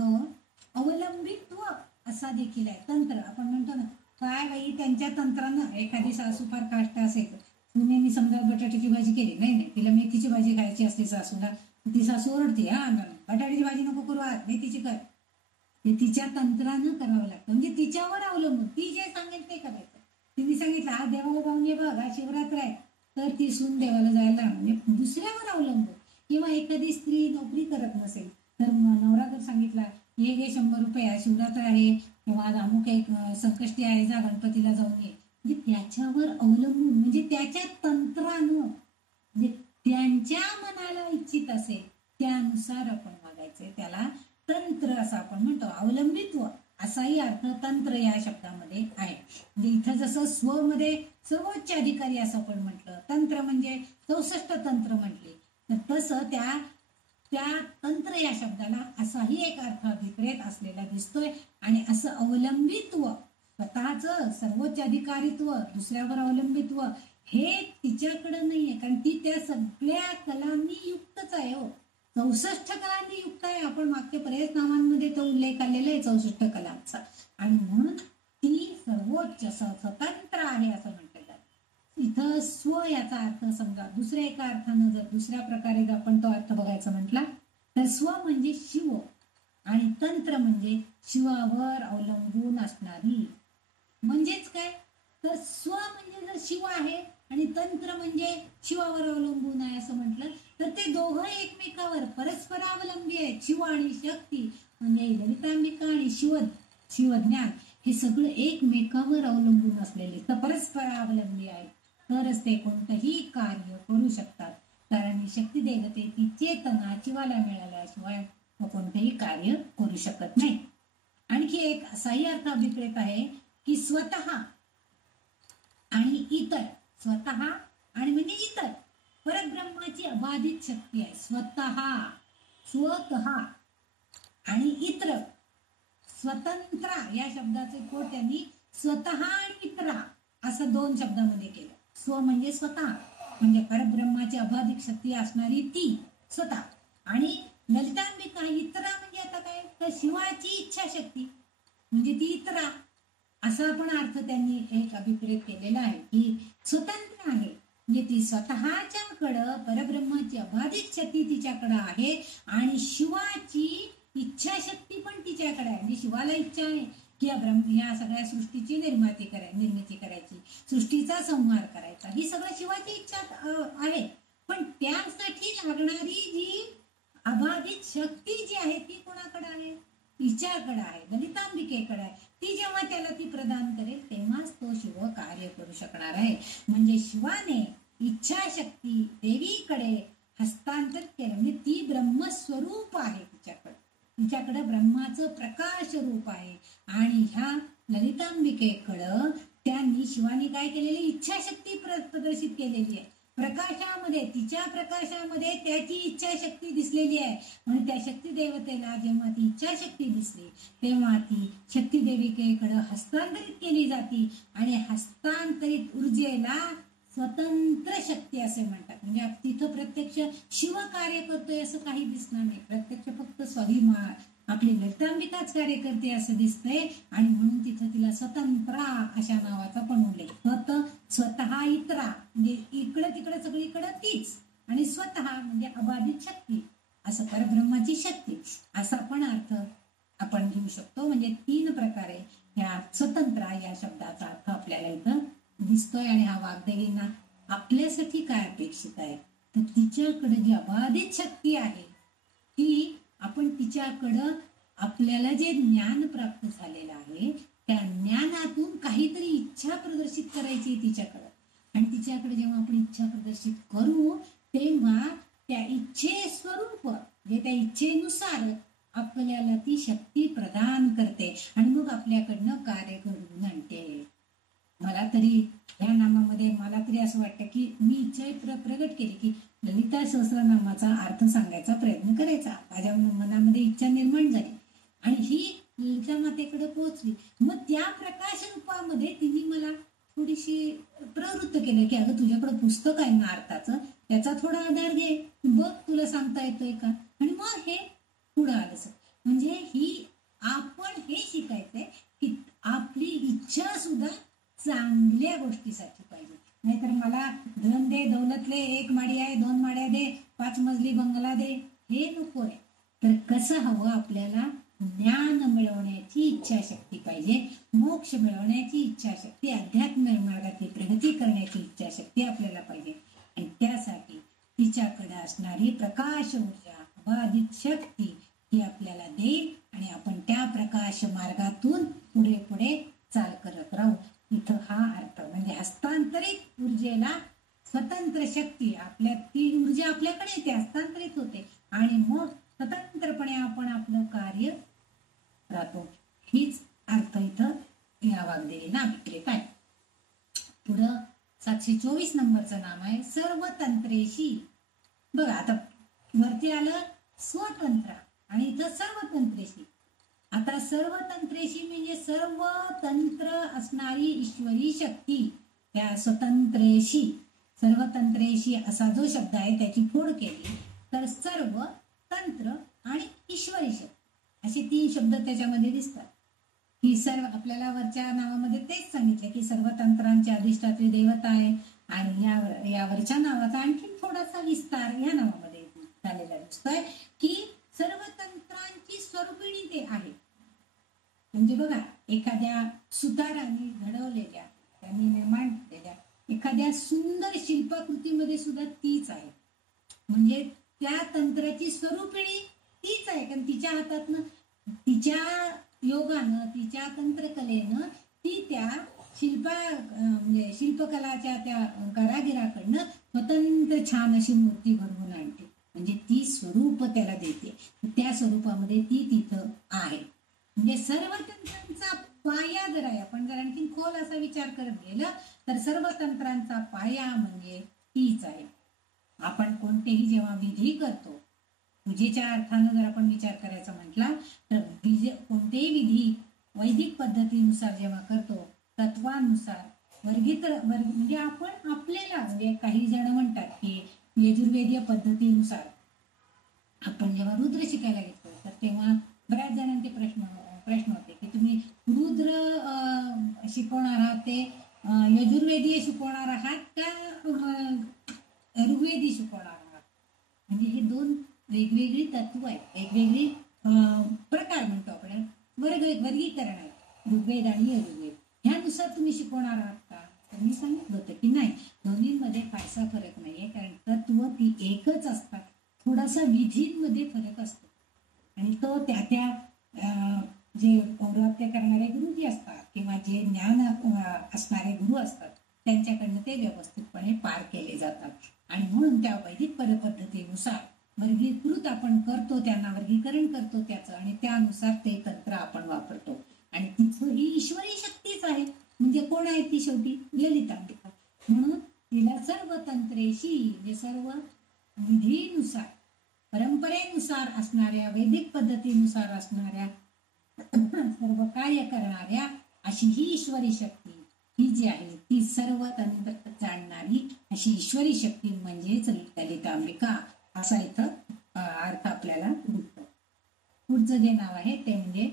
अवलंबित्व असा देखील आहे. तंत्र आपण म्हणतो ना, काय बाई त्यांच्या तंत्रानं, एखादी सासू फार काष्ट असेल, तुम्ही समजा बटाट्याची भाजी केली, नाही तिला मेथीची भाजी खायची असते सासूला, ती सासू ओरडते, हा बटाट्याची भाजी नको करू, आज मेथीची कर. ते तिच्या तंत्रानं करावं लागतं, म्हणजे तिच्यावर अवलंबून ती जे सांगेल ते करायचं. तिने सांगितलं आज देवाला जाऊन ये बघ, आज शिवरात्र आहे, तर ती सून देवाला जायला, म्हणजे दुसऱ्यावर अवलंबून. किंवा एखादी स्त्री नोकरी करत नसेल तर नवरा जर सांगितला हे घे 100 रुपये, आज शिवरात्र आहे किंवा आज अमुक एक संकष्टी आहे, जा गणपतीला जाऊन ये, म्हणजे त्याच्यावर अवलंबून, म्हणजे त्याच्या तंत्रानं, म्हणजे त्यांच्या मनाला इच्छित असेल त्यानुसार आपण वागायचंय, त्याला तंत्र असं आपण म्हणतो. अवलंबित्व असाही अर्थ तंत्र या शब्दामध्ये आहे. म्हणजे इथं जसं स्व मध्ये सर्वोच्च अधिकारी असं आपण म्हटलं, तंत्र म्हणजे 64 तंत्र म्हटले, तर तसं त्या तंत्र या शब्दाला असाही एक अर्थ अभिप्रेत असलेला दिसतोय. आणि असं अवलंबित्व, स्वतःच सर्वोच्च अधिकारित्व, दुसऱ्यावर अवलंबित्व हे तिच्याकडे नाहीये, कारण ती त्या सगळ्या कलांनी युक्तच आहे. हो, 64 कलांनी युक्त आहे. आपण मागच्या बरेच नावांमध्ये तो उल्लेख आलेला आहे 64 कलांचा, आणि म्हणून ती सर्वोच्च स्वतंत्र आहे असं म्हटलं जातं. इथं स्व याचा अर्थ समजा दुसऱ्या एका अर्थानं, जर दुसऱ्या प्रकारे जर आपण तो अर्थ बघायचा म्हटला तर स्व म्हणजे शिव आणि तंत्र म्हणजे शिवावर अवलंबून असणारी. म्हणजेच काय, तर स्व म्हणजे जर शिव आहे आणि तंत्र म्हणजे शिवावर अवलंबून आहे असं म्हटलं तर ते दोघं एकमेकावर परस्परावलंबी आहेत. शिव आणि शक्ती म्हणजे ललितांबिका आणि शिवज्ञान हे सगळं एकमेकावर अवलंबून असलेले तर परस्परावलंबी आहेत, तरच ते कोणतंही कार्य करू शकतात. कारण शक्ती देवते ती चेतना शिवाला मिळाल्याशिवाय कोणतेही कार्य करू शकत नाही. आणखी एक असाही अर्थ अभिप्रेत आहे की स्वतः आणि इतर. स्वतः आणि म्हणजे इतर, परब्रह्माची अबाधित शक्ती आहे. स्वतः आणि इतर. स्वतंत्र या शब्दाचे कोट त्यांनी स्वतः आणि इतरा असं 2 शब्दामध्ये केलं. स्व म्हणजे स्वतः, म्हणजे परब्रह्माची अबाधित शक्ती असणारी ती स्वतः, आणि ललितांबिका इतरा म्हणजे आता काय, तर शिवाची इच्छाशक्ती म्हणजे ती इतरा, असा आपण अर्थ त्यांनी एक अभिप्रेत केलेला आहे की स्वतंत्र आहे, म्हणजे ती स्वतःच्याकडं परब्रह्माची अबाधित शक्ती तिच्याकडं आहे आणि शिवाची इच्छाशक्ती पण तिच्याकडे आहे. म्हणजे शिवाला इच्छा आहे की या सगळ्या सृष्टीची निर्मिती करायची, सृष्टीचा संहार करायचा, ही सगळं शिवाची इच्छा आहे. पण त्यासाठी लागणारी जी अबाधित शक्ती जी आहे ती कोणाकडे आहे, तिच्याकडे आहे, ललितांबिकेकडे आहे. ती जेव्हा त्याला ती प्रदान करेल तेव्हाच तो शिव कार्य करू शकणार आहे. म्हणजे शिवाने इच्छाशक्ती देवीकडे हस्तांतरित केलं, म्हणजे ती ब्रह्मस्वरूप आहे, तिच्याकडे ब्रह्माचं प्रकाश रूप आहे. आणि ह्या ललितांबिकेकडं त्यांनी शिवानी काय केलेली, इच्छाशक्ती प्रदर्शित केलेली आहे. प्रकाशामध्ये, तिच्या प्रकाशामध्ये त्याची इच्छाशक्ती दिसलेली आहे. म्हणून त्या शक्ती देवतेला जेव्हा ती इच्छाशक्ती दिसली तेव्हा ती शक्ती देविकेकडे हस्तांतरित केली जाते. आणि हस्तांतरित ऊर्जेला स्वतंत्र शक्ती असे म्हणतात. म्हणजे तिथं प्रत्यक्ष शिव कार्य करतोय असं काही दिसणार नाही, प्रत्यक्ष फक्त आपली ललितांबिकाच कार्य करते असं दिसतंय. आणि म्हणून तिथं तिला स्वतंत्रा अशा नावाचा पण उल्लेख. स्वतः इतरा म्हणजे इकडं तिकडं सगळीकडं तीच, आणि स्वतः म्हणजे अबाधित शक्ती, असं परब्रह्माची शक्ती असा पण अर्थ आपण घेऊ शकतो. म्हणजे 3 प्रकारे ह्या स्वतंत्र या शब्दाचा अर्थ आपल्याला इथं दिसतोय. आणि हा वाग्देवींना आपल्यासाठी काय अपेक्षित आहे, तर तिच्याकडे जी अबाधित शक्ती आहे ती आपण तिच्याकडं, आपल्याला जे ज्ञान प्राप्त झालेलं आहे त्या ज्ञानातून काहीतरी इच्छा प्रदर्शित करायची तिच्याकडं. आणि तिच्याकडे जेव्हा आपण इच्छा प्रदर्शित करू तेव्हा त्या इच्छे स्वरूप, म्हणजे त्या इच्छेनुसार आपल्याला ती शक्ती प्रदान करते आणि मग आपल्याकडनं कार्य घडवून आणते. मला तरी या नामामध्ये मला तरी असं वाटतं की मी इच्छा प्रगट केली की सहस्रनामाचा अर्थ सांगायचा प्रयत्न करायचा. माझ्या मनामध्ये इच्छा निर्माण झाली आणि ही ललिता मातेकडे पोहोचली. मग त्या प्रकाश रूपामध्ये तिने मला थोडीशी प्रवृत्त केलं की अगं तुझ्याकडे पुस्तक आहे ना अर्थाचं, त्याचा थोडा आधार घे, बघ तुला सांगता येतोय का. आणि मग हे पुढं आलं. म्हणजे ही आपण हे शिकायचंय की आपली इच्छा सुद्धा चांगल्या गोष्टीसाठी पाहिजे. नाहीतर मला धन दे, दौलत दे, 1 माडी आहे, 2 माड्या दे, 5 मजली बंगला दे, हे नकोय. तर कसं हवं आपल्याला, ज्ञान मिळवण्याची इच्छाशक्ती पाहिजे, मोक्ष मिळवण्याची इच्छाशक्ती, अध्यात्म मार्गाची प्रगती करण्याची इच्छाशक्ती आपल्याला पाहिजे. आणि त्यासाठी तिच्याकडे असणारी प्रकाश ऊर्जा, अबाधित शक्ती ही आपल्याला देईल आणि आपण त्या प्रकाश मार्गातून पुढे पुढे चाल करत राहू. इथं हा अर्थ म्हणजे हस्तांतरित ऊर्जेला स्वतंत्र शक्ती, आपल्या ती ऊर्जा आपल्याकडे येते, हस्तांतरित होते आणि मग स्वतंत्रपणे आपण आपलं कार्य राहतो. हीच अर्थ इथं या वाग्देवीनं अभिप्रेत आहे. पुढं 724 नंबरचं नाम आहे सर्वतंत्रेशी. बघा आता वरती आलं स्वतंत्र आणि इथं सर्वतंत्रेशी. आता सर्वतंत्रेशी म्हणजे सर्व तंत्र असणारी ईश्वरी शक्ती. त्या स्वतंत्रेशी, सर्वतंत्रेशी असा जो शब्द आहे त्याची फोड केली तर सर्व, तंत्र आणि ईश्वरी शक्ती असे 3 शब्द त्याच्यामध्ये दिसतात. ही सर्व आपल्याला वरच्या नावामध्ये तेच सांगितलं की सर्व तंत्रांची अधिष्ठात्री देवता आहे आणि यावरच्या नावाचा आणखी थोडासा विस्तार या नावामध्ये झालेला दिसतोय की सर्व तंत्रांची स्वरूपिणी ते आहे. म्हणजे बघा एखाद्या सुताराने घडवलेल्या, त्यांनी निर्माण केलेल्या एखाद्या सुंदर शिल्पाकृतीमध्ये सुद्धा तीच आहे. म्हणजे त्या तंत्राची स्वरूपिणी तीच आहे. कारण तिच्या हातातनं, तिच्या योगानं, तिच्या तंत्रकलेनं ती त्या म्हणजे शिल्पकलाच्या त्या कारागिराकडनं स्वतंत्र छान अशी मूर्ती घडवून आणते. म्हणजे ती स्वरूप त्याला देते, त्या स्वरूपामध्ये ती तिथं आहे. म्हणजे सर्व तंत्रांचा पाया जर आहे, आपण जर आणखी खोल असा विचार करत गेलं तर सर्व तंत्रांचा पाया म्हणजे तीच आहे. आपण कोणतेही जेव्हा विधी करतो, पूजेच्या अर्थानं जर आपण विचार करायचा म्हटला तर कोणतेही विधी वैदिक पद्धतीनुसार जेव्हा करतो, तत्वानुसार म्हणजे आपण आपल्याला, म्हणजे काही जण म्हणतात की यजुर्वेदीय पद्धतीनुसार आपण जेव्हा रुद्र शिकायला घेतो तर तेव्हा बऱ्याच जणांचे प्रश्न होते की तुम्ही रुद्र शिकवणार आहात ते यजुर्वेदीय शिकवणार आहात का ऋग्वेदी शिकवणार आहात. म्हणजे हे 2 वेगवेगळी तत्व आहेत, वेगवेगळी प्रकार म्हणतो आपण, वर्गीकरण आहे ऋग्वेद आणि यजुर्वेद. ह्यानुसार तुम्ही शिकवणार आहात का. तर मी सांगितलं होतं की नाही, दोन्हींमध्ये फारसा फरक नाहीये, कारण तत्व ती एकच असतात. थोडासा विधींमध्ये फरक असतो आणि तो त्या जे पौरात्य करणारे गुरु जे असतात किंवा जे ज्ञान असणारे गुरु असतात त्यांच्याकडनं ते व्यवस्थितपणे पार केले जातात. आणि म्हणून त्या वैदिक पद्धतीनुसार वर्गीकृत आपण करतो, त्यांना वर्गीकरण करतो त्याचं, आणि त्यानुसार ते तंत्र आपण वापरतो. आणि तिथं ही ईश्वरी शक्तीच आहे. म्हणजे कोण आहे ती शेवटी, ललितांबिका. म्हणून तिला सर्व तंत्रेशी म्हणजे सर्व विधीनुसार, परंपरेनुसार असणाऱ्या, वैदिक पद्धतीनुसार असणाऱ्या, सर्व कार्य करणाऱ्या अशी ही ईश्वरी शक्ती ही जी आहे ती सर्व तंत्र जाणणारी अशी ईश्वरी शक्ती म्हणजेच ललितांबिका असा इथं अर्थ आपल्याला दिसतो. पुढचं जे नाव आहे ते म्हणजे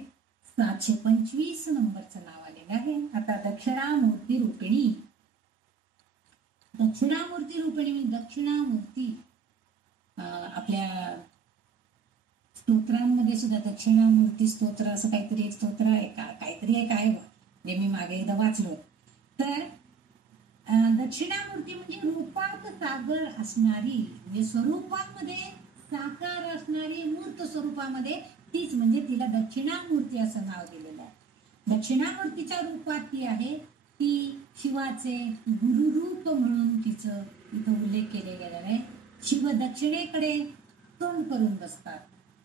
725 नंबरचं नाव आलेलं आहे. आता दक्षिणामूर्ती रूपिणी. दक्षिणामूर्ती रूपिणी म्हणजे दक्षिणामूर्ती. आपल्या स्तोत्रांमध्ये सुद्धा दक्षिणामूर्ती स्तोत्र असं काहीतरी एक स्तोत्र आहे का, काहीतरी एक आहे जे मी मागे एकदा वाचलो. तर दक्षिणामूर्ती म्हणजे रूपात सागर असणारी, म्हणजे स्वरूपामध्ये साकार असणारी, मूर्त स्वरूपामध्ये तीच, म्हणजे तिला दक्षिणामूर्ती असं नाव दिलेलं आहे. दक्षिणामूर्तीच्या रूपात ती आहे. ती शिवाचे गुरुरूप म्हणून तिचं इथं उल्लेख केले गेलेला आहे. शिव दक्षिणेकडे तोंड करून बसतात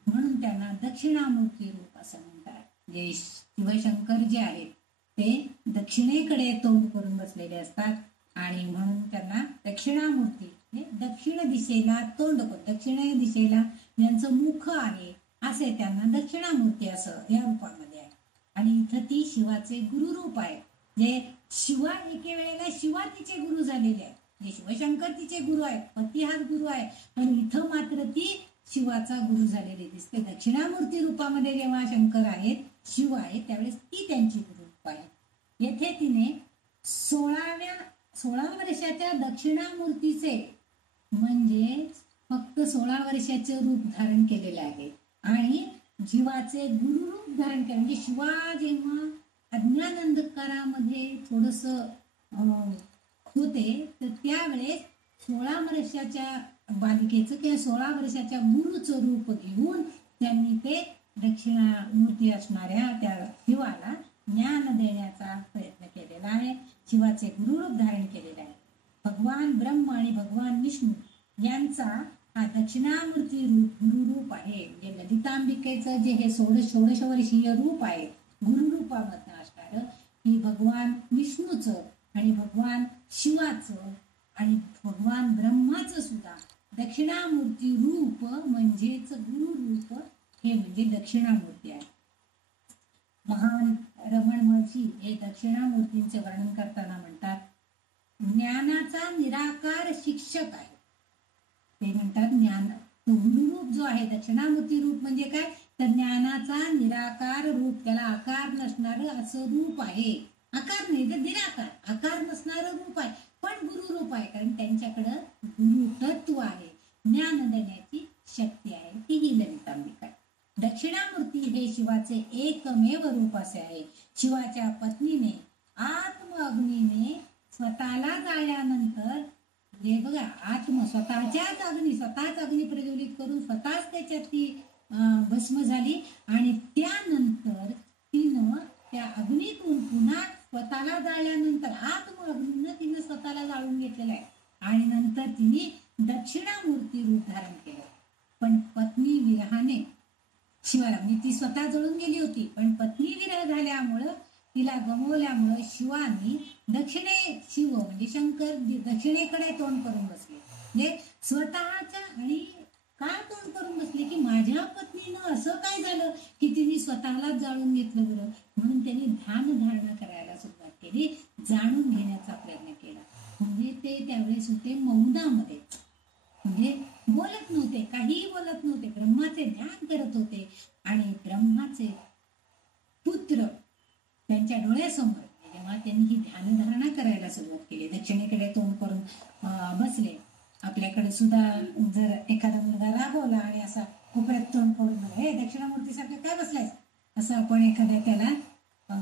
म्हणून त्यांना दक्षिणामूर्ती रूप असं म्हणतात. जे शिवशंकर जे आहेत ते दक्षिणेकडे तोंड करून बसलेले असतात आणि म्हणून त्यांना दक्षिणामूर्ती, दक्षिण दिशेला तोंड करून, दक्षिण दिशेला ज्यांचं मुख आहे असे त्यांना दक्षिणामूर्ती असं या रूपामध्ये आहे. आणि इथं ती शिवाचे गुरुरूप आहे. जे शिवा एके वेळेला शिवा तिचे गुरु झालेले आहे, जे शिवशंकर तिचे गुरु आहेत, पती हाच गुरु आहे, पण इथं मात्र ती शिवाचा गुरु झालेली दिसते. दक्षिणामूर्ती रूपामध्ये जेव्हा शंकर आहेत, शिव आहे, त्यावेळेस ती त्यांची गुरुरूप आहे. येथे तिने 16 वर्षाच्या दक्षिणामूर्तीचे म्हणजे फक्त 16 वर्षाचे रूप धारण केलेले आहे आणि जीवाचे गुरुरूप धारण केले. म्हणजे शिवा जेव्हा अज्ञान अंधकारामध्ये थोडस होते, तर त्यावेळेस 16 वर्षाच्या बालिकेचं किंवा 16 वर्षाच्या गुरुचं रूप घेऊन त्यांनी ते दक्षिणामूर्ती असणाऱ्या त्या शिवाला ज्ञान देण्याचा प्रयत्न केलेला आहे. शिवाचे गुरुरूप धारण केलेले आहे. भगवान ब्रह्म आणि भगवान विष्णू यांचा हा दक्षिणामूर्ती गुरुरूप आहे. म्हणजे ललितांबिकेचं जे हे 16 वर्षीय रूप आहे गुरुरूपामधनं असणार, हे भगवान विष्णूचं आणि भगवान शिवाचं आणि भगवान ब्रह्माचं सुद्धा दक्षिणामूर्ती रूप म्हणजेच गुरुरूप हे म्हणजे दक्षिणामूर्ती आहे. महान रमण महर्षी हे दक्षिणामूर्तींचे वर्णन करताना म्हणतात, ज्ञानाचा निराकार शिक्षक आहे. ते म्हणतात ज्ञान गुरुरूप जो आहे दक्षिणामूर्ती रूप म्हणजे काय, तर ज्ञानाचा निराकार रूप, त्याला आकार नसणारं असं रूप आहे. आकार नाही तर निराकार, आकार नसणारं रूप आहे, पण गुरुरूप आहे, कारण त्यांच्याकडं गुरु तत्व आहे, ज्ञान देण्याची शक्ती आहे, ती ही ललितांबिका आहे. दक्षिणामूर्ती हे शिवाचे एकमेव रूप असे आहे. शिवाच्या पत्नीने आत्मअग्नीने स्वतःला जाळल्यानंतर, हे बघा, स्वतःच अग्नी प्रज्वलित करून स्वतःच त्याच्यात ती भस्म झाली आणि त्यानंतर तिनं त्या अग्नीतून पुन्हा स्वतःला जाळल्यानंतर आत्मअग्नीनं तिनं स्वतःला जाळून घेतलेलं आहे आणि नंतर तिने दक्षिणामूर्ती रूप धारण केलं. पण पत्नी विरहाने शिवाला, म्हणजे ती स्वतः जळून गेली होती, पण पत्नी विरह झाल्यामुळं, तिला गमवल्यामुळं शिवानी शिव म्हणजे शंकर दक्षिणेकडे तोंड करून बसले. म्हणजे स्वतःच्या, आणि का तोंड करून बसले की माझ्या पत्नीनं असं काय झालं की तिने स्वतःलाच जाळून घेतलं बरं, म्हणून त्यांनी ध्यान धारणा करायला सुरुवात केली, जाणून घेण्याचा प्रयत्न केला. म्हणजे ते त्यावेळेस होते मौनामध्ये, म्हणजे बोलत नव्हते, काहीही बोलत नव्हते, ब्रह्माचे ध्यान करत होते. आणि ब्रह्माचे पुत्र त्यांच्या डोळ्यासमोर जेव्हा त्यांनी ही ध्यानधारणा करायला सुरुवात केली, दक्षिणेकडे तोंड करून बसले. आपल्याकडे सुद्धा जर एखादा मुलगा रागवला आणि असा कोपऱ्यात तोंड करून, हे दक्षिणामूर्तीसारखं काय बसलायस, असं आपण एखाद्या त्याला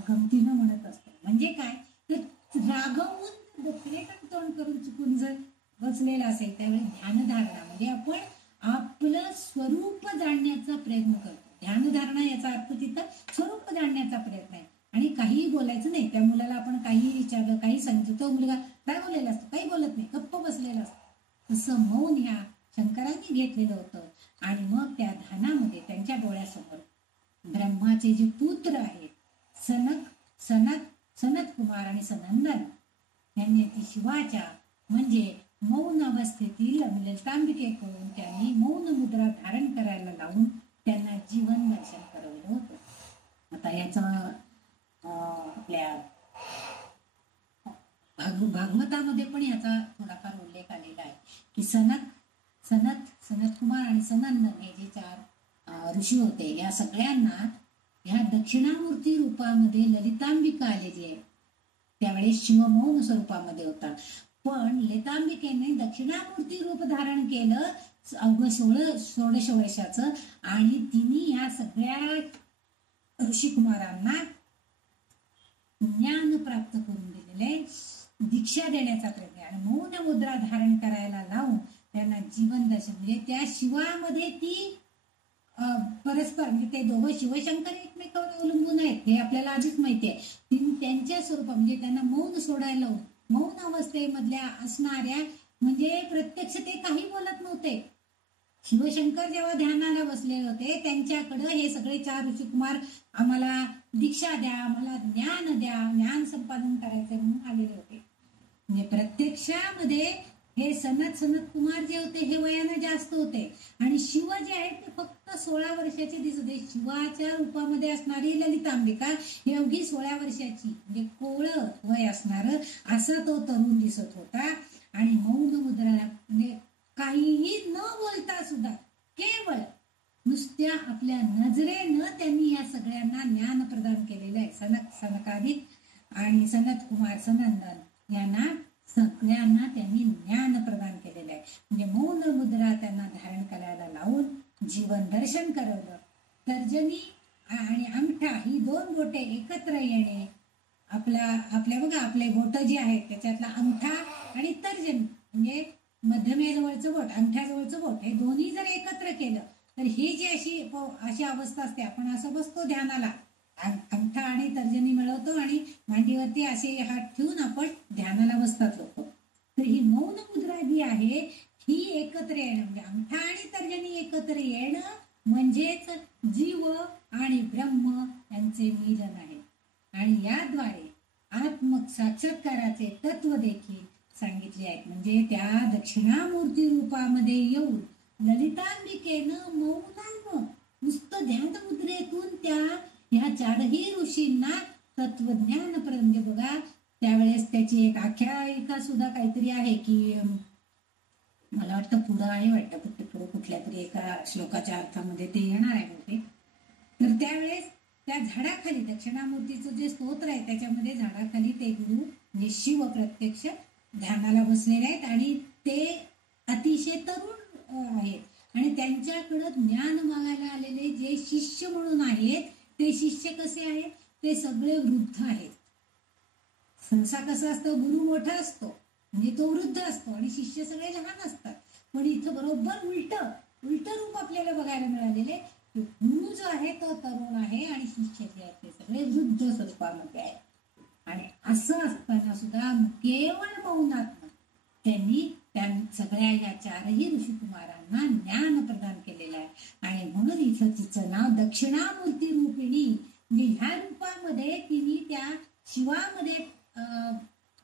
गमतीनं म्हणत असतो. म्हणजे काय, तर रागवून दक्षिणेकडे तोंड करून चुकून जर बसलेला असेल, त्यावेळी ध्यानधारणा म्हणजे आपण आपलं स्वरूप जाणण्याचा प्रयत्न करतो. ध्यानधारणा याचा अर्थ तिथं स्वरूप जाणण्याचा प्रयत्न आहे. आणि काहीही बोलायचं नाही. त्या मुलाला आपण काहीही विचारलं, काही सांगितलं, तो मुलगा काय बोललेला असतो, काही बोलत नाही, गप्प बसलेला असतो. तसं मौन ह्या शंकरांनी घेतलेलं होतं. आणि मग त्या ध्यानामध्ये त्यांच्या डोळ्यासमोर ब्रह्माचे जे पुत्र आहेत सनत कुमार आणि सनंदन यांनी ती शिवाच्या म्हणजे मौन अवस्थेतील ललितांबिकेकडून त्यांनी मौन मुद्रा धारण करायला लावून त्यांना जीवन दर्शन करवलं होतं. आता याचा आपल्या भागवतामध्ये पण याचा थोडाफार उल्लेख आलेला आहे की सनत कुमार आणि सनंदन हे जे 4 ऋषी होते, या सगळ्यांना ह्या दक्षिणामूर्ती रूपामध्ये ललितांबिका आलेली आहे. त्यावेळेस शिव मौन स्वरूपामध्ये होता, पण ललितांबिकेने दक्षिणामूर्ती रूप धारण केलं अवघ 16 वर्षाचं, आणि तिने ह्या सगळ्या ऋषिकुमारांना ज्ञान प्राप्त करून दिलेले, दीक्षा देण्याचा प्रयत्न आणि मौन मुद्रा धारण करायला लावून त्यांना जीवन दर्शन, म्हणजे त्या शिवामध्ये ती परस्पर, म्हणजे ते दोघं शिवशंकर एकमेकांवर अवलंबून आहेत हे आपल्याला आधीच माहिती आहे. त्यांच्या स्वरूपात म्हणजे त्यांना मौन सोडायला लावून, मौन अवस्थेमधल्या असणाऱ्या, म्हणजे प्रत्यक्ष ते काही बोलत नव्हते. शिवशंकर जेव्हा ध्यानाला बसले होते, त्यांच्याकडं हे सगळे 4 ऋषिकुमार आम्हाला दीक्षा द्या, आम्हाला ज्ञान द्या, ज्ञान संपादन करायचं म्हणून आलेले होते. म्हणजे प्रत्यक्षामध्ये हे सनत कुमार जे होते हे वयानं जास्त होते आणि शिव जे आहे ते फक्त 16 वर्षाचे दिसत होते. शिवाच्या रूपामध्ये असणारी ललितांबिका ही अवघी 16 वर्षाची म्हणजे कोवळं वय असणार असा तो तरुण दिसत होता. आणि मौन मुद्रा म्हणजे काहीही न बोलता सुद्धा केवळ नुसत्या आपल्या नजरेनं त्यांनी या सगळ्यांना ज्ञान प्रदान केलेलं आहे. सनकादिक आणि सनत कुमार सनंदन यांना सगळ्यांना त्यांनी ज्ञान प्रदान केलेलं आहे. म्हणजे मौन मुद्रा त्यांना धारण करायला लावून जीवन दर्शन करवलं. तर्जनी आणि अंगठा ही 2 बोटे एकत्र येणे, आपल्या बघा आपले बोट जे आहेत त्याच्यातला अंगठा आणि तर्जनी म्हणजे मध्यमेजवळचं बोट अंगठ्याजवळचं बोट हे दोन्ही जर एकत्र केलं तर ही जी अशी अवस्था असते, आपण असं बसतो ध्यानाला, अंगठा आणि तर्जनी मिळवतो आणि मांडीवरती असे हात ठेवून आपण ध्यानाला बसतात लोक. तर ही मौन मुद्रा जी आहे ही एकत्र येणं म्हणजे अंगठा आणि तर्जनी एकत्र येणं म्हणजेच जीव आणि ब्रह्म यांचे मिलन आहे. आणि याद्वारे आत्मसाक्षात्काराचे तत्व देखील सांगितले आहेत. म्हणजे त्या दक्षिणामूर्ती रूपामध्ये येऊन ललितांबिकेनं मौनानं नुसतं ध्यान मुद्रेतून ह्या 4ही ऋषींना तत्वज्ञान म्हणजे बघा त्यावेळेस त्याची एक आख्यायिका सुद्धा काहीतरी आहे की मला वाटतं पुढं आहे वाटतं पुढं कुठल्या तरी एका श्लोकाच्या अर्थामध्ये ते येणार आहे मोठे. तर त्यावेळेस त्या झाडाखाली दक्षिणामूर्तीचं जे स्तोत्र आहे त्याच्यामध्ये झाडाखाली ते गुरु म्हणजे शिव प्रत्यक्ष ध्यानाला बसलेले आहेत आणि ते अतिशय तरुण आहेत आणि त्यांच्याकडं ज्ञान मागायला आलेले जे शिष्य म्हणून आहेत ते शिष्य कसे आहेत, ते सगळे वृद्ध आहेत. सहसा कसं असतं, गुरु मोठा असतो म्हणजे तो वृद्ध असतो आणि शिष्य सगळे लहान असतात. पण इथं बरोबर उलट रूप आपल्याला बघायला मिळालेले. गुरु जो आहे तो तरुण आहे आणि शिष्य जे आहेत ते सगळे वृद्ध स्वरूपामध्ये आहे. आणि असं असताना सुद्धा केवळ मौनात्मक त्यांनी सगळ्या या 4ही ऋषिकुमारांना ज्ञान प्रदान केलेलं आहे. आणि म्हणून इथं तिचं नाव दक्षिणामूर्ती रूपिणी म्हणजे ह्या रूपामध्ये तिने त्या शिवामध्ये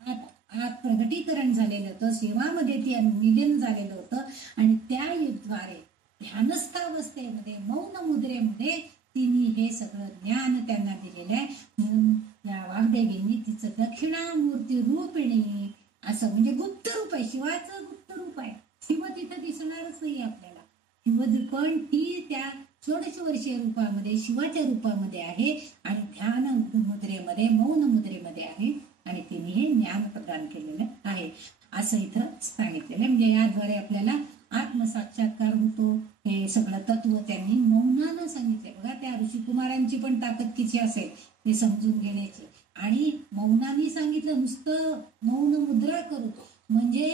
आत प्रगटीकरण झालेलं होतं, शिवामध्ये ती निलीन झालेलं होतं आणि त्याद्वारे ध्यानस्थावस्थेमध्ये मौन मुद्रेमध्ये तिने हे सगळं ज्ञान त्यांना दिलेलं आहे. म्हणून या वाग्देवींनी तिचं दक्षिणामूर्ती रूपिणी असं म्हणजे गुप्त रूप आहे, शिवाचं गुप्त रूप आहे. शिव तिथं दिसणारच नाही आपल्याला. शिव पण ती त्या 16 वर्षीय रूपामध्ये शिवाच्या रूपामध्ये आहे आणि ध्यान मुद्रेमध्ये मौन मुद्रेमध्ये आहे आणि तिने हे ज्ञान प्रदान केलेलं आहे असं इथं सांगितलेलं आहे. म्हणजे याद्वारे आपल्याला आत्मसाक्षात्कार होतो. हे सगळं तत्व त्यांनी मौनानं सांगितले. बघा त्या ऋषिकुमारांची पण ताकद किती असेल ते समजून घेण्याची. आणि मौनाने सांगितलं, नुसतं मौन मुद्रा करू म्हणजे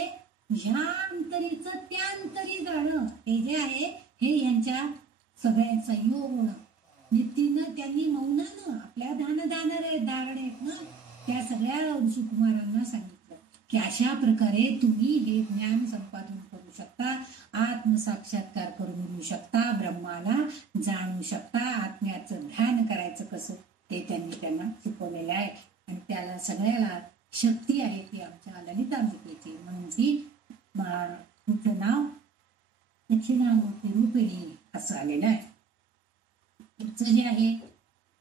ह्या अंतरीचं त्या अंतरी जाणं हे जे आहे हे यांच्या सगळ्यांचा योग होणं. नितीनं त्यांनी मौनानं आपल्या धारणेत ना त्या सगळ्या ऋषिकुमारांना सांगितलं की अशा प्रकारे तुम्ही हे ज्ञान संपादन करू शकता, आत्मसाक्षात्कार करून घेऊ शकता, ब्रह्माला जाणू शकता, आत्म्याचं ध्यान करायचं कसं ते त्यांना शिकवलेलं आहे. आणि त्याला सगळ्याला शक्ती आहे ती आमच्या ललितांबिकेची. म्हणून तिचं नाव दक्षिणामूर्ती रूपिणी असं आलेलं आहे. पुढचं जे आहे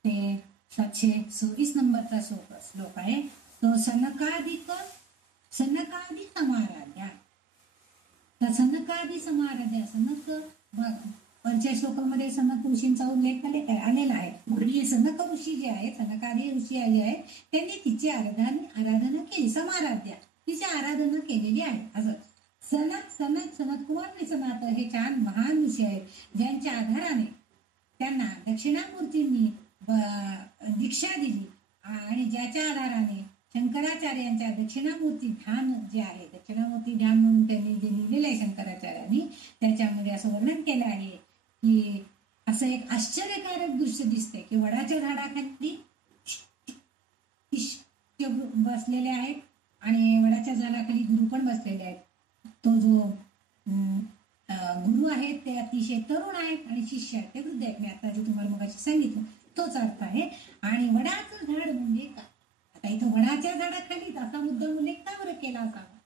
ते 726 नंबरचा श्लोक आहे तो सनकादिक समाराध्या. तर सनकादी समाराध्या सनक वरच्या श्लोकामध्ये सनक ऋषींचा उल्लेख आलेला आहे. आणि सनक ऋषी जे आहेत सनकादी ऋषी जे आहेत त्यांनी तिची आराधना केली, समाराध्या तिची आराधना केलेली आहे. असं सनत कुमार आणि सनात हे 4 महान ऋषी आहेत ज्यांच्या आधाराने त्यांना दक्षिणामूर्तींनी दीक्षा दिली आणि ज्याच्या आधाराने शंकराचार्यांच्या दक्षिणामूर्ती ध्यान जे आहे दक्षिणामूर्ती ध्यान म्हणून त्यांनी जे लिहिलेलं आहे शंकराचार्यांनी त्याच्यामध्ये असं वर्णन केलं आहे की असं एक आश्चर्यकारक दृश्य दिसतंय की वडाच्या झाडाखाली बसलेले आहेत आणि वडाच्या झाडाखाली गुरु पण बसलेले आहेत. तो जो गुरु आहेत ते अतिशय तरुण आहेत आणि शिष्य आहेत ते वृद्ध आहेत. मी आता जे तुम्हाला मगाशी सांगितलं तोच अर्थ आहे. आणि वडाचं झाड म्हणजे काय, आता इथं वडाच्या झाडाखाली असा मुद्दा उल्लेख का बरं केला असावा?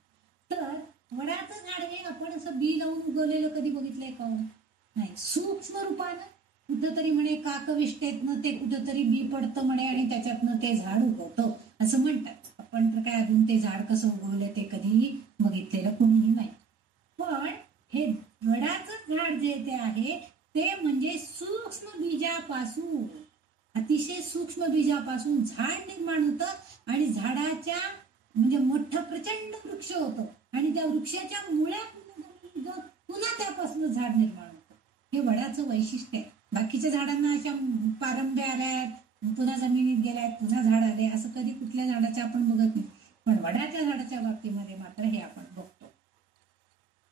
तर वडाचं झाड हे आपण असं बी लावून उगवलेलं कधी बघितलंय का? नाही. सूक्ष्म रूपानं कुठंतरी म्हणे काकविष्टेतनं ते कुठंतरी बी पडतं म्हणे आणि त्याच्यातनं ते झाड उगवतं असं म्हणतात. आपण तर काय अजून ते झाड कसं उगवलं ते कधीही बघितलेलं कोणीही नाही. पण हे वडाचं झाड जे ते आहे ते म्हणजे सूक्ष्म बीजापासून, अतिशय सूक्ष्म बीजापासून झाड निर्माण होतं आणि झाडाच्या म्हणजे मोठं प्रचंड वृक्ष होतं आणि त्या वृक्षाच्या मुळ्या पुन्हा त्यापासून झाड निर्माण होतं. हे वडाचं वैशिष्ट्य आहे. बाकीच्या झाडांना अशा पारंब्या आल्यात, पुन्हा जमिनीत गेल्यात, पुन्हा झाड आले, असं कधी कुठल्या झाडाचे आपण बघत नाही. पण वडाच्या झाडाच्या बाबतीमध्ये मात्र हे आपण बघतो.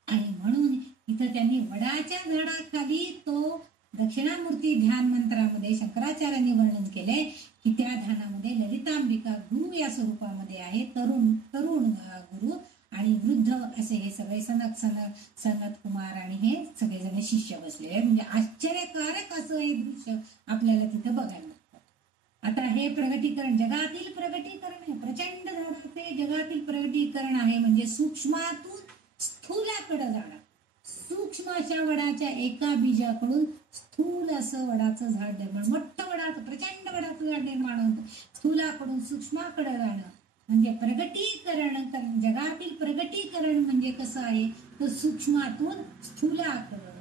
आणि म्हणून इथं त्यांनी वडाच्या झाडाखाली तो दक्षिणामूर्ती ध्यान मंत्रामध्ये शंकराचार्यांनी वर्णन केले की त्या ध्यानामध्ये ललितांबिका गुरु या स्वरूपामध्ये आहे, तरुण गुरु आणि वृद्ध असे हे सगळे सनत कुमार आणि हे सगळेजण शिष्य बसलेले. म्हणजे आश्चर्यकारक असं हे दृश्य आपल्याला तिथे बघायला मिळतं. आता हे प्रगटीकरण, जगातील प्रगटीकरण आहे, प्रचंड झाडाचे जगातील प्रगटीकरण आहे. म्हणजे सूक्ष्मातून स्थूलाकडे जाणार. सूक्ष्म अशा वडाच्या एका बीजाकडून स्थूल असं वडाचं झाड निर्माण, मोठं वडाचं प्रचंड वडाचं झाड निर्माण होतं. स्थूलाकडून सूक्ष्माकडे जाणं म्हणजे प्रगटीकरण. जगातील प्रगटीकरण म्हणजे कसं आहे तर सूक्ष्मातून स्थूलाकडे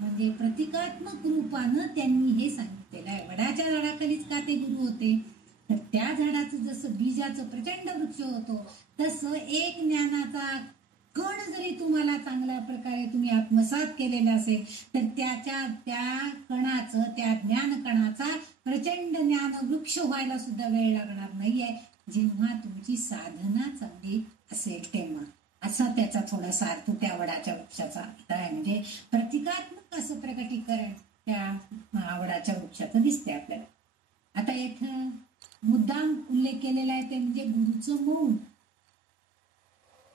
म्हणजे प्रतिकात्मक रूपानं त्यांनी हे सांगितलेलं आहे. वडाच्या झाडाखालीच का ते गुरु होते तर त्या झाडाचं जसं बीजाचं प्रचंड वृक्ष होतो तसं एक ज्ञानाचा कण जरी तुम्हाला चांगल्या प्रकारे तुम्ही आत्मसात केलेला असेल तर त्या कणाचं, त्या ज्ञान कणाचा प्रचंड ज्ञान वृक्ष व्हायला सुद्धा वेळ लागणार नाहीये जेव्हा तुमची साधना चांगली असेल तेव्हा. असा त्याचा थोडासा अर्थ त्या वडाच्या वृक्षाचा आहे. म्हणजे प्रतिकात्मक असं प्रकटीकरण त्या वडाच्या वृक्षाचं दिसते आपल्याला. आता इथं मुद्दाम उल्लेख केलेला आहे ते म्हणजे गुरुचं मौन.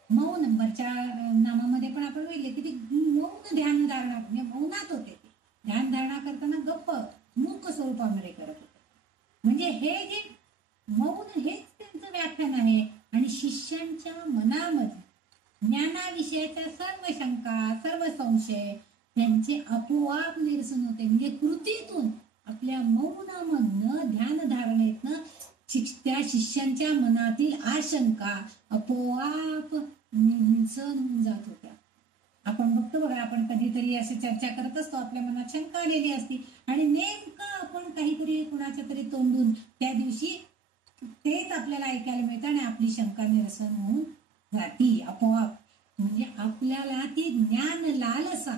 मौन नंबरच्या नामामध्ये पण आपण बघितले की ते मौन ध्यान धारणा म्हणजे मौनात होते. ते ध्यान धारणा करताना गप्प मूक स्वरूपामध्ये करत होते. म्हणजे हे जे मौन हेच त्यांचं व्याख्यान आहे. आणि शिष्यांच्या मनामध्ये ज्ञानाविषयाच्या सर्व शंका, सर्व संशय त्यांचे आपोआप निरसन होते. म्हणजे कृतीतून आपल्या मौनामधनं ध्यान धारणेतनं त्या शिष्यांच्या मनातील आशंका आपोआप निरसन होऊन जात होत्या. आपण बघतो बघा, आपण कधीतरी असे चर्चा करत असतो, आपल्या मनात शंका आलेली असती आणि नेमकं आपण काहीतरी कुणाच्या तरी तोंडून त्या दिवशी तेच आपल्याला ऐकायला मिळतं आणि आपली शंका निरसन होऊन जाती आपोआप. म्हणजे आपल्याला ती ज्ञान लालसा,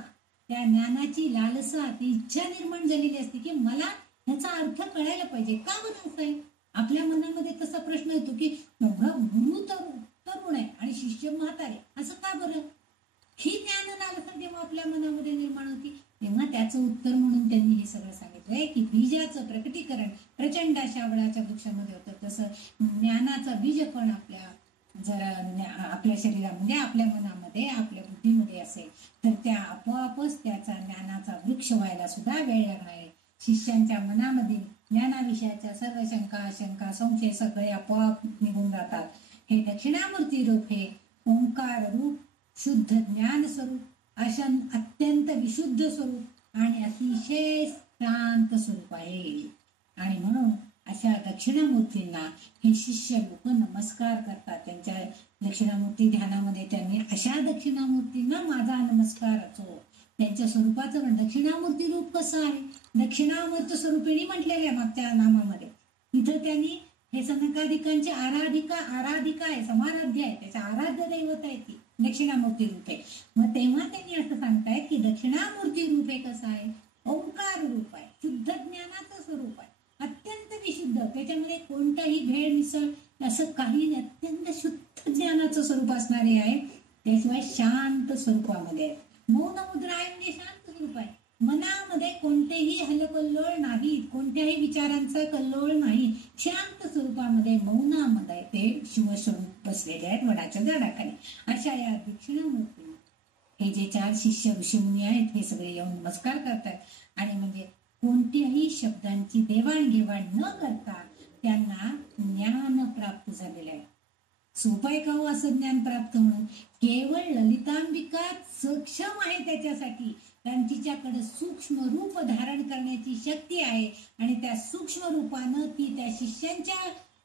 त्या ज्ञानाची लालसा, ती इच्छा निर्माण झालेली असते की मला ह्याचा अर्थ कळायला पाहिजे. का बरं असं आहे? आपल्या मनामध्ये तसा प्रश्न येतो की गुरु तरुण आहे आणि शिष्य म्हातारे, असं का बरं? ही ज्ञान लालसा जेव्हा आपल्या मनामध्ये निर्माण होती तेव्हा त्याचं उत्तर म्हणून त्यांनी हे सगळं सांगितलंय की बीजाचं प्रकटीकरण प्रचंड अशा वडाच्या वृक्षामध्ये होतं. तसं ज्ञानाचा बीजकण जर आपल्या शरीरामध्ये, आपल्या मनामध्ये, आपल्या बुद्धीमध्ये असेल तर त्या आपोआपच त्याचा ज्ञानाचा वृक्ष व्हायला सुद्धा वेळ लागणार आहे. शिष्यांच्या मनामध्ये ज्ञानाविषयाच्या सर्व शंका, आशंका, संशय सगळे आपोआप निघून जातात. हे दक्षिणामूर्ती रूप हे ओंकार रूप, शुद्ध ज्ञान स्वरूप, अत्यंत विशुद्ध स्वरूप आणि अतिशय शांत स्वरूप आहे. आणि म्हणून अशा दक्षिणामूर्तींना हे शिष्य लोक नमस्कार करतात. त्यांच्या दक्षिणामूर्ती ध्यानामध्ये त्यांनी अशा दक्षिणामूर्तींना माझा नमस्कार असो. त्यांच्या स्वरूपाचं पण दक्षिणामूर्ती रूप कसं आहे, दक्षिणामूर्त स्वरूपिणी म्हटलेले आहे मागच्या नामामध्ये. इथं त्यांनी हे सनकादिकांची आराधिका आहे, समाराध्य आहे, त्याच्या आराध्य दैवत आहे ती दक्षिणामूर्ती रूप आहे. मग तेव्हा त्यांनी असं सांगतायत की दक्षिणामूर्ती रूप हे कसं आहे, ओंकार रूप आहे, शुद्ध ज्ञानाचं स्वरूप आहे, अत्यंत विशुद्ध, त्याच्यामध्ये कोणताही भेळ मिसळ असं काही, अत्यंत शुद्ध ज्ञानाचं स्वरूप असणारे आहे. त्याशिवाय शांत स्वरूपामध्ये आहे. मौन मुद्रा आहे म्हणजे शांत स्वरूप आहे. मनामध्ये कोणतेही हलकल्लोळ नाही, कोणत्याही विचारांचा कल्लोळ नाही, शांत स्वरूपामध्ये मौनामध्ये ते शिवस्वरूप बसलेले आहेत वडाच्या झाडाखाली. अशा या दक्षिणामूर्ती हे जे 4 शिष्य ऋषीमुनी आहेत हे सगळे येऊन नमस्कार करतात. आणि म्हणजे कोणत्याही शब्दांची देवाणघेवाण न करता त्यांना ज्ञान प्राप्त झालेलं आहे. सोपं आहे का हो असं ज्ञान प्राप्त होणं? केवळ ललितांबिका सक्षम आहे त्याच्यासाठी, कारण तिच्याकडे सूक्ष्म रूप धारण करण्याची शक्ती आहे आणि त्या सूक्ष्म रूपानं ती त्या शिष्यांच्या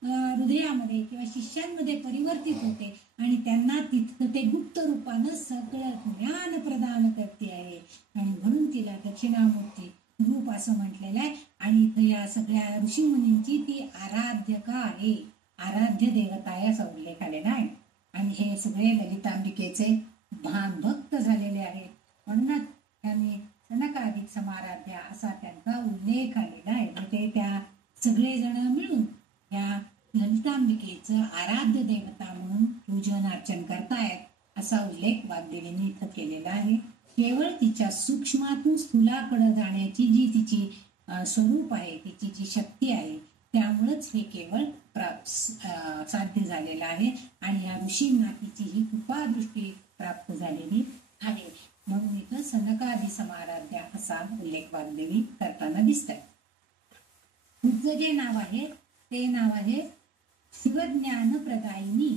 हृदयामध्ये किंवा शिष्यांमध्ये परिवर्तित होते आणि त्यांना तिथं ते गुप्त रूपानं सगळं ज्ञान प्रदान करते आहे. आणि म्हणून तिला दक्षिणामूर्ती रूप असं म्हटलेलं आहे. आणि इथं या सगळ्या ऋषीमुनींची ती आराध्यका आहे, आराध्य देवता याचा उल्लेख आलेला आहे. आणि हे सगळे ललितांबिकेचे भान भक्त झालेले आहेत, म्हणूनच त्यांनी सनकादिक समाराध्या असा त्यांचा उल्लेख आलेला आहे. ते त्या सगळेजण मिळून या ललितांबिकेचं आराध्य देवता म्हणून पूजन अर्चन करतायत असा उल्लेख वाग्देवींनी इथं केलेला आहे. केवळ तिच्या सूक्ष्मातून स्थूलाकडे जाण्याची जी तिची स्वरूप आहे, तिची जी शक्ती आहे, त्यामुळेच हे केवळ साध्य झालेलं आहे. आणि या ऋषींना तिची ही कृपादृष्टी प्राप्त झालेली आहे. म्हणून इथं सनकादी समाराध्या असा उल्लेख वाग्देवी करताना दिसत आहे. पुढचं जे नाव आहे ते नाव आहे शिवज्ञान प्रदायिनी.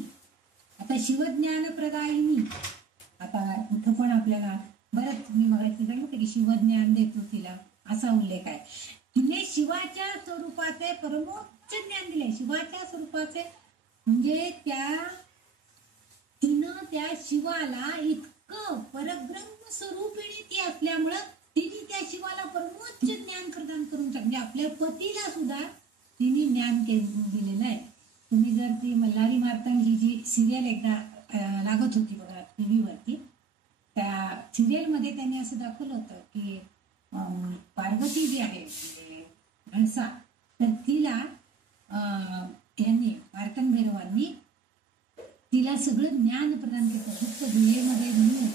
आता शिवज्ञान प्रदायिनी, आता इथं पण आपल्याला बरंच मी मगाशी सांगितलं की शिवज्ञान देतो तिला असा उल्लेख आहे. तिने शिवाच्या स्वरूपाचे परमोच्च ज्ञान दिले. शिवाच्या स्वरूपाचे म्हणजे तिनं त्या शिवाला इतकं परब्रह्म स्वरूपिणी ती असल्यामुळं तिने त्या शिवाला परमोच्च ज्ञान प्रदान करून म्हणजे आपल्या पतीला सुद्धा तिने ज्ञान दिलेलं आहे. तुम्ही जर ती मल्हारी मार्तंड ही जी सिरियल एकदा लागत होती बघा टीव्ही वरती, त्या सिरियलमध्ये त्यांनी असं दाखवलं होतं की पार्वती जी आहे म्हणजे हंसा, तर तिला यांनी मार्तंड भैरवांनी तिला सगळं ज्ञान प्रदान केलं. फक्त गुहेमध्ये नेऊन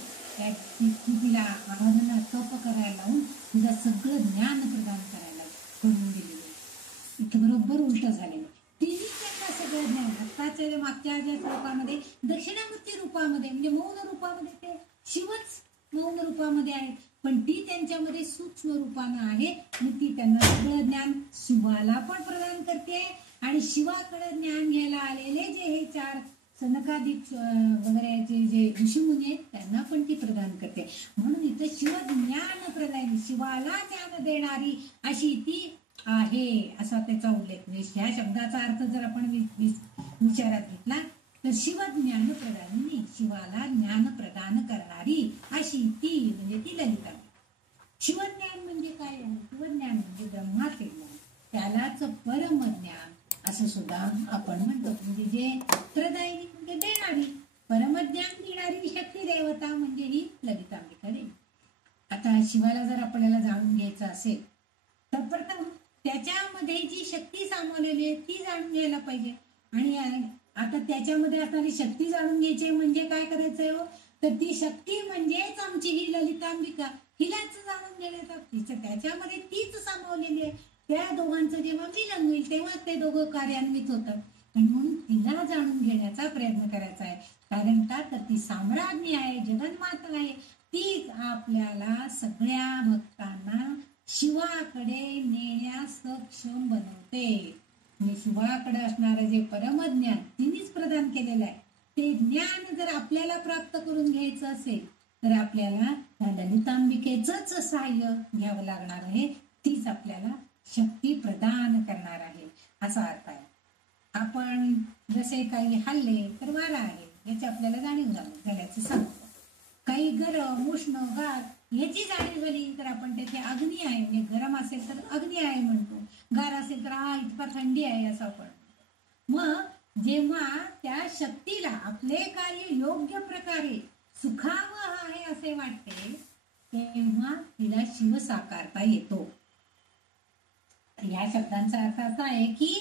तिला आराधना तप करायला लावून तिला सगळं ज्ञान प्रदान करायला करून दिलेलं. इथं बरोबर उलट झालेलं. तिने त्यांना सगळं ज्ञान आत्ताच्या मागच्या ज्या रूपामध्ये दक्षिणामूर्ती रूपामध्ये म्हणजे मौन रूपामध्ये ते शिवच मौन रूपामध्ये आहेत, पण ती त्यांच्यामध्ये सूक्ष्म रूपानं आहे आणि ती त्यांना सगळं ज्ञान शिवाला पण प्रदान करते. आणि शिवाकडे ज्ञान घ्यायला आलेले जे हे 4 सनकादिक वगैरे जे ऋषीमुनी आहेत त्यांना पण ती प्रदान करते. म्हणून इथं शिव ज्ञान प्रदान, शिवाला ज्ञान देणारी अशी ती आहे असा त्याचा उल्लेख. म्हणजे ह्या शब्दाचा अर्थ जर आपण विचारात घेतला तर शिवज्ञान प्रदानी, शिवाला ज्ञान प्रदान करणारी अशी ती म्हणजे ती ललिता. शिवज्ञान म्हणजे काय? शिवज्ञान म्हणजे ब्रह्माचे ज्ञान, त्यालाच परमज्ञान असं सुद्धा आपण म्हणतो. म्हणजे जे प्रदायिनी म्हणजे देणारी, परमज्ञान देणारी शक्ती देवता म्हणजे ही ललितांबिका देवी. आता शिवाला जर आपल्याला जाणून घ्यायचं असेल तर प्रथम त्याच्यामध्ये जी शक्ती सामावलेली आहे ती जाणून घ्यायला पाहिजे. आणि आता त्याच्यामध्ये असणारी शक्ती जाणून घ्यायची म्हणजे काय करायचंय हो, तर ती शक्ती म्हणजेच आमची ही ललितांबिका, हिलाच जाणून घेण्याचा त्याच्यामध्ये तीच सामावलेली आहे. त्या दोघांचं जेव्हा मिलन होईल तेव्हा ते दोघं कार्यान्वित होतं. आणि म्हणून तिला जाणून घेण्याचा प्रयत्न करायचा आहे. कारण का तर ती साम्राज्ञी आहे, जगन्माता आहे. ती आपल्याला सगळ्या भक्तांना शिवाकडे नेण्यास सक्षम बनवते. शिवाकडे असणारं जे परमज्ञान तिनेच प्रदान केलेलं आहे, ते ज्ञान जर आपल्याला प्राप्त करून घ्यायचं असेल तर आपल्याला ललितांबिकेचंच सहाय्य घ्यावं लागणार आहे. तीच आपल्याला शक्ती प्रदान करणार आहे असा अर्थ आहे. आपण जसे काही हल्ले तर वारा आहे याची आपल्याला जाणीव झाल्याचं सांगतो. काही गरम उष्ण गार याची जाणीव झाली तर आपण त्याची अग्नी आहे म्हणजे गरम असेल तर अग्नी आहे म्हणतो, गार असेल तर इतका थंडी आहे असं आपण. मग जेव्हा त्या शक्तीला आपले कार्य योग्य प्रकारे सुखावं आहे असे वाटते तेव्हा तिला शिव साकारता येतो. या शब्दांचा अर्थ असा आहे की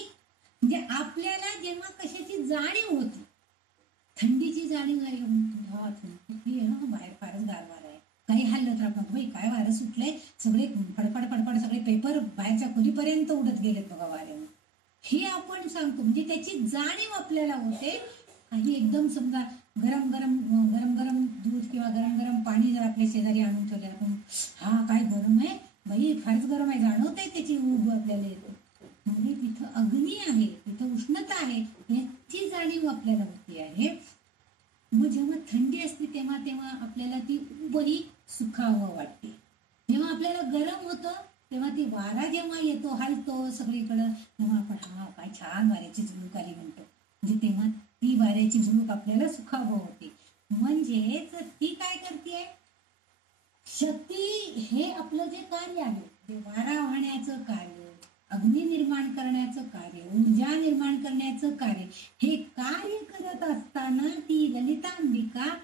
म्हणजे आपल्याला जेव्हा कशाची जाणीव होती, थंडीची जाणीव झाली, बाहेर फारच गार वारा आहे, काही हल्लं तर आपण बाई काय वारं सुटलंय, सगळे फडफड फडफड सगळे पेपर बाहेरच्या खोलीपर्यंत उडत गेलेत बघा वाऱ्याने, हे आपण सांगतो. म्हणजे त्याची जाणीव आपल्याला होते. काही एकदम समजा गरम गरम गरम गरम दूध किंवा गरम गरम पाणी जर आपल्या शेजारी आणून ठेवले आपण, हा काय गरम आहे बाई, फारच गरम आहे, जाणवत आहे त्याची ऊब आपल्याला येते. म्हणजे तिथं अग्नी आहे, तिथं उष्णता आहे, याची जाणीव आपल्याला होती आहे. मग जेव्हा थंडी असते तेव्हा तेव्हा आपल्याला ती उबही सुखावं वाटते. जेव्हा आपल्याला गरम होतं तेव्हा ती वारा जेव्हा येतो हलतो सगळीकडं, तेव्हा आपण हा काय छान वाऱ्याची झुळूक आली म्हणतो. म्हणजे तेव्हा ती वाऱ्याची झुळूक आपल्याला सुखावं होते. म्हणजेच ती काय करते, शक्ती हे आपलं जे कार्य आहे, जे वारा वाहण्याचं कार्य, अग्नी निर्माण करण्याचं कार्य, ऊर्जा निर्माण करण्याचं कार्य, हे कार्य करत असताना ती ललितांबिका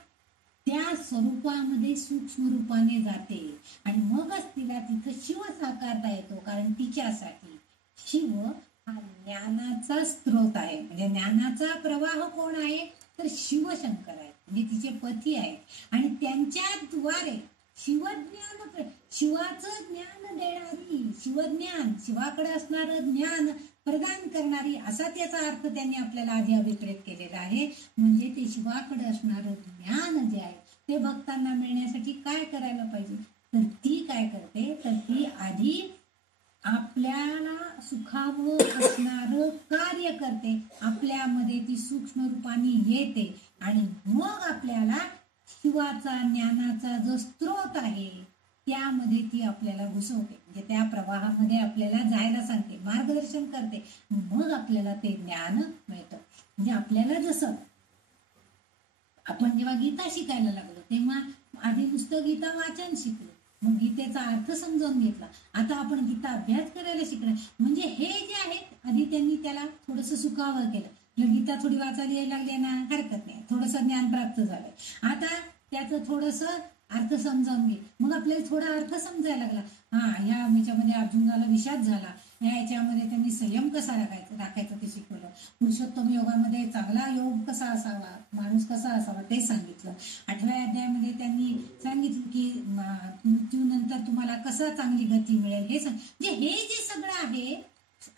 त्या स्वरूपामध्ये सूक्ष्म रूपाने जाते आणि मगच तिला तिथं शिव साकारता येतो. कारण तिच्यासाठी शिव हा ज्ञानाचा स्रोत आहे. म्हणजे ज्ञानाचा प्रवाह कोण आहे तर शिवशंकर आहे, म्हणजे तिचे पती आहेत आणि त्यांच्याद्वारे शिवज्ञान, शिवाचं ज्ञान देणारी, शिवज्ञान, शिवाकडे असणारं ज्ञान प्रदान करणारी, असा त्याचा अर्थ त्यांनी आपल्याला आधी अभिप्रेत केलेला आहे. म्हणजे ते शिवाकडे असणारं ज्ञान जे आहे ते भक्तांना मिळण्यासाठी काय करायला पाहिजे, तर ती काय करते, तर ती आधी आपल्याला सुखावं असणारं कार्य करते, आपल्यामध्ये ती सूक्ष्म रूपाने येते आणि मग आपल्याला शिवाचा ज्ञानाचा जो स्रोत आहे त्यामध्ये ती आपल्याला घुसवते. म्हणजे त्या प्रवाहामध्ये आपल्याला जायला सांगते, मार्गदर्शन करते, मग आपल्याला ते ज्ञान मिळतं. म्हणजे आपल्याला जसं आपण जेव्हा गीता शिकायला लागलो तेव्हा आधी नुसतं गीता वाचन शिकलो, मग गीतेचा अर्थ समजावून घेतला, आता आपण गीता अभ्यास करायला शिकलो. म्हणजे हे जे आहेत आधी त्यांनी त्याला थोडंसं सुखावं केलं. गीता थोडी वाचायला यायला लागली ना, हरकत नाही, थोडंसं ज्ञान प्राप्त झालंय, आता त्याचं थोडंसं अर्थ समजावून घे, मग आपल्याला थोडा अर्थ समजायला लागला. हा, ह्या ह्याच्यामध्ये अर्जुनाला विषाद झाला, ह्या ह्याच्यामध्ये त्यांनी संयम कसा राखायचा ते शिकवलं. पुरुषोत्तम योगामध्ये चांगला योग कसा असावा, माणूस कसा असावा ते सांगितलं. 8व्या अध्यायामध्ये त्यांनी सांगितलं की मृत्यूनंतर तुम्हाला कसा चांगली गती मिळेल हे सांग. म्हणजे हे जे सगळं आहे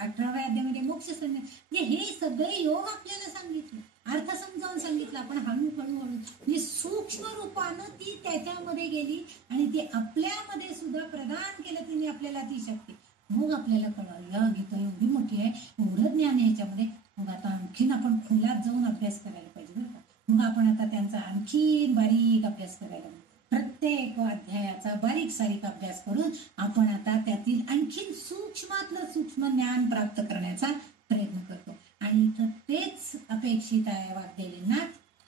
18व्या अध्यायामध्ये मोक्ष म्हणजे हे सगळे योग आपल्याला सांगितले, अर्थ समजावून सांगितलं. आपण हळूहळू म्हणजे सूक्ष्म रूपानं ती त्याच्यामध्ये गेली आणि ती आपल्यामध्ये सुद्धा प्रदान केलं तिने आपल्याला ती शक्ती. मग आपल्याला कळलं या गीता एवढी मोठी आहे, एवढं ज्ञान आहे ह्याच्यामध्ये, मग आता आणखीन आपण खोलात जाऊन अभ्यास करायला पाहिजे बरं का. मग आपण आता त्यांचा आणखीन बारीक अभ्यास करायला, प्रत्येक अध्यायाचा बारीक सारीक अभ्यास करून आपण आता त्यातील आणखीन सूक्ष्मातलं सूक्ष्म ज्ञान प्राप्त करण्याचा प्रयत्न करतो. आणि इथं तेच अपेक्षित आहे वाग्देवींना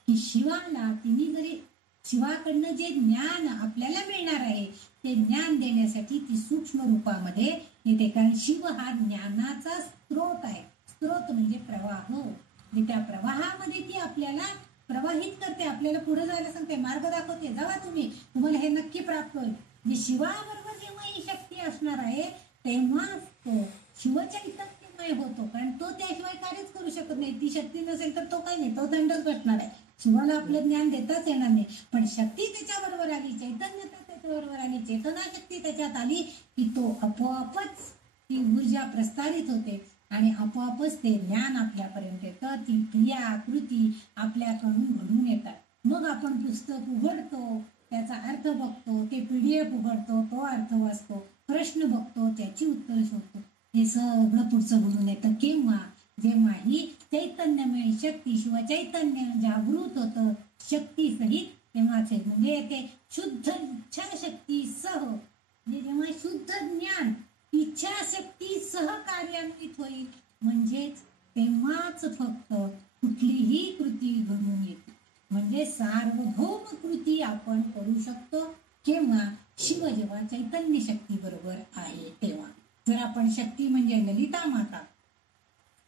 की शिवाला तिने जरी शिवाकडनं जे ज्ञान आपल्याला मिळणार आहे ते ज्ञान देण्यासाठी ती सूक्ष्म रूपामध्ये येते. कारण शिव हा ज्ञानाचा स्रोत आहे. स्रोत म्हणजे प्रवाह, म्हणजे त्या प्रवाहामध्ये ती आपल्याला प्रवाहित करते, आपल्याला पुढे जायला सांगते, मार्ग दाखवते, जावा तुम्ही, तुम्हाला हे नक्की प्राप्त होईल. म्हणजे शिवाबरोबर जेव्हा ही शक्ती असणार आहे तेव्हा तो शिवचैतन्यमय होतो. कारण तो त्याशिवाय कार्यच करू शकत नाही. ती शक्ती नसेल तर तो काही नाही, तो दंडच बसणार आहे. शिवाला आपलं ज्ञान देताच येणार नाही. पण शक्ती त्याच्याबरोबर आली, चैतन्यता त्याच्याबरोबर आली, चेतना शक्ती त्याच्यात आली की तो आपोआपच ती ऊर्जा प्रसारित होते आणि आपोआपच ते ज्ञान आपल्यापर्यंत येतं. ती क्रिया कृती आपल्याकडून घडून येतात. मग आपण पुस्तक उघडतो, त्याचा अर्थ बघतो, ते PDF उघडतो, तो अर्थ वाचतो, प्रश्न बघतो, त्याची उत्तर शोधतो. हे सगळं पुढचं घडून येतं केव्हा, जेव्हा ही चैतन्यमय शक्ती शिव चैतन्य जागृत होतं शक्ती सहित, तेव्हाच म्हणजे ते शुद्ध इच्छाशक्ती सह, म्हणजे जेव्हा शुद्ध ज्ञान इच्छाशक्ती सह कार्यान्वित होईल म्हणजेच तेव्हाच फक्त कुठलीही कृती घडून येते. म्हणजे सार्वभौम कृती आपण करू शकतो केव्हा, शिव जेव्हा चैतन्य शक्ती बरोबर आहे तेव्हा. जर आपण शक्ती म्हणजे ललिता माता,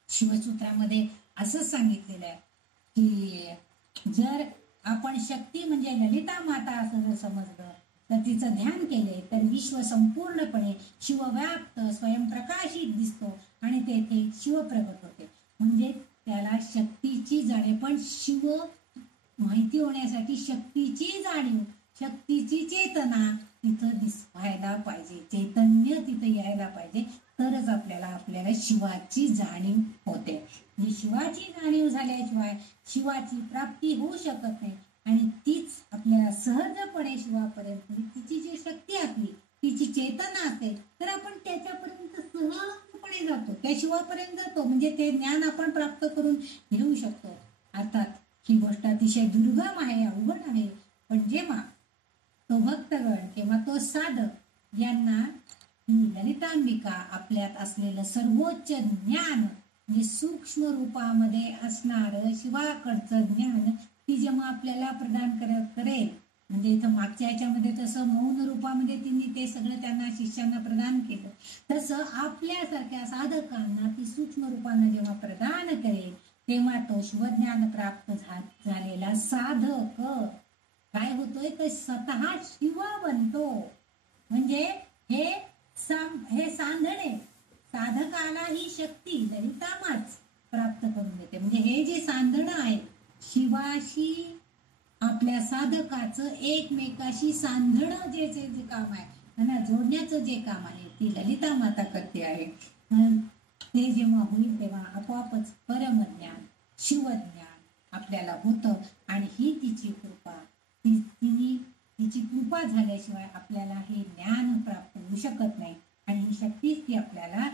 शिवसूत्रामध्ये असंच सांगितलेलं आहे की जर आपण शक्ती म्हणजे ललिता माता असं जर समजलं तर तिचं ध्यान केले तर विश्व संपूर्णपणे शिवव्याप्त स्वयंप्रकाशित दिसतो आणि तेथे शिव प्रगट होते. म्हणजे त्याला शक्तीची जाणीव, पण शिव माहिती होण्यासाठी शक्तीची जाणीव, शक्तीची चेतना तिथं व्हायला पाहिजे, चैतन्य तिथं यायला पाहिजे, तरच आपल्याला शिवाची जाणीव होते. म्हणजे शिवाची जाणीव झाल्याशिवाय शिवाची प्राप्ती होऊ शकत नाही. आणि तीच आपल्याला सहजपणे शिवापर्यंत, तिची जी शक्ती असली, तिची चेतना असेल तर आपण त्याच्यापर्यंत सहजपणे पूर्णपणे जातो, त्या शिवापर्यंत जातो, म्हणजे ते ज्ञान आपण प्राप्त करून घेऊ शकतो. अर्थात ही गोष्ट अतिशय दुर्गम आहे, अवघड आहे. पण जेव्हा तो भक्तगण किंवा तो साधक यांना ही ललितांबिका आपल्यात असलेलं सर्वोच्च ज्ञान, म्हणजे सूक्ष्म रूपामध्ये असणारं शिवाकडचं ज्ञान ती जेव्हा आपल्याला प्रदान करेल, म्हणजे इथं मागच्या ह्याच्यामध्ये तसं मौन रूपामध्ये तिने ते सगळं त्यांना शिष्यांना प्रदान केलं, तसं आपल्यासारख्या साधकांना ती सूक्ष्म रूपानं जेव्हा प्रदान करेल, तेव्हा तो शिवज्ञान प्राप्त झालेला साधक काय होतोय, तर स्वतः शिव बनतो. म्हणजे हे सांधणे साधकाला ही शक्ती ललितामाच प्राप्त करून देते. म्हणजे हे जे सांधणं आहे शिवाशी आपल्या साधकाचं एकमेकाशी सांधणं जे जे जे काम आहे, त्यांना जोडण्याचं जे काम आहे ती ललिता माता करते आहे. ते जेव्हा होईल तेव्हा आपोआपच परमज्ञान शिवज्ञान आपल्याला होतं. आणि ही तिची कृपा, तिची कृपा झाल्याशिवाय आपल्याला हे ज्ञान प्राप्त होऊ शकत नाही. आणि ही शक्ती ती आपल्याला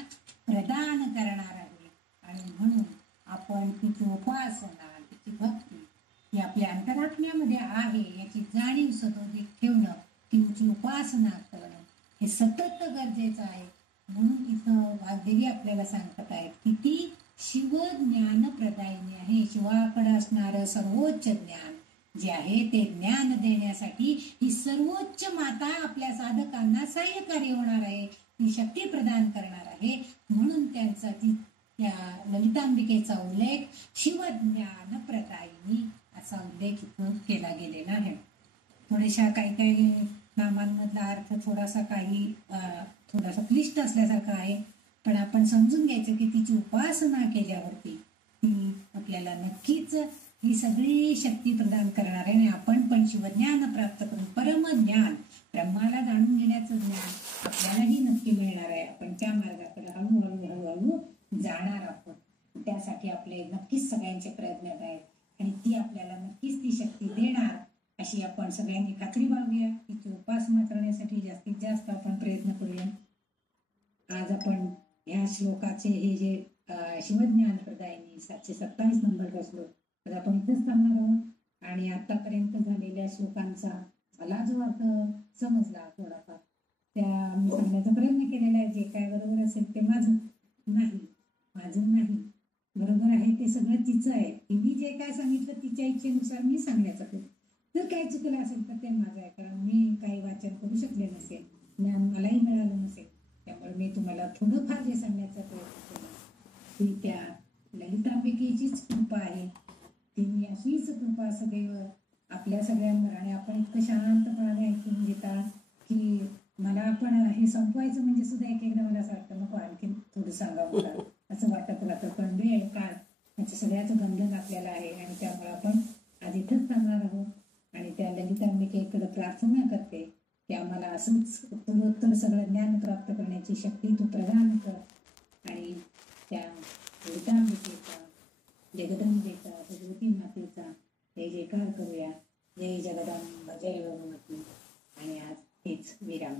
प्रदान करणार आहे. आणि म्हणून आपण तिची उपासना, तिची भक्ती ही आपल्या अंतरात्म्यामध्ये आहे याची जाणीव सतत ठेवणं, तिची उपासना करणं हे सतत गरजेचं आहे. म्हणून इथं वाग्देवी आपल्याला सांगत आहेत की ती शिवज्ञान प्रदायिनी आहे. शिवाकडे असणारं सर्वोच्च ज्ञान जे आहे ते ज्ञान देण्यासाठी ही सर्वोच्च माता आपल्या साधकांना सहाय्यकारी होणार आहे, ती शक्ती प्रदान करणार आहे. म्हणून त्यांचा त्या ललितांबिकेचा उल्लेख शिवज्ञान प्रदायिनी असा उल्लेख इथं केला गेलेला आहे. थोड्याशा काही नामांमधला अर्थ थोडासा क्लिष्ट असल्यासारखा आहे, पण आपण समजून घ्यायचं की तिची उपासना केल्यावरती ती आपल्याला नक्कीच ही सगळी शक्ती प्रदान करणार आहे. आणि आपण पण शिवज्ञान प्राप्त करून परमज्ञान ब्रह्माला जाणून घेण्याचं ज्ञान आपल्यालाही नक्की मिळणार आहे. आपण त्या मार्गाकडे हळूहळू जाणार आहोत. त्यासाठी आपले नक्कीच सगळ्यांचे प्रयत्न आहेत आणि ती आपल्याला नक्कीच ती शक्ती देणार अशी आपण सगळ्यांनी खात्री बाळगूया. तिची उपासना करण्यासाठी जास्तीत जास्त आपण प्रयत्न करूया. आज आपण या श्लोकाचे हे जे शिवज्ञान प्रदायिनी 727 नंबरचा श्लोक, तर आपण इथेच थांबणार आहोत. आणि आतापर्यंत झालेल्या श्लोकांचा मला जो अर्थ समजला थोडाफार त्या मी सांगण्याचा प्रयत्न केलेला आहे. जे काय बरोबर असेल ते माझं नाही, बरोबर आहे ते सगळं तिचं आहे. तिने जे काय सांगितलं तिच्या इच्छेनुसार मी सांगण्याचा प्रयत्न. जर काही चुकलं असेल तर ते माझं आहे, कारण मी काही वाचन करू शकले नसेल, ज्ञान मलाही मिळालं नसेल. त्यामुळे मी तुम्हाला थोडंफार जे सांगण्याचा प्रयत्न केला ती त्या ललितांबिकेचीच कृपा आहे. तिने अशीच कृपा सदैव आपल्या सगळ्यांवर. आणि आपण इतकं शांतपणाने ऐकून घेता की मला पण हे संपवायचं म्हणजे सुद्धा एकदा मला असं वाटतं नको आणखी थोडं सांगावं मला असं वाटत राहतं. पण वेळ काळ याचं सगळ्याचं बंधन आपल्याला आहे. आणि त्यामुळे आपण आज इथंच थांबणार आहोत. आणि त्या ललितांबिकेकडे प्रार्थना करते की आम्हाला असंच उत्तरोत्तर सगळं ज्ञान प्राप्त करण्याची शक्ती तू प्रदान कर. आणि त्या ललितांबिकेचा, जगदंबेचा, भगवती मातेचा जय जयकार करूया. जय जगदंब, जय भगवती. आणि आज हेच विराम.